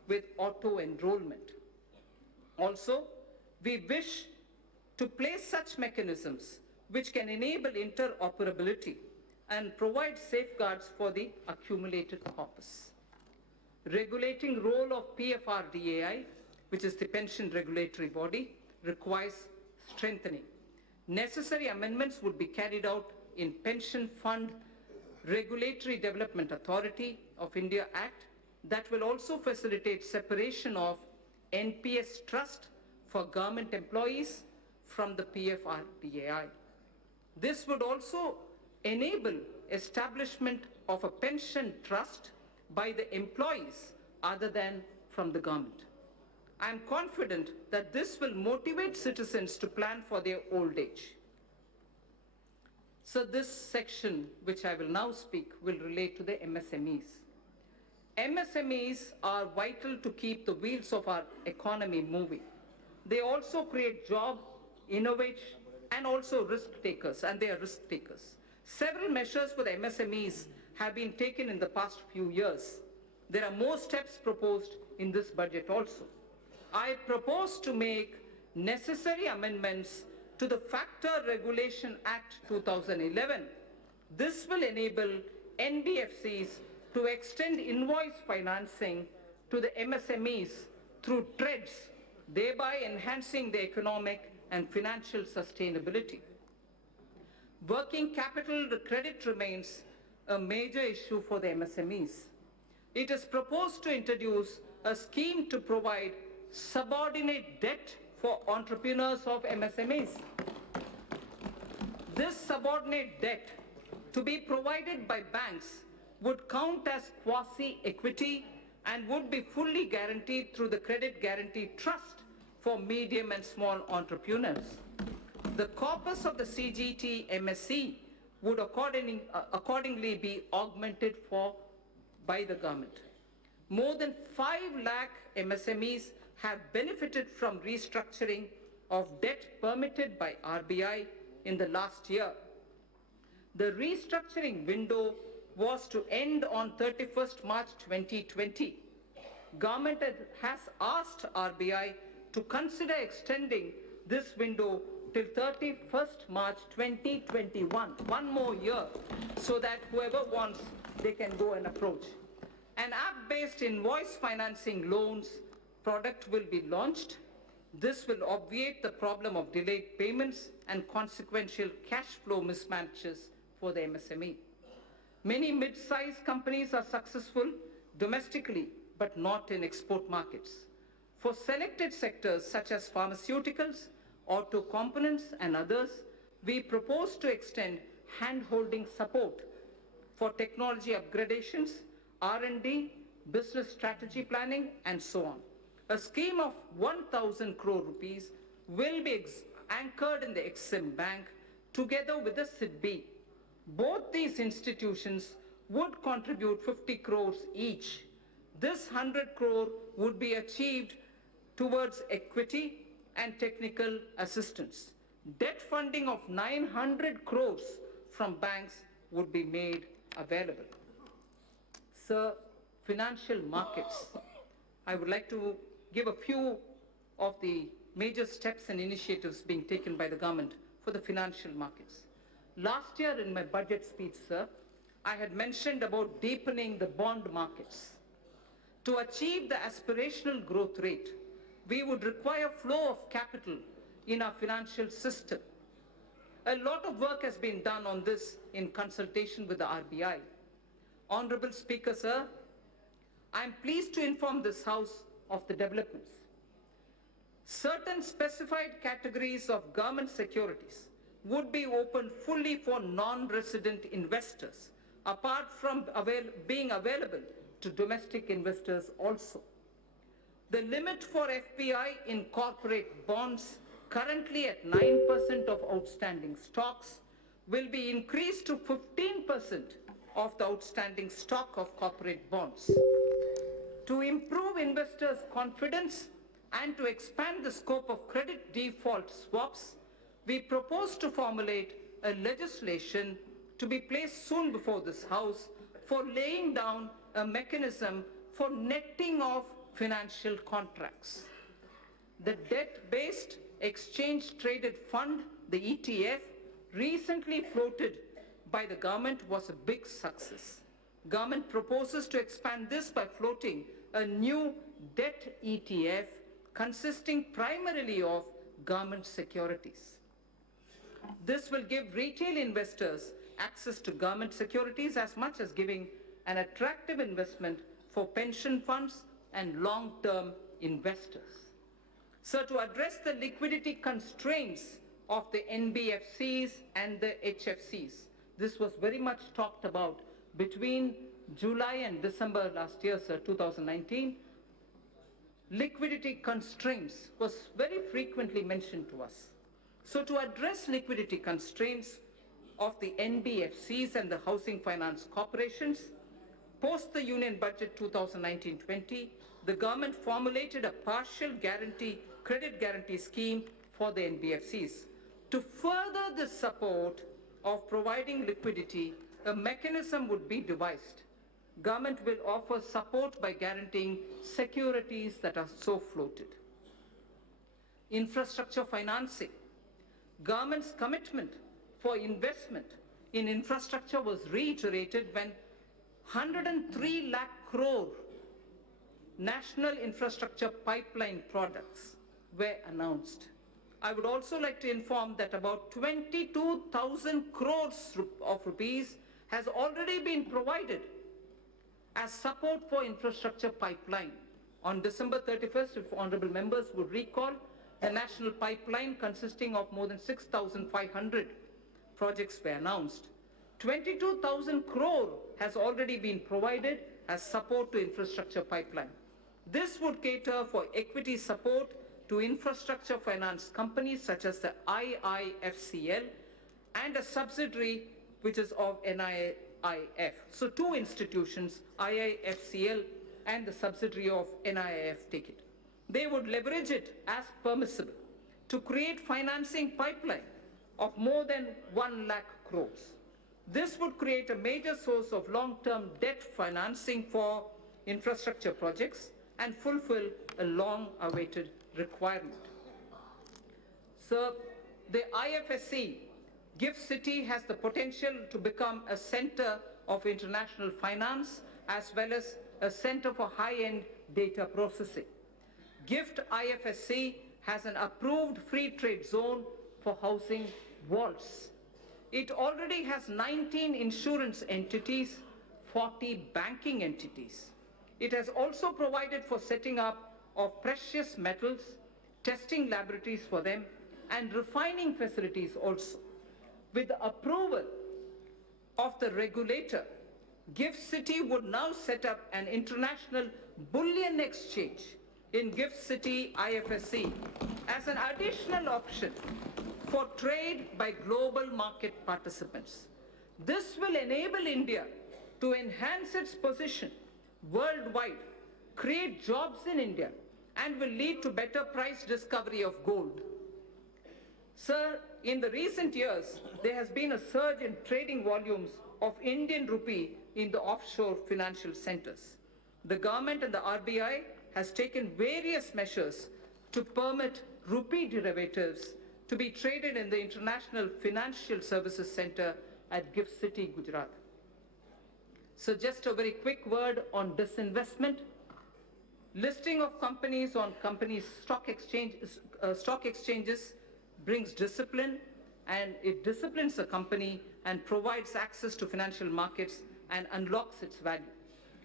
with auto-enrollment. Also, we wish to place such mechanisms which can enable interoperability and provide safeguards for the accumulated corpus. Regulating role of PFRDAI, which is the pension regulatory body, requires strengthening. Necessary amendments would be carried out in Pension Fund Regulatory Development Authority of India Act that will also facilitate separation of NPS trust for government employees from the PFRDAI. This would also enable establishment of a pension trust by the employees other than from the government. I am confident that this will motivate citizens to plan for their old age. So this section, which I will now speak, will relate to the MSMEs. MSMEs are vital to keep the wheels of our economy moving. They also create job, innovate, and also risk takers, and they are risk takers. Several measures for the MSMEs have been taken in the past few years. There are more steps proposed in this budget also. I propose to make necessary amendments to the Factor Regulation Act 2011. This will enable NBFCs to extend invoice financing to the MSMEs through TREDS, thereby enhancing the economic and financial sustainability. Working capital credit remains a major issue for the MSMEs. It is proposed to introduce a scheme to provide subordinate debt for entrepreneurs of MSMEs. This subordinate debt to be provided by banks would count as quasi-equity and would be fully guaranteed through the Credit Guarantee Trust for medium and small entrepreneurs. The corpus of the CGT MSC would accordingly be augmented by the government. More than 5 lakh MSMEs have benefited from restructuring of debt permitted by RBI in the last year. The restructuring window was to end on 31st March 2020. Government has asked RBI to consider extending this window till 31st March 2021, one more year, so that whoever wants, they can go and approach. An app-based invoice financing loans product will be launched. This will obviate the problem of delayed payments and consequential cash flow mismatches for the MSME. Many mid-sized companies are successful domestically, but not in export markets. For selected sectors such as pharmaceuticals, auto components and others, we propose to extend hand-holding support for technology upgradations, R&D, business strategy planning, and so on. A scheme of 1,000 crore rupees will be anchored in the Exim Bank together with the SIDB. Both these institutions would contribute 50 crores each. This 100 crore would be achieved towards equity and technical assistance. Debt funding of 900 crores from banks would be made available. Sir, financial markets. I would like to give a few of the major steps and initiatives being taken by the government for the financial markets. Last year in my budget speech, sir, I had mentioned about deepening the bond markets. To achieve the aspirational growth rate, we would require flow of capital in our financial system. A lot of work has been done on this in consultation with the RBI. Honorable Speaker, sir, I am pleased to inform this House of the developments. Certain specified categories of government securities would be open fully for non-resident investors, apart from being available to domestic investors also. The limit for FPI in corporate bonds, currently at 9% of outstanding stocks, will be increased to 15% of the outstanding stock of corporate bonds. To improve investors' confidence and to expand the scope of credit default swaps, we propose to formulate a legislation to be placed soon before this House for laying down a mechanism for netting of financial contracts. The debt-based exchange-traded fund, the ETF, recently floated by the government was a big success. Government proposes to expand this by floating a new debt ETF consisting primarily of government securities. This will give retail investors access to government securities as much as giving an attractive investment for pension funds and long-term investors. So to address the liquidity constraints of the NBFCs and the HFCs, this was very much talked about between July and December last year, sir, 2019. Liquidity constraints was very frequently mentioned to us. So to address liquidity constraints of the NBFCs and the housing finance corporations, post the Union Budget 2019-20, the government formulated a partial credit guarantee scheme for the NBFCs. To further the support of providing liquidity, a mechanism would be devised. Government will offer support by guaranteeing securities that are so floated. Infrastructure financing. Government's commitment for investment in infrastructure was reiterated when 103 lakh crore national infrastructure pipeline products were announced. I would also like to inform that about 22,000 crores of rupees has already been provided as support for infrastructure pipeline. On December 31st, if honorable members would recall, the national pipeline consisting of more than 6,500 projects were announced. 22,000 crore has already been provided as support to infrastructure pipeline. This would cater for equity support to infrastructure finance companies such as the IIFCL and a subsidiary which is of NIIF. So two institutions, IIFCL and the subsidiary of NIIF, take it. They would leverage it as permissible to create financing pipeline of more than 1 lakh crores. This would create a major source of long-term debt financing for infrastructure projects and fulfill a long-awaited requirement. Sir, the IFSC, GIFT City, has the potential to become a center of international finance as well as a center for high-end data processing. GIFT IFSC has an approved free trade zone for housing vaults. It already has 19 insurance entities, 40 banking entities. It has also provided for setting up of precious metals, testing laboratories for them, and refining facilities also. With the approval of the regulator, GIFT City would now set up an international bullion exchange in GIFT City IFSC as an additional option for trade by global market participants. This will enable India to enhance its position worldwide, create jobs in India, and will lead to better price discovery of gold. Sir, in the recent years, there has been a surge in trading volumes of Indian rupee in the offshore financial centers. The government and the RBI has taken various measures to permit rupee derivatives to be traded in the International Financial Services Center at GIFT City, Gujarat. So just a very quick word on disinvestment. Listing of companies on companies' stock exchanges brings discipline, and it disciplines a company and provides access to financial markets and unlocks its value.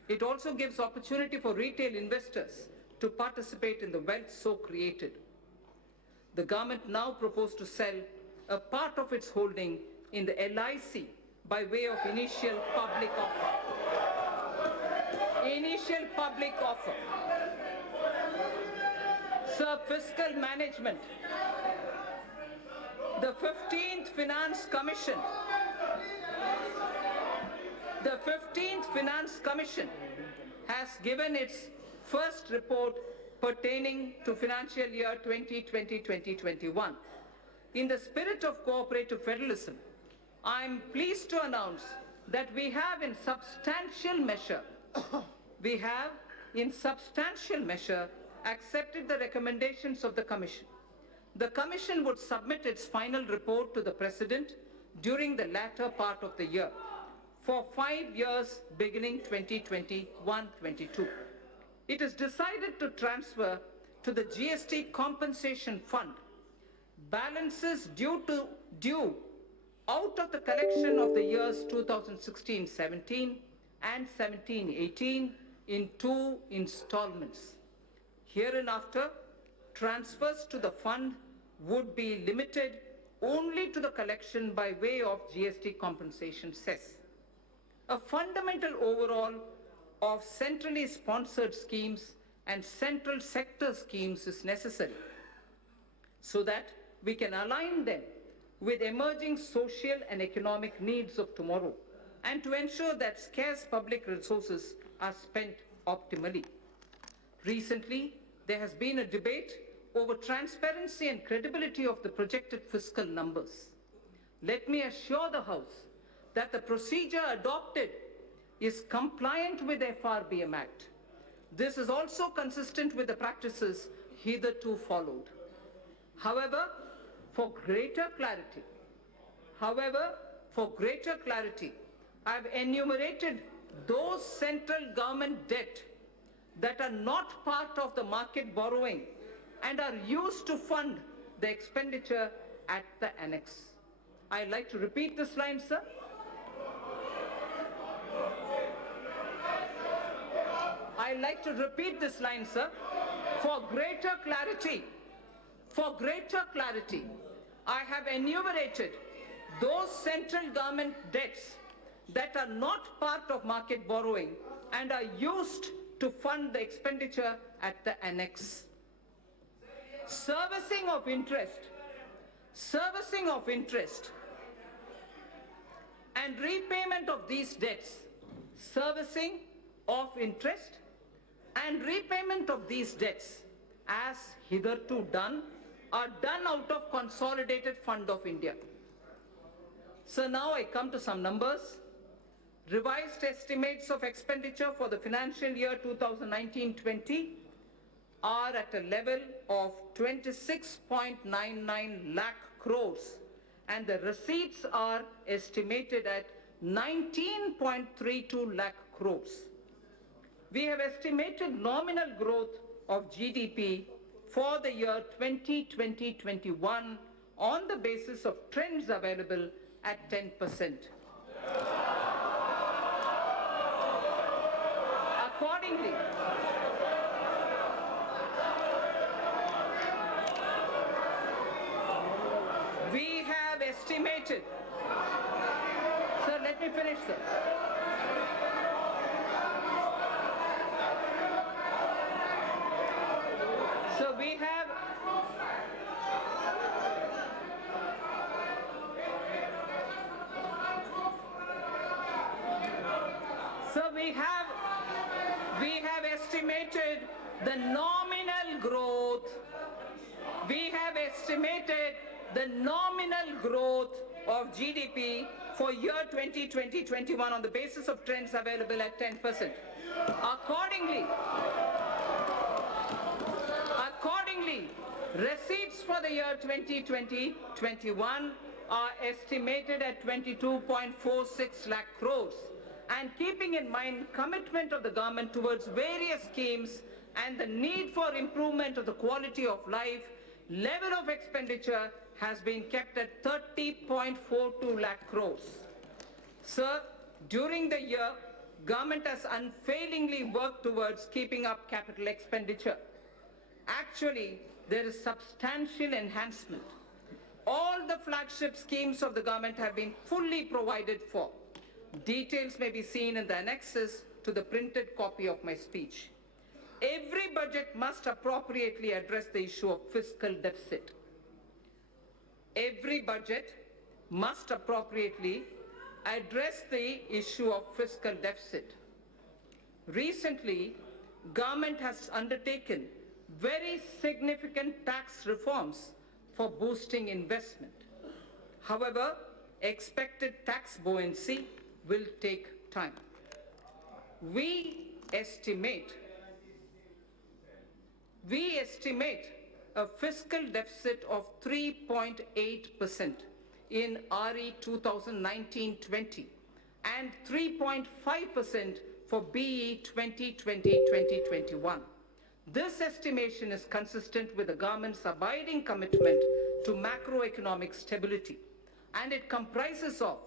It also gives opportunity for retail investors to participate in the wealth so created. The government now proposes to sell a part of its holding in the LIC by way of initial public offer. Initial public offer. Sir, fiscal management. The 15th Finance Commission. The 15th Finance Commission has given its first report pertaining to financial year 2020-2021. In the spirit of cooperative federalism, I am pleased to announce that we have in substantial measure accepted the recommendations of the Commission. The Commission would submit its final report to the President during the latter part of the year for 5 years beginning 2021-22. It is decided to transfer to the GST Compensation Fund balances due out of the collection of the years 2016-17 and 17-18 in 2 installments. Hereinafter, transfers to the fund would be limited only to the collection by way of GST compensation cess. A fundamental overhaul of centrally sponsored schemes and central sector schemes is necessary so that we can align them with emerging social and economic needs of tomorrow and to ensure that scarce public resources are spent optimally. Recently, there has been a debate over transparency and credibility of the projected fiscal numbers. Let me assure the House that the procedure adopted is compliant with the FRBM Act. This is also consistent with the practices hitherto followed. However, for greater clarity, I have enumerated those central government debt that are not part of the market borrowing and are used to fund the expenditure at the annex. I'd like to repeat this line, sir. I'd like to repeat this line, sir. For greater clarity, I have enumerated those central government debts that are not part of market borrowing and are used to fund the expenditure at the annex. Servicing of interest and repayment of these debts, servicing of interest and repayment of these debts as hitherto done are done out of Consolidated Fund of India. So now I come to some numbers. Revised estimates of expenditure for the financial year 2019-20 are at a level of 26.99 lakh crores and the receipts are estimated at 19.32 lakh crores. We have estimated nominal growth of GDP for the year 2020-21 on the basis of trends available at 10%. Accordingly, we have estimated, sir, let me finish, sir. So we have, we have estimated the nominal growth. We have estimated the nominal growth of GDP for year 2020-21 on the basis of trends available at 10%. Accordingly, receipts for the year 2020-21 are estimated at 22.46 lakh crores. And keeping in mind commitment of the government towards various schemes and the need for improvement of the quality of life, level of expenditure has been kept at 30.42 lakh crores. Sir, during the year, government has unfailingly worked towards keeping up capital expenditure. Actually, there is substantial enhancement. All the flagship schemes of the government have been fully provided for. Details may be seen in the annexes to the printed copy of my speech. Every budget must appropriately address the issue of fiscal deficit. Every budget must appropriately address the issue of fiscal deficit. Recently, government has undertaken very significant tax reforms for boosting investment. However, expected tax buoyancy will take time. We estimate a fiscal deficit of 3.8% in RE 2019-20 and 3.5% for BE 2020-2021. This estimation is consistent with the government's abiding commitment to macroeconomic stability, and it comprises of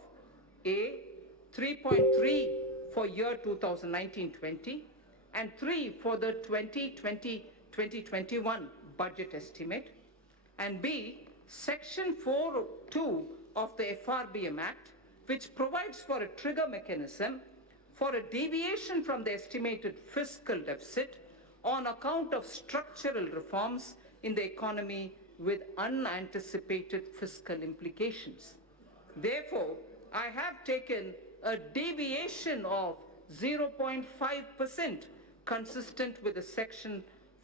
A, 3.3 for year 2019-20 and 3 for the 2020-2021 budget estimate, and B, Section 4.2 of the FRBM Act, which provides for a trigger mechanism for a deviation from the estimated fiscal deficit on account of structural reforms in the economy with unanticipated fiscal implications. Therefore, I have taken a deviation of 0.5% consistent with the Section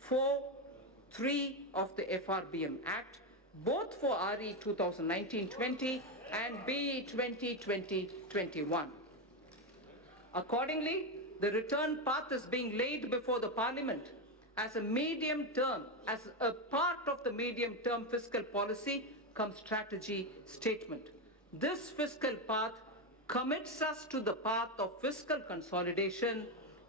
4.3 of the FRBM Act, both for RE 2019-20 and BE 2020-21. Accordingly, the return path is being laid before the Parliament as a part of the medium-term fiscal policy cum strategy statement. This fiscal path commits us to the path of fiscal consolidation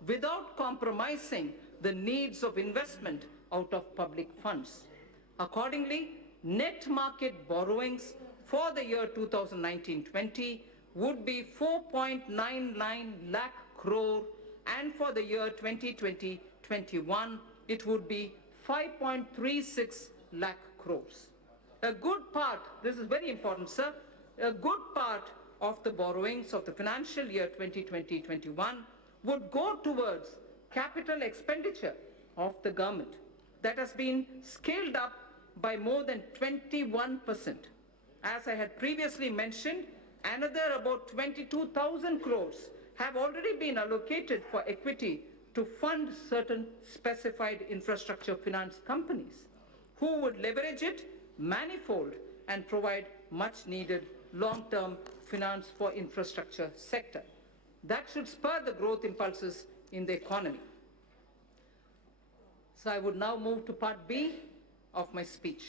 without compromising the needs of investment out of public funds. Accordingly, net market borrowings for the year 2019-20 would be 4.99 lakh crore, and for the year 2020-21 it would be 5.36 lakh crores. A good part, this is very important, sir, a good part of the borrowings of the financial year 2020-21 would go towards capital expenditure of the government that has been scaled up by more than 21%. As I had previously mentioned, another about 22,000 crores have already been allocated for equity to fund certain specified infrastructure finance companies who would leverage it manifold and provide much needed long-term finance for infrastructure sector. That should spur the growth impulses in the economy. So I would now move to part B of my speech.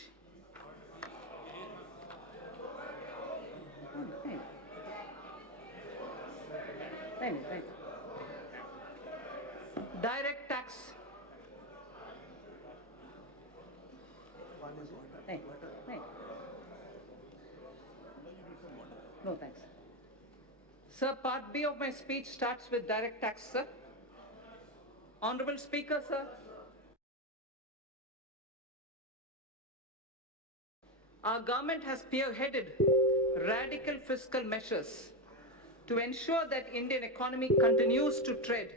Direct tax. No, thanks. Sir, part B of my speech starts with direct tax, sir. Honorable Speaker, sir. Our government has spearheaded radical fiscal measures to ensure that Indian economy continues to tread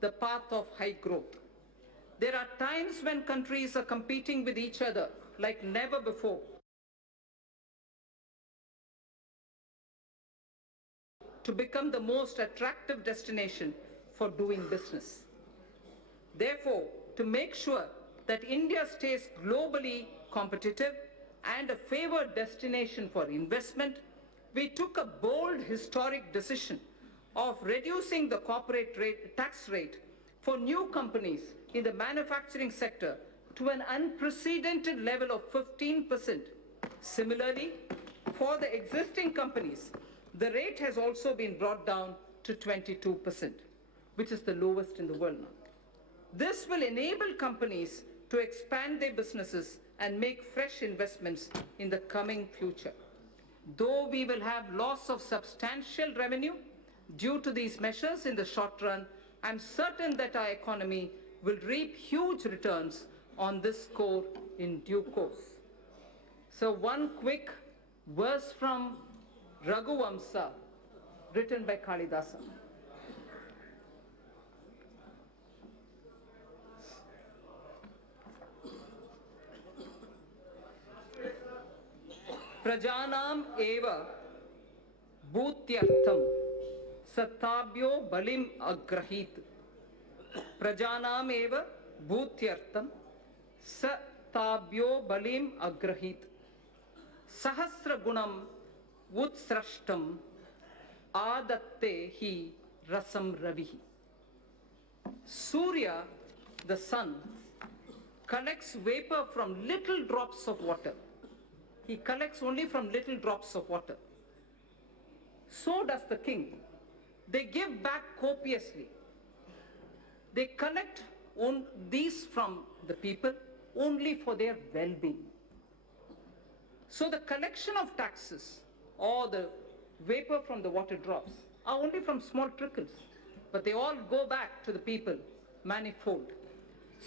the path of high growth. There are times when countries are competing with each other like never before. To become the most attractive destination for doing business. Therefore, to make sure that India stays globally competitive and a favored destination for investment, we took a bold historic decision of reducing the corporate tax rate for new companies in the manufacturing sector to an unprecedented level of 15%. Similarly, for the existing companies, the rate has also been brought down to 22%, which is the lowest in the world now. This will enable companies to expand their businesses and make fresh investments in the coming future. Though we will have loss of substantial revenue due to these measures in the short run, I'm certain that our economy will reap huge returns on this score in due course. So one quick verse from Raghuvamsa, written by Kalidasa. Prajanam eva bhutyartham satabhyo balim agrahit. Prajanam eva bhutyartham satabhyo balim agrahit. Sahasra gunam utsrashtam adatte hi rasam ravihi. Surya, the sun, collects vapor from little drops of water. He collects only from little drops of water. So does the king. They give back copiously. They collect these from the people only for their well-being. So the collection of taxes or the vapor from the water drops are only from small trickles, but they all go back to the people manifold.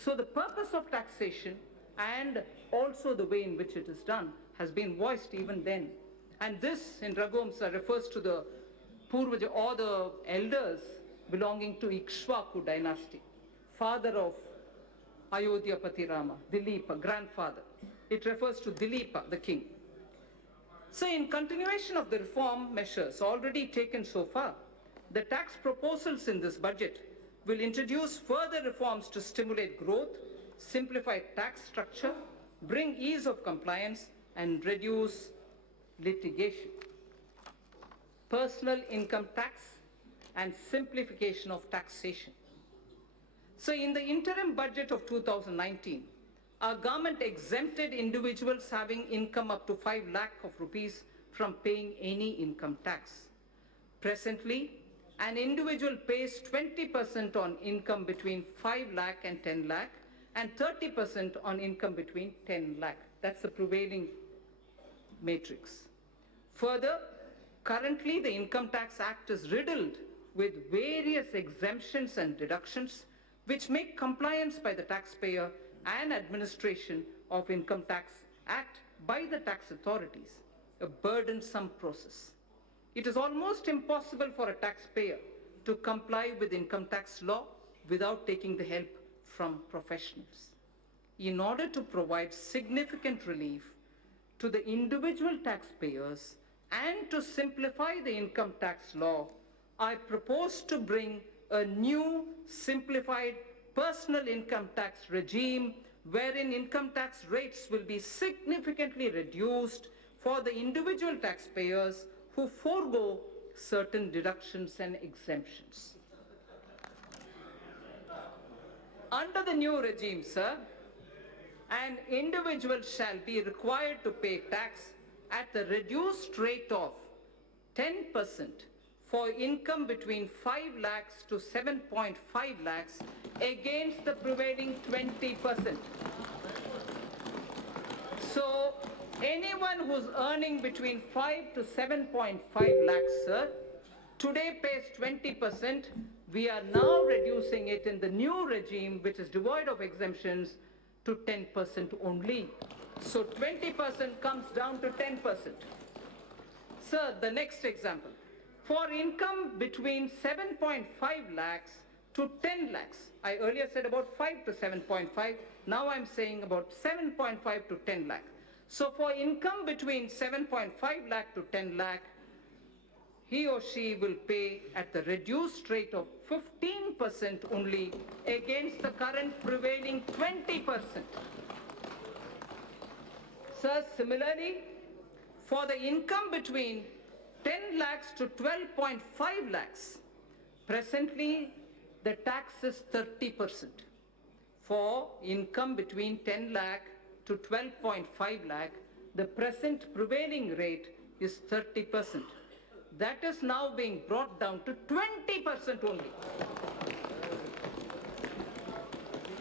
So the purpose of taxation and also the way in which it is done has been voiced even then. And this in Raghuvamsa refers to the Purvaja or the elders belonging to Ikshvaku dynasty, father of Ayodhyapati Rama, Dileepa, grandfather. It refers to Dileepa, the king. So in continuation of the reform measures already taken so far, the tax proposals in this budget will introduce further reforms to stimulate growth, simplify tax structure, bring ease of compliance, and reduce litigation. Personal income tax and simplification of taxation. So in the interim budget of 2019, our government exempted individuals having income up to 5 lakh of rupees from paying any income tax. Presently, an individual pays 20% on income between 5 lakh and 10 lakh and 30% on income between 10 lakh. That's the prevailing matrix. Further, currently the Income Tax Act is riddled with various exemptions and deductions which make compliance by the taxpayer and administration of Income Tax Act by the tax authorities a burdensome process. It is almost impossible for a taxpayer to comply with income tax law without taking the help from professionals. In order to provide significant relief to the individual taxpayers and to simplify the income tax law, I propose to bring a new simplified personal income tax regime wherein income tax rates will be significantly reduced for the individual taxpayers who forego certain deductions and exemptions. Under the new regime, sir, an individual shall be required to pay tax at the reduced rate of 10% for income between 5 lakhs to 7.5 lakhs against the prevailing 20%. So anyone who's earning between 5 to 7.5 lakhs, sir, today pays 20%. We are now reducing it in the new regime, which is devoid of exemptions, to 10% only. So 20% comes down to 10%. Sir, the next example. For income between 7.5 lakhs to 10 lakhs, I earlier said about 5 to 7.5, now I'm saying about 7.5 to 10 lakh. So for income between 7.5 lakh to 10 lakh, he or she will pay at the reduced rate of 15% only against the current prevailing 20%. Sir, similarly, for the income between 10 lakhs to 12.5 lakhs, presently the tax is 30%. For income between 10 lakh to 12.5 lakh, the present prevailing rate is 30%. That is now being brought down to 20% only.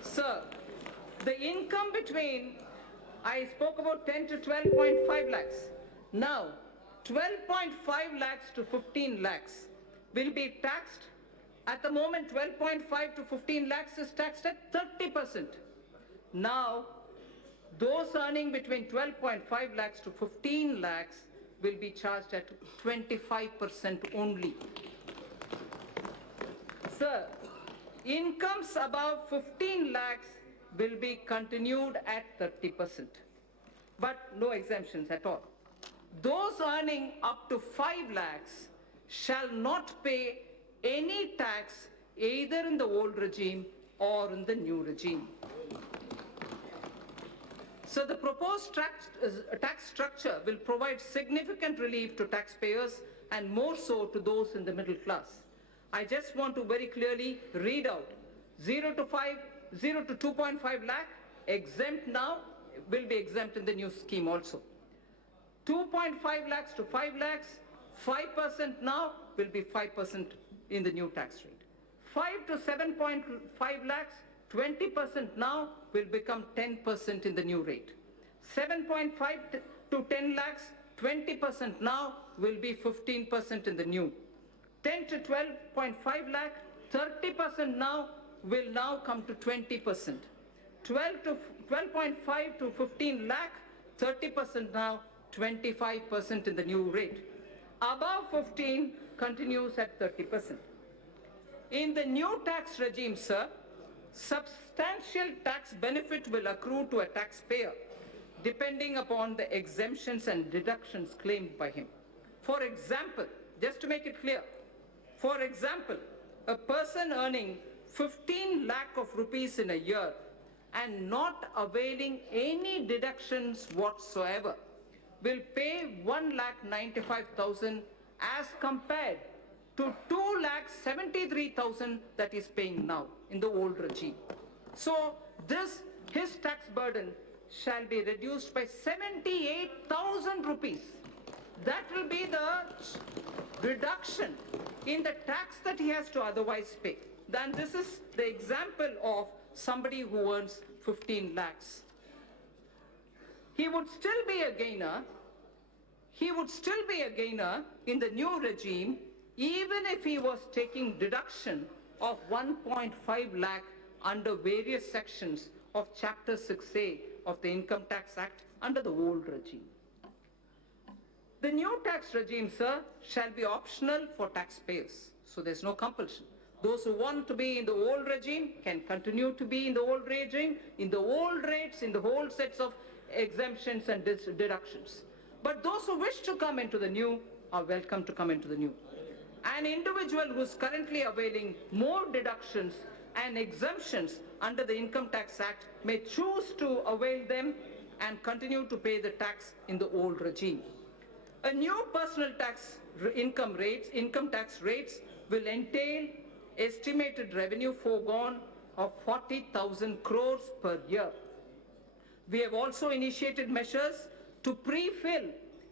Sir, the income between, I spoke about 10 to 12.5 lakhs. Now, 12.5 lakhs to 15 lakhs will be taxed. At the moment, 12.5 to 15 lakhs is taxed at 30%. Now, those earning between 12.5 lakhs to 15 lakhs will be charged at 25% only. Sir, incomes above 15 lakhs will be continued at 30%, but no exemptions at all. Those earning up to 5 lakhs shall not pay any tax either in the old regime or in the new regime. So the proposed tax structure will provide significant relief to taxpayers and more so to those in the middle class. I just want to very clearly read out 0 to 2.5 lakh, exempt now, will be exempt in the new scheme also. 2.5 lakhs to 5 lakhs, 5% now will be 5% in the new tax rate. 5 to 7.5 lakhs, 20% now will become 10% in the new rate. 7.5 to 10 lakhs, 20% now will be 15% in the new. 10 to 12.5 lakh, 30% now will now come to 20%. 12.5 to 15 lakh, 30% now, 25% in the new rate. Above 15 continues at 30%. In the new tax regime, sir, substantial tax benefit will accrue to a taxpayer depending upon the exemptions and deductions claimed by him. For example, just to make it clear, for example, a person earning 15 lakh of rupees in a year and not availing any deductions whatsoever will pay 1,95,000 as compared to 2,73,000 that is paying now in the old regime. So his tax burden shall be reduced by 78,000 rupees. That will be the reduction in the tax that he has to otherwise pay. Then this is the example of somebody who earns 15 lakhs. He would still be a gainer. He would still be a gainer in the new regime even if he was taking deduction of 1.5 lakh under various sections of Chapter 6A of the Income Tax Act under the old regime. The new tax regime, sir, shall be optional for taxpayers. So there's no compulsion. Those who want to be in the old regime can continue to be in the old regime, in the old rates, in the whole sets of exemptions and deductions. But those who wish to come into the new are welcome to come into the new. An individual who is currently availing more deductions and exemptions under the Income Tax Act may choose to avail them and continue to pay the tax in the old regime. A new personal tax income tax rates will entail estimated revenue foregone of 40,000 crores per year. We have also initiated measures to pre-fill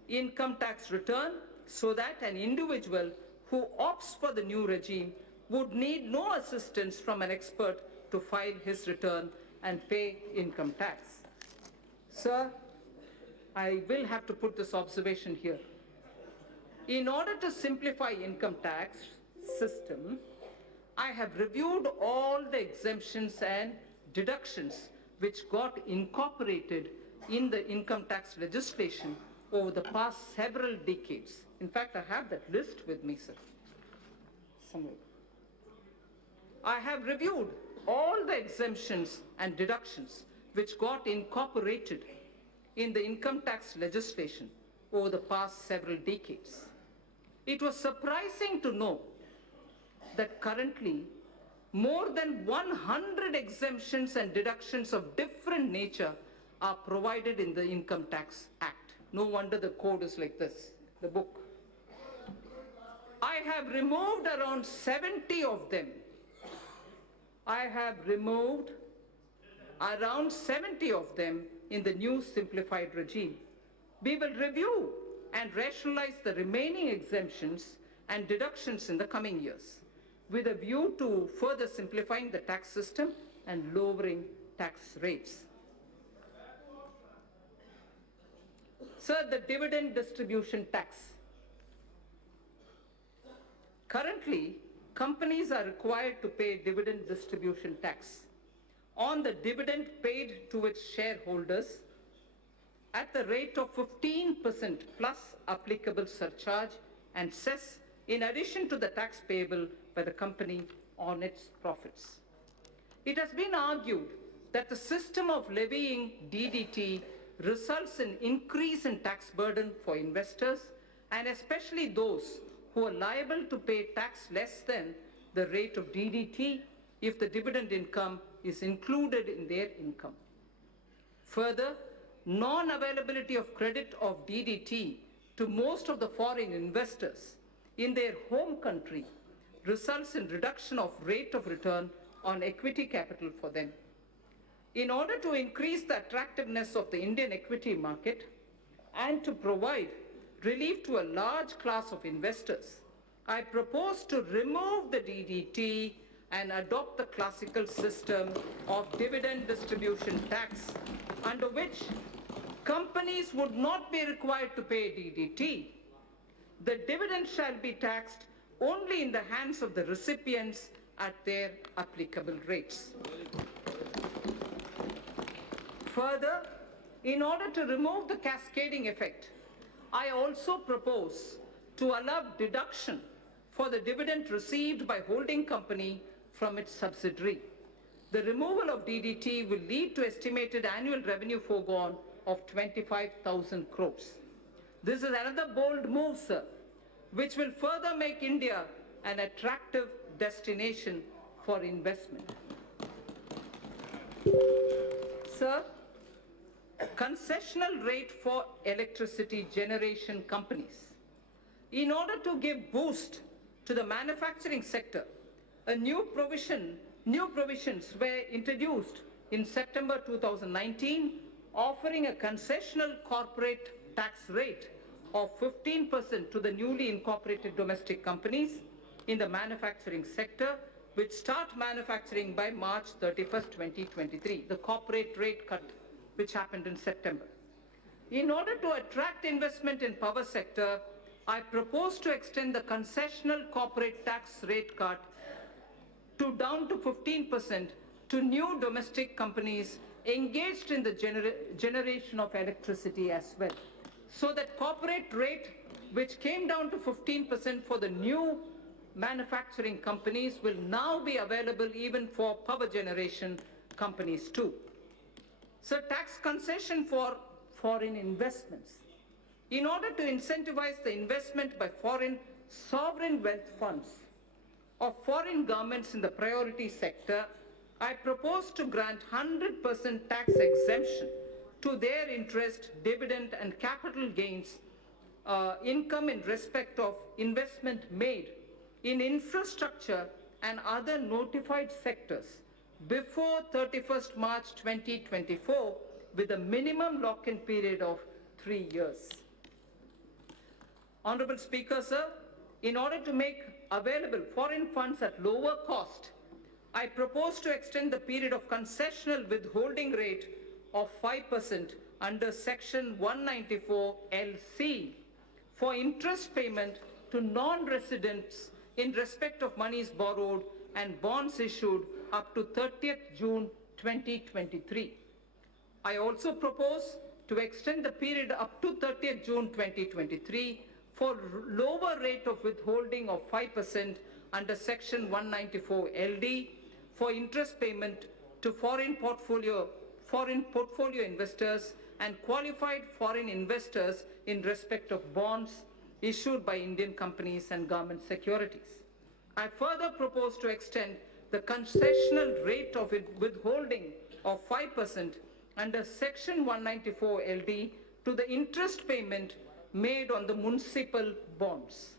income tax return so that an individual who opts for the new regime would need no assistance from an expert to file his return and pay income tax. Sir, I will have to put this observation here. In order to simplify income tax system, I have reviewed all the exemptions and deductions which got incorporated in the income tax legislation over the past several decades. In fact, I have that list with me, sir. Somewhere. I have reviewed all the exemptions and deductions which got incorporated in the income tax legislation over the past several decades. It was surprising to know that currently more than 100 exemptions and deductions of different nature are provided in the Income Tax Act. No wonder the code is like this, the book. I have removed around 70 of them. I have removed around 70 of them in the new simplified regime. We will review and rationalize the remaining exemptions and deductions in the coming years, with a view to further simplifying the tax system and lowering tax rates. Sir, the Dividend Distribution Tax. Currently, companies are required to pay dividend distribution tax on the dividend paid to its shareholders at the rate of 15% plus applicable surcharge and cess, in addition to the tax payable by the company on its profits. It has been argued that the system of levying DDT results in increase in tax burden for investors, and especially those who are liable to pay tax less than the rate of DDT if the dividend income is included in their income. Further, non-availability of credit of DDT to most of the foreign investors in their home country results in reduction of rate of return on equity capital for them. In order to increase the attractiveness of the Indian equity market and to provide relief to a large class of investors, I propose to remove the DDT and adopt the classical system of dividend distribution tax, under which companies would not be required to pay DDT. The dividend shall be taxed only in the hands of the recipients at their applicable rates. Further, in order to remove the cascading effect, I also propose to allow deduction for the dividend received by holding company from its subsidiary. The removal of DDT will lead to estimated annual revenue foregone of 25,000 crores. This is another bold move, sir, which will further make India an attractive destination for investment. Sir, concessional rate for electricity generation companies. In order to give boost to the manufacturing sector, new provisions were introduced in September 2019, offering a concessional corporate tax rate of 15% to the newly incorporated domestic companies in the manufacturing sector, which start manufacturing by March 31st, 2023, the corporate rate cut which happened in September. In order to attract investment in power sector, I propose to extend the concessional corporate tax rate cut down to 15% to new domestic companies engaged in the generation of electricity as well. So that corporate rate, which came down to 15% for the new manufacturing companies, will now be available even for power generation companies too. So tax concession for foreign investments. In order to incentivize the investment by foreign sovereign wealth funds of foreign governments in the priority sector, I propose to grant 100% tax exemption to their interest, dividend and capital gains income in respect of investment made in infrastructure and other notified sectors before 31st March 2024 with a minimum lock-in period of 3 years. Honorable Speaker, sir, in order to make available foreign funds at lower cost, I propose to extend the period of concessional withholding rate of 5% under Section 194 LC for interest payment to non-residents in respect of monies borrowed and bonds issued up to 30th June 2023. I also propose to extend the period up to 30th June 2023 for lower rate of withholding of 5% under Section 194 LD for interest payment to foreign portfolio investors and qualified foreign investors in respect of bonds issued by Indian companies and government securities. I further propose to extend the concessional rate of withholding of 5% under Section 194 LD to the interest payment made on the municipal bonds.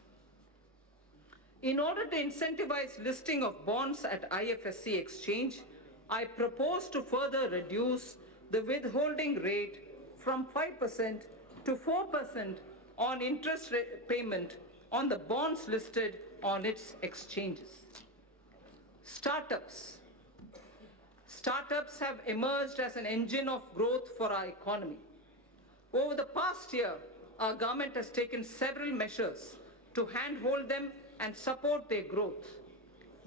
In order to incentivize listing of bonds at IFSC exchange, I propose to further reduce the withholding rate from 5% to 4% on interest payment on the bonds listed on its exchanges. Startups. Startups have emerged as an engine of growth for our economy. Over the past year, our government has taken several measures to handhold them and support their growth.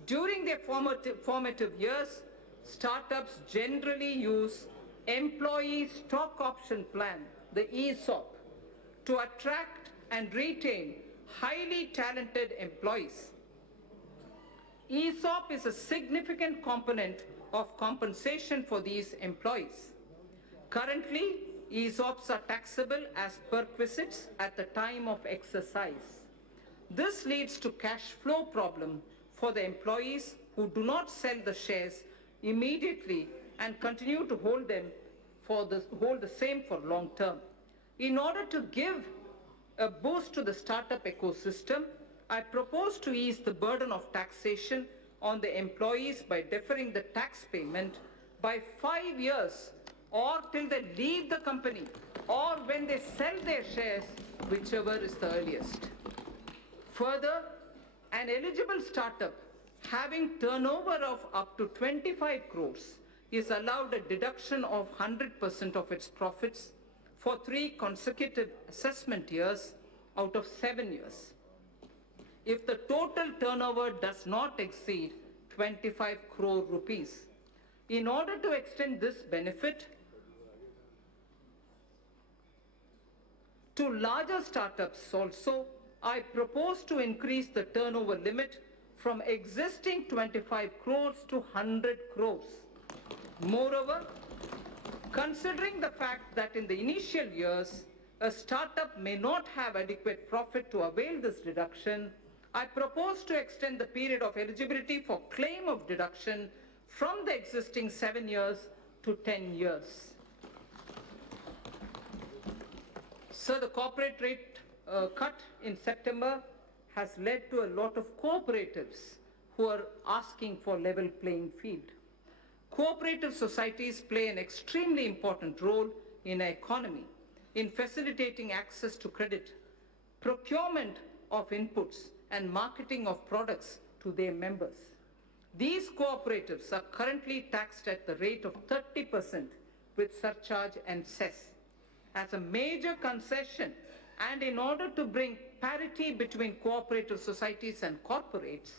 During their formative years, startups generally use Employee Stock Option Plan, the ESOP, to attract and retain highly talented employees. ESOP is a significant component of compensation for these employees. Currently, ESOPs are taxable as perquisites at the time of exercise. This leads to cash flow problem for the employees who do not sell the shares immediately and continue to hold the same for long term. In order to give a boost to the startup ecosystem, I propose to ease the burden of taxation on the employees by deferring the tax payment by 5 years or till they leave the company or when they sell their shares, whichever is the earliest. Further, an eligible startup having turnover of up to 25 crores is allowed a deduction of 100% of its profits for 3 consecutive assessment years out of 7 years. If the total turnover does not exceed 25 crore rupees. In order to extend this benefit to larger startups also, I propose to increase the turnover limit from existing 25 crores to 100 crores. Moreover, considering the fact that in the initial years, a startup may not have adequate profit to avail this deduction, I propose to extend the period of eligibility for claim of deduction from the existing 7 years to 10 years. So the corporate rate cut in September has led to a lot of cooperatives who are asking for level playing field. Cooperative societies play an extremely important role in our economy in facilitating access to credit, procurement of inputs, and marketing of products to their members. These cooperatives are currently taxed at the rate of 30% with surcharge and cess. As a major concession, and in order to bring parity between cooperative societies and corporates,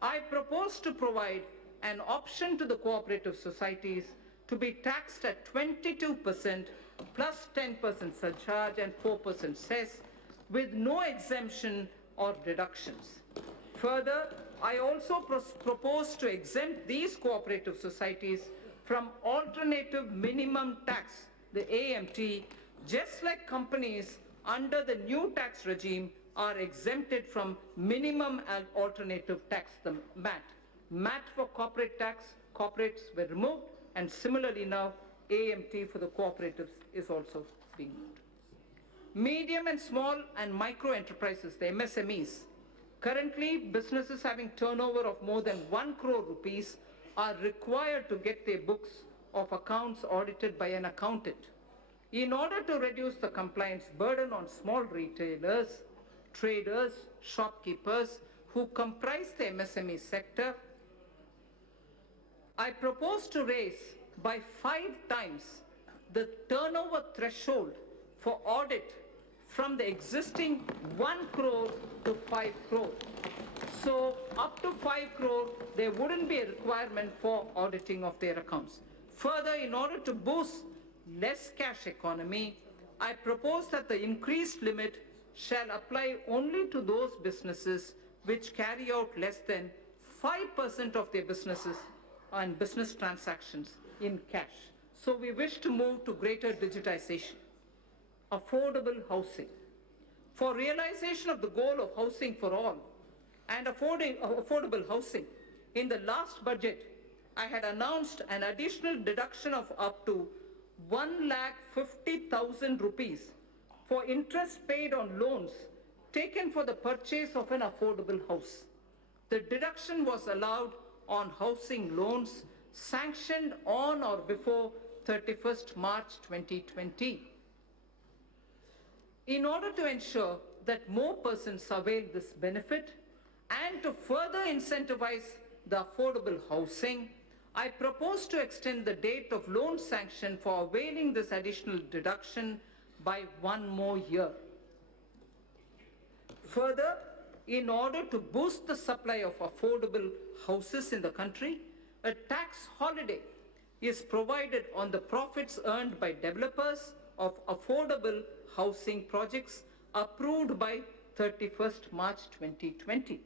I propose to provide an option to the cooperative societies to be taxed at 22% plus 10% surcharge and 4% cess with no exemption or deductions. Further, I also propose to exempt these cooperative societies from alternative minimum tax, the AMT, just like companies under the new tax regime are exempted from minimum and alternative tax, the MAT. MAT for corporate tax, corporates were removed, and similarly now AMT for the cooperatives is also being moved. Medium and small and micro enterprises, the MSMEs. Currently, businesses having turnover of more than 1 crore rupees are required to get their books of accounts audited by an accountant. In order to reduce the compliance burden on small retailers, traders, shopkeepers who comprise the MSME sector, I propose to raise by 5 times the turnover threshold for audit from the existing 1 crore to 5 crore. So up to 5 crore, there wouldn't be a requirement for auditing of their accounts. Further, in order to boost less cash economy, I propose that the increased limit shall apply only to those businesses which carry out less than 5% of their businesses and business transactions in cash. So we wish to move to greater digitization. Affordable housing. For realization of the goal of housing for all and affordable housing, in the last budget, I had announced an additional deduction of up to 1,50,000 rupees for interest paid on loans taken for the purchase of an affordable house. The deduction was allowed on housing loans sanctioned on or before 31st March 2020. In order to ensure that more persons avail this benefit and to further incentivize the affordable housing, I propose to extend the date of loan sanction for availing this additional deduction by 1 more year. Further, in order to boost the supply of affordable houses in the country, a tax holiday is provided on the profits earned by developers of affordable housing projects approved by 31st March 2020.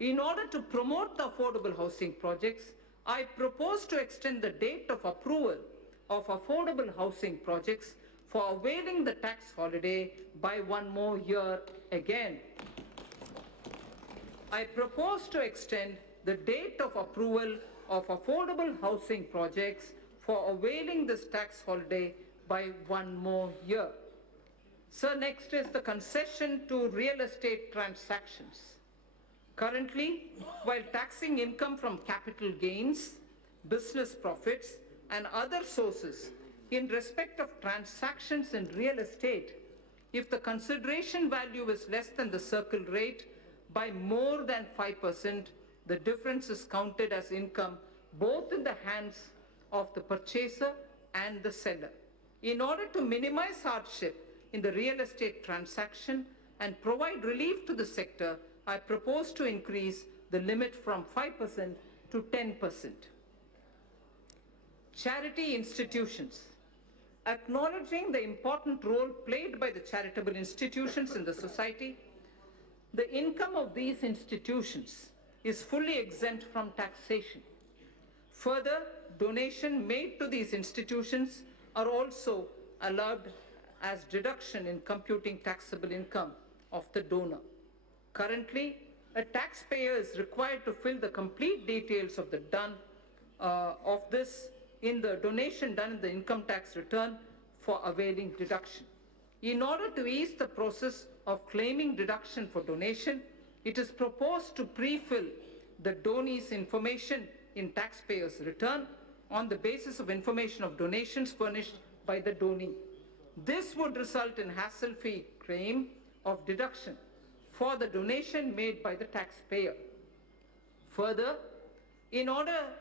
In order to promote the affordable housing projects, I propose to extend the date of approval of affordable housing projects for availing the tax holiday by 1 more year again. I propose to extend the date of approval of affordable housing projects for availing this tax holiday by 1 more year. So next is the concession to real estate transactions. Currently, while taxing income from capital gains, business profits, and other sources in respect of transactions in real estate, if the consideration value is less than the circle rate by more than 5%, the difference is counted as income both in the hands of the purchaser and the seller. In order to minimize hardship in the real estate transaction and provide relief to the sector, I propose to increase the limit from 5% to 10%. Charity institutions. Acknowledging the important role played by the charitable institutions in the society, the income of these institutions is fully exempt from taxation. Further, donations made to these institutions are also allowed as deduction in computing taxable income of the donor. Currently, a taxpayer is required to fill the complete details of the donation done in the income tax return for availing deduction. In order to ease the process of claiming deduction for donation, it is proposed to pre-fill the donee's information in taxpayer's return on the basis of information of donations furnished by the donee. This would result in hassle-free claim of deduction for the donation made by the taxpayer. Further, in order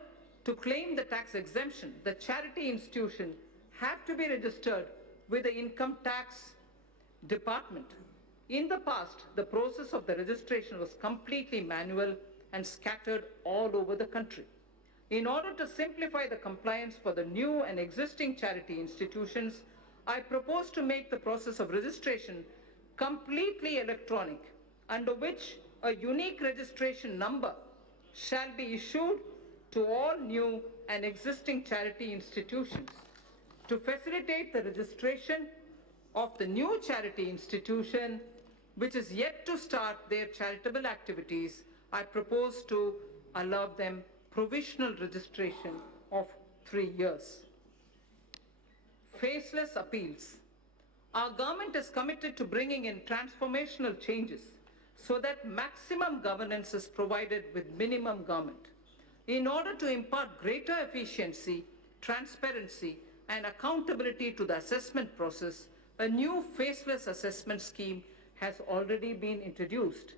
to claim the tax exemption, the charity institution have to be registered with the income tax department. In the past, the process of the registration was completely manual and scattered all over the country. In order to simplify the compliance for the new and existing charity institutions, I propose to make the process of registration completely electronic, under which a unique registration number shall be issued to all new and existing charity institutions. To facilitate the registration of the new charity institution, which is yet to start their charitable activities, I propose to allow them provisional registration of 3 years. Faceless appeals. Our government is committed to bringing in transformational changes so that maximum governance is provided with minimum government. In order to impart greater efficiency, transparency, and accountability to the assessment process, a new faceless assessment scheme has already been introduced.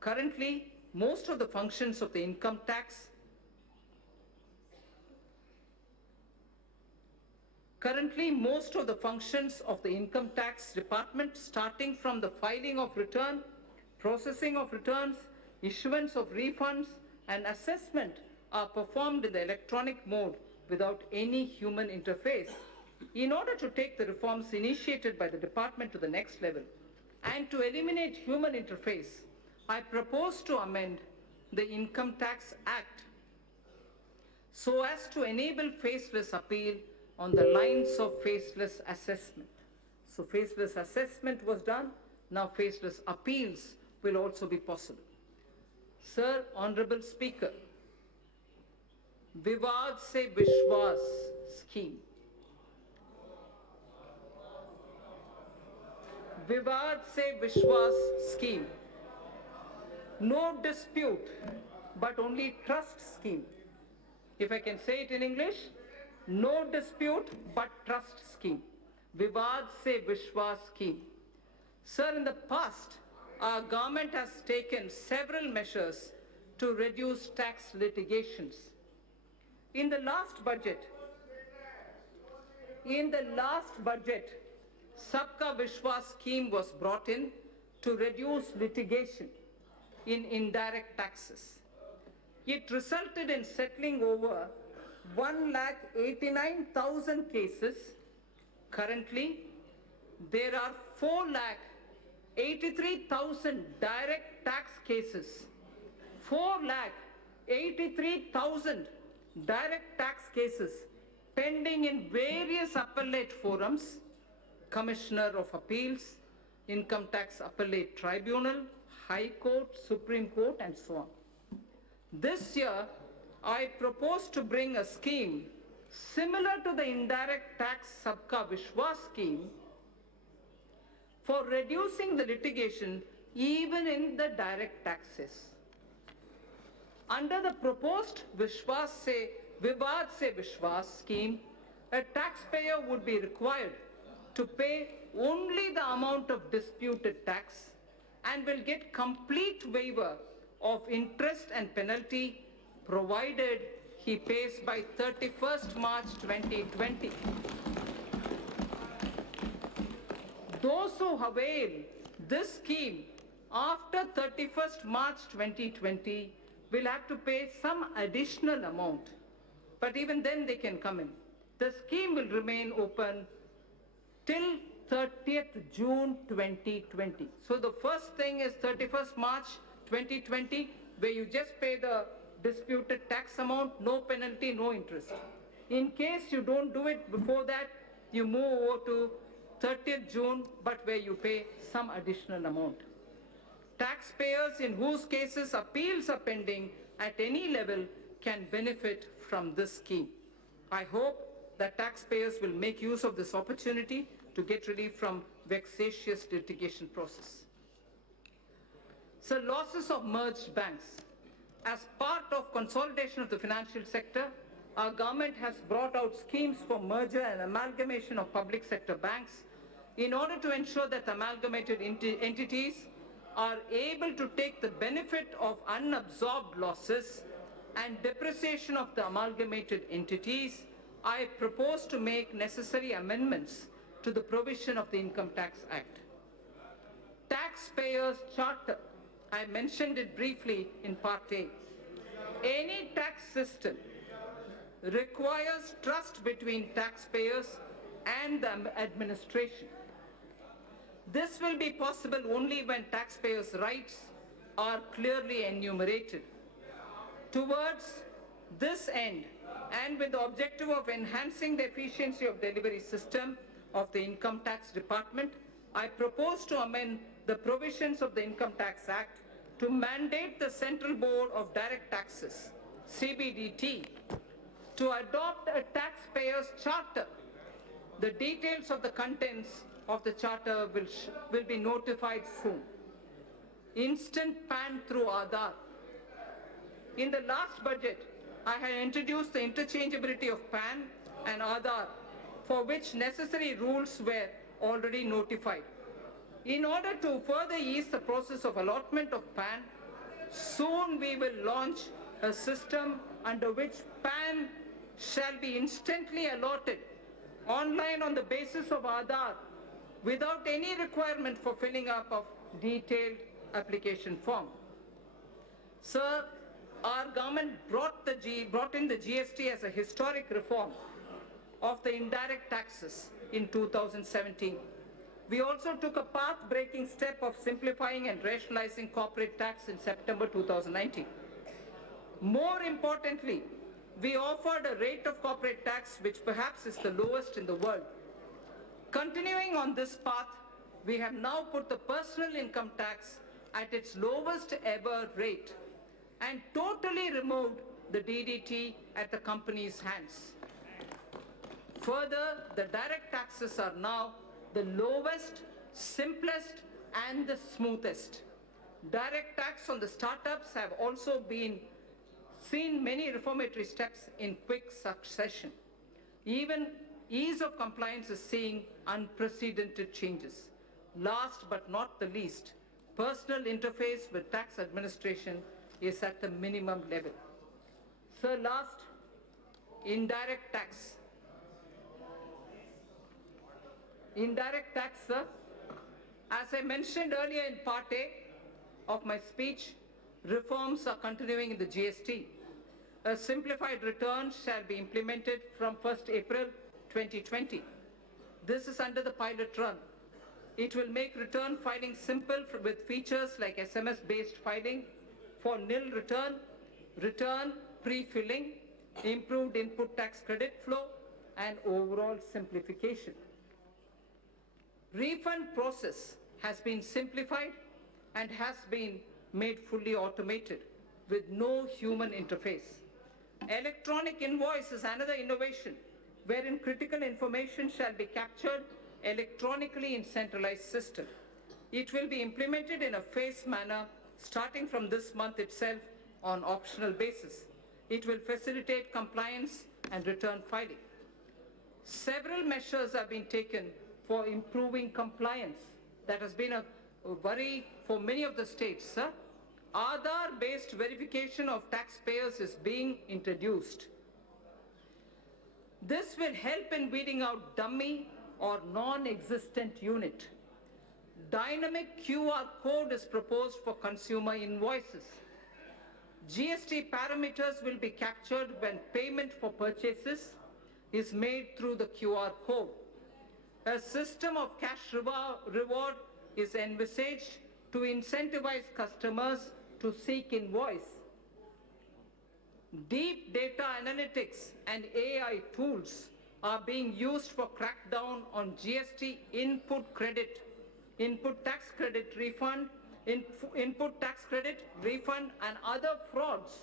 Currently, most of the functions of the income tax department, starting from the filing of return, processing of returns, issuance of refunds, and assessment, are performed in the electronic mode without any human interface. In order to take the reforms initiated by the department to the next level and to eliminate human interface, I propose to amend the Income Tax Act so as to enable faceless appeal on the lines of faceless assessment. So faceless assessment was done, now faceless appeals will also be possible. Sir, Honorable Speaker, Vivad se Vishwas scheme. Vivad se Vishwas scheme. No dispute, but only trust scheme. If I can say it in English, no dispute, but trust scheme. Vivad se Vishwas scheme. Sir, in the past, our government has taken several measures to reduce tax litigations. In the last budget, Sabka Vishwas scheme was brought in to reduce litigation in indirect taxes. It resulted in settling over 1,89,000 cases. Currently, there are 4,83,000 direct tax cases. 4,83,000 direct tax cases pending in various appellate forums, Commissioner of Appeals, Income Tax Appellate Tribunal, High Court, Supreme Court, and so on. This year, I propose to bring a scheme similar to the indirect tax Sabka Vishwas scheme for reducing the litigation even in the direct taxes. Under the proposed Vivad se Vishwas scheme, a taxpayer would be required to pay only the amount of disputed tax and will get complete waiver of interest and penalty provided he pays by 31st March 2020. Those who avail this scheme after 31st March 2020 will have to pay some additional amount, but even then they can come in. The scheme will remain open till 30th June 2020. So the first thing is 31st March 2020, where you just pay the disputed tax amount, no penalty, no interest. In case you don't do it before that, you move over to 30th June, but where you pay some additional amount. Taxpayers in whose cases appeals are pending at any level can benefit from this scheme. I hope that taxpayers will make use of this opportunity to get relief from vexatious litigation process. So losses of merged banks. As part of consolidation of the financial sector, our government has brought out schemes for merger and amalgamation of public sector banks in order to ensure that amalgamated entities are able to take the benefit of unabsorbed losses and depreciation of the amalgamated entities. I propose to make necessary amendments to the provision of the Income Tax Act. Taxpayers Charter. I mentioned it briefly in Part A. Any tax system requires trust between taxpayers and the administration. This will be possible only when taxpayers' rights are clearly enumerated. Towards this end, and with the objective of enhancing the efficiency of delivery system of the Income Tax Department, I propose to amend the provisions of the Income Tax Act to mandate the Central Board of Direct Taxes, CBDT, to adopt a taxpayers' charter. The details of the contents of the charter will be notified soon. Instant PAN through Aadhaar. In the last budget, I had introduced the interchangeability of PAN and Aadhaar, for which necessary rules were already notified. In order to further ease the process of allotment of PAN, soon we will launch a system under which PAN shall be instantly allotted online on the basis of Aadhaar without any requirement for filling up of detailed application form. Sir, our government brought in the GST as a historic reform of the indirect taxes in 2017. We also took a path-breaking step of simplifying and rationalizing corporate tax in September 2019. More importantly, we offered a rate of corporate tax which perhaps is the lowest in the world. Continuing on this path, we have now put the personal income tax at its lowest ever rate and totally removed the DDT at the company's hands. Further, the direct taxes are now the lowest, simplest, and the smoothest. Direct tax on the startups have also seen many reformatory steps in quick succession. Even ease of compliance is seeing unprecedented changes. Last but not the least, personal interface with tax administration is at the minimum level. Sir, last, indirect tax. Indirect tax, sir, as I mentioned earlier in part A of my speech, reforms are continuing in the GST. A simplified return shall be implemented from 1st April 2020. This is under the pilot run. It will make return filing simple with features like SMS-based filing for nil return pre-filling, improved input tax credit flow, and overall simplification. Refund process has been simplified and has been made fully automated with no human interface. Electronic invoice is another innovation wherein critical information shall be captured electronically in centralized system. It will be implemented in a phased manner starting from this month itself on optional basis. It will facilitate compliance and return filing. Several measures have been taken for improving compliance. That has been a worry for many of the states, sir. Aadhaar-based verification of taxpayers is being introduced. This will help in weeding out dummy or non-existent unit. Dynamic QR code is proposed for consumer invoices. GST parameters will be captured when payment for purchases is made through the QR code. A system of cash reward is envisaged to incentivize customers to seek invoice. Deep data analytics and AI tools are being used for crackdown on GST input tax credit refund, and other frauds,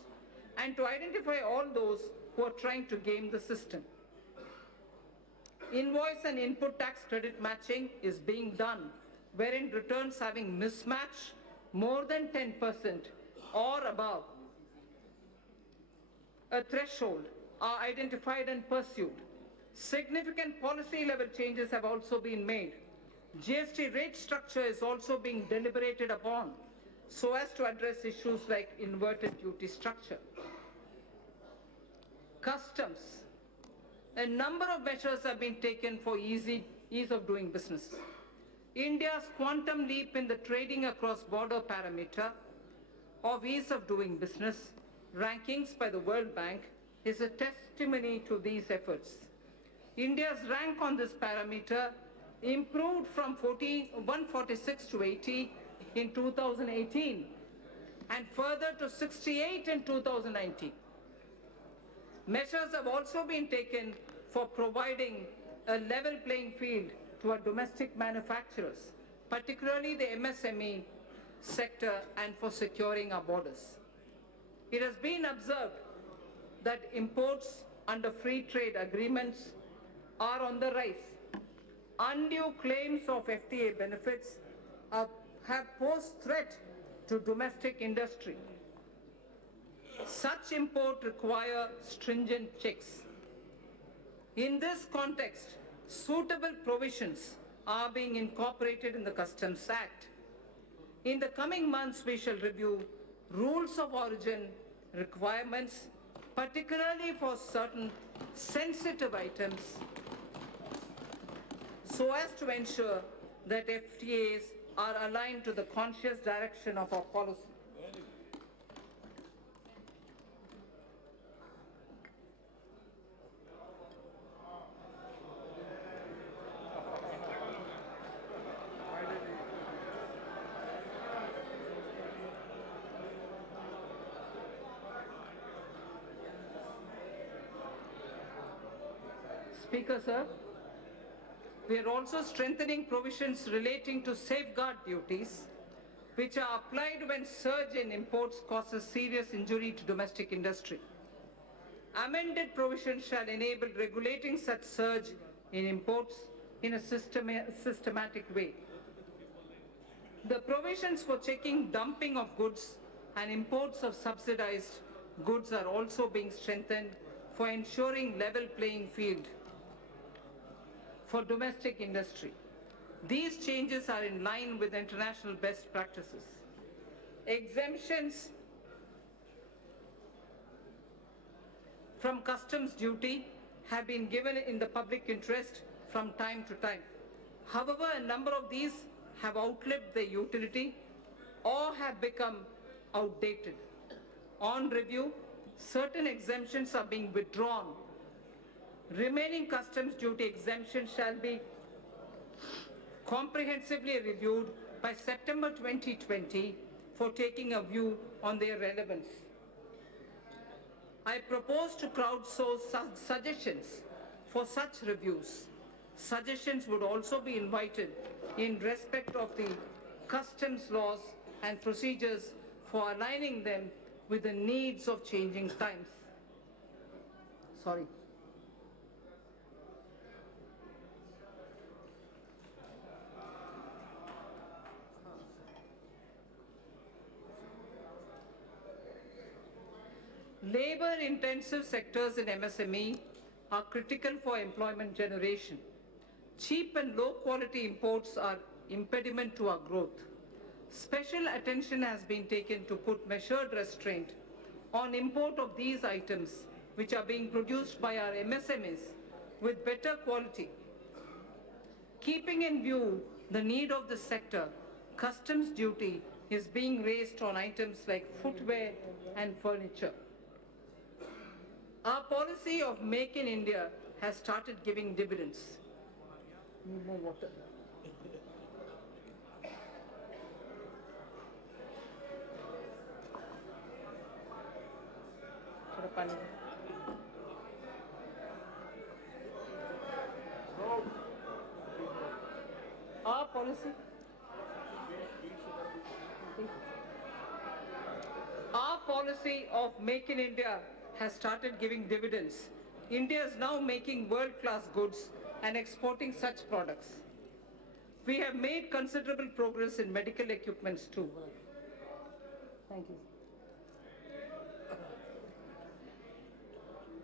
and to identify all those who are trying to game the system. Invoice and input tax credit matching is being done, wherein returns having mismatch more than 10% or above a threshold are identified and pursued. Significant policy level changes have also been made. GST rate structure is also being deliberated upon so as to address issues like inverted duty structure. Customs. A number of measures have been taken for ease of doing business. India's quantum leap in the trading across border parameter of ease of doing business rankings by the World Bank is a testimony to these efforts. India's rank on this parameter improved from 146 to 80 in 2018 and further to 68 in 2019. Measures have also been taken for providing a level playing field to our domestic manufacturers, particularly the MSME sector, and for securing our borders. It has been observed that imports under free trade agreements are on the rise. Undue claims of FTA benefits have posed threat to domestic industry. Such import require stringent checks. In this context, suitable provisions are being incorporated in the Customs Act. In the coming months, we shall review rules of origin requirements, particularly for certain sensitive items, so as to ensure that FTAs are aligned to the conscious direction of our policy. Speaker, sir, we are also strengthening provisions relating to safeguard duties, which are applied when surge in imports causes serious injury to domestic industry. Amended provisions shall enable regulating such surge in imports in a systematic way. The provisions for checking dumping of goods and imports of subsidized goods are also being strengthened for ensuring level playing field for domestic industry. These changes are in line with international best practices. Exemptions from customs duty have been given in the public interest from time to time. However, a number of these have outlived their utility or have become outdated. On review, certain exemptions are being withdrawn. Remaining customs duty exemptions shall be comprehensively reviewed by September 2020 for taking a view on their relevance. I propose to crowdsource suggestions for such reviews. Suggestions would also be invited in respect of the customs laws and procedures for aligning them with the needs of changing times. Sorry. Labor-intensive sectors in MSME are critical for employment generation. Cheap and low-quality imports are impediment to our growth. Special attention has been taken to put measured restraint on import of these items, which are being produced by our MSMEs with better quality. Keeping in view the need of the sector, customs duty is being raised on items like footwear and furniture. Our policy of Make in India has started giving dividends. Need more water. Our policy of Make in India has started giving dividends. India is now making world-class goods and exporting such products. We have made considerable progress in medical equipments too. Thank you.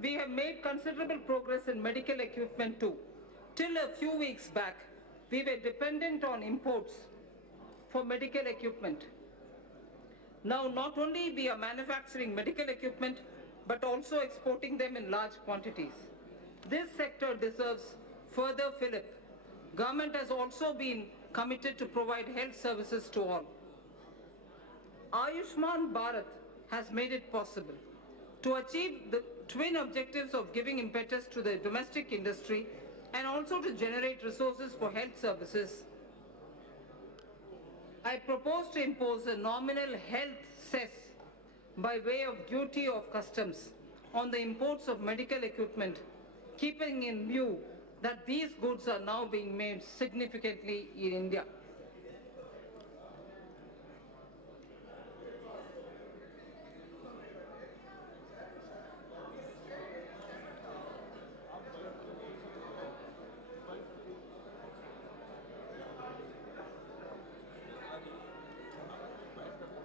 We have made considerable progress in medical equipment too. Till a few weeks back, we were dependent on imports for medical equipment. Now, not only we are manufacturing medical equipment, but also exporting them in large quantities. This sector deserves further fillip. Government has also been committed to provide health services to all. Ayushman Bharat has made it possible to achieve the twin objectives of giving impetus to the domestic industry and also to generate resources for health services. I propose to impose a nominal health cess by way of duty of customs on the imports of medical equipment, keeping in view that these goods are now being made significantly in India.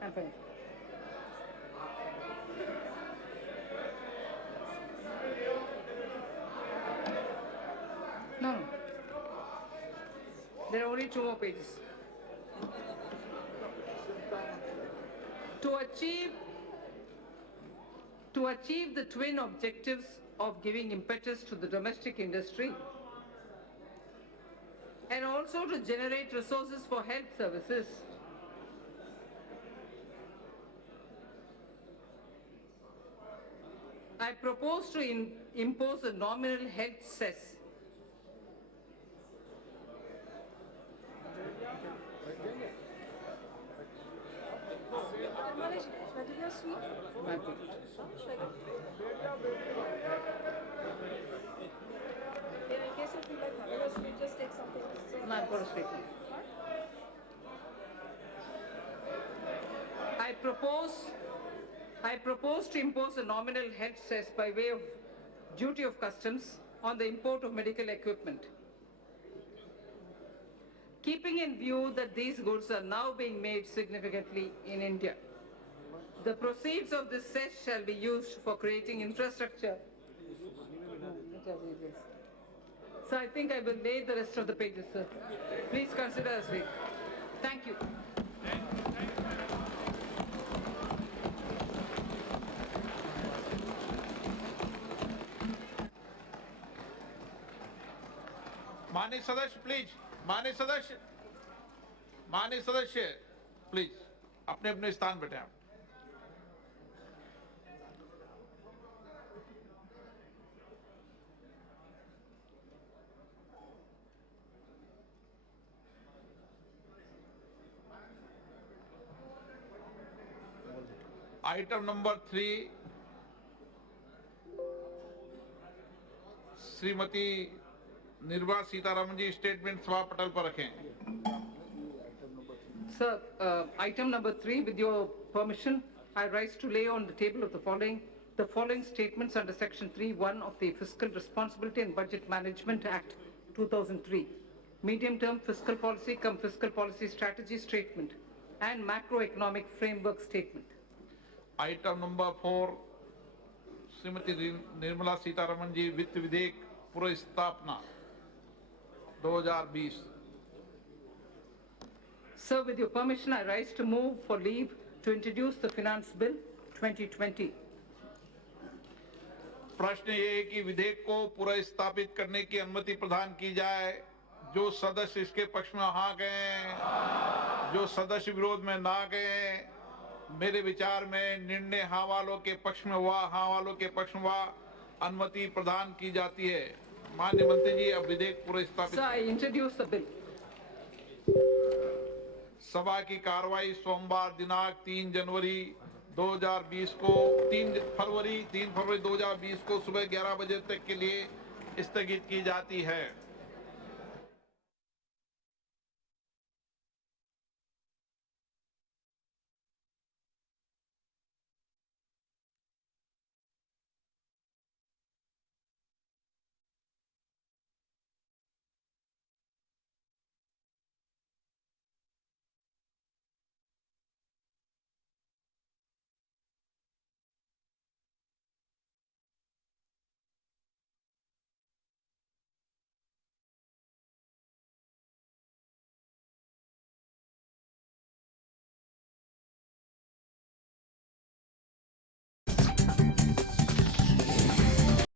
I'm fine. There are only 2 more pages. To achieve the twin objectives of giving impetus to the domestic industry and also to generate resources for health services, I propose to impose a nominal health cess I propose to impose a nominal health cess by way of duty of customs on the import of medical equipment. Keeping in view that these goods are now being made significantly in India, the proceeds of this cess shall be used for creating infrastructure. So I think I will lay the rest of the pages, sir. Please consider as read. Thank you. माननीय सदस्य please, माननीय सदस्य please अपने अपने स्थान बैठे आप। Item number 3 Shrimati Nirmala Sitharaman जी statement सभा पटल पर रखें। Sir, item number 3, with your permission, I rise to lay on the table of the following statements under section 3(1) of the Fiscal Responsibility and Budget Management Act 2003, medium-term fiscal policy cum fiscal policy strategy statement and macroeconomic framework statement. Item number 4 Shrimati Nirmala Sitharaman ji वित्त विधेयक पूर्व स्थापना 2020। Sir, with your permission, I rise to move for leave to introduce the Finance Bill 2020. प्रश्न ये है कि विधेयक को पुनर्स्थापित करने की अनुमति प्रदान की जाए। जो सदस्य इसके पक्ष में हाँ गए, जो सदस्य विरोध में ना गए, मेरे विचार में निर्णय हाँ वालों के पक्ष में हुआ, हाँ वालों के पक्ष में हुआ, अनुमति प्रदान की जाती है। माननीय मंत्री जी, अब विधेयक पुनर्स्थापित। Sir, I introduce the bill. सभा की कार्रवाई सोमवार दिनांक 3 फरवरी 2020 को सुबह 11 बजे तक के लिए स्थगित की जाती है।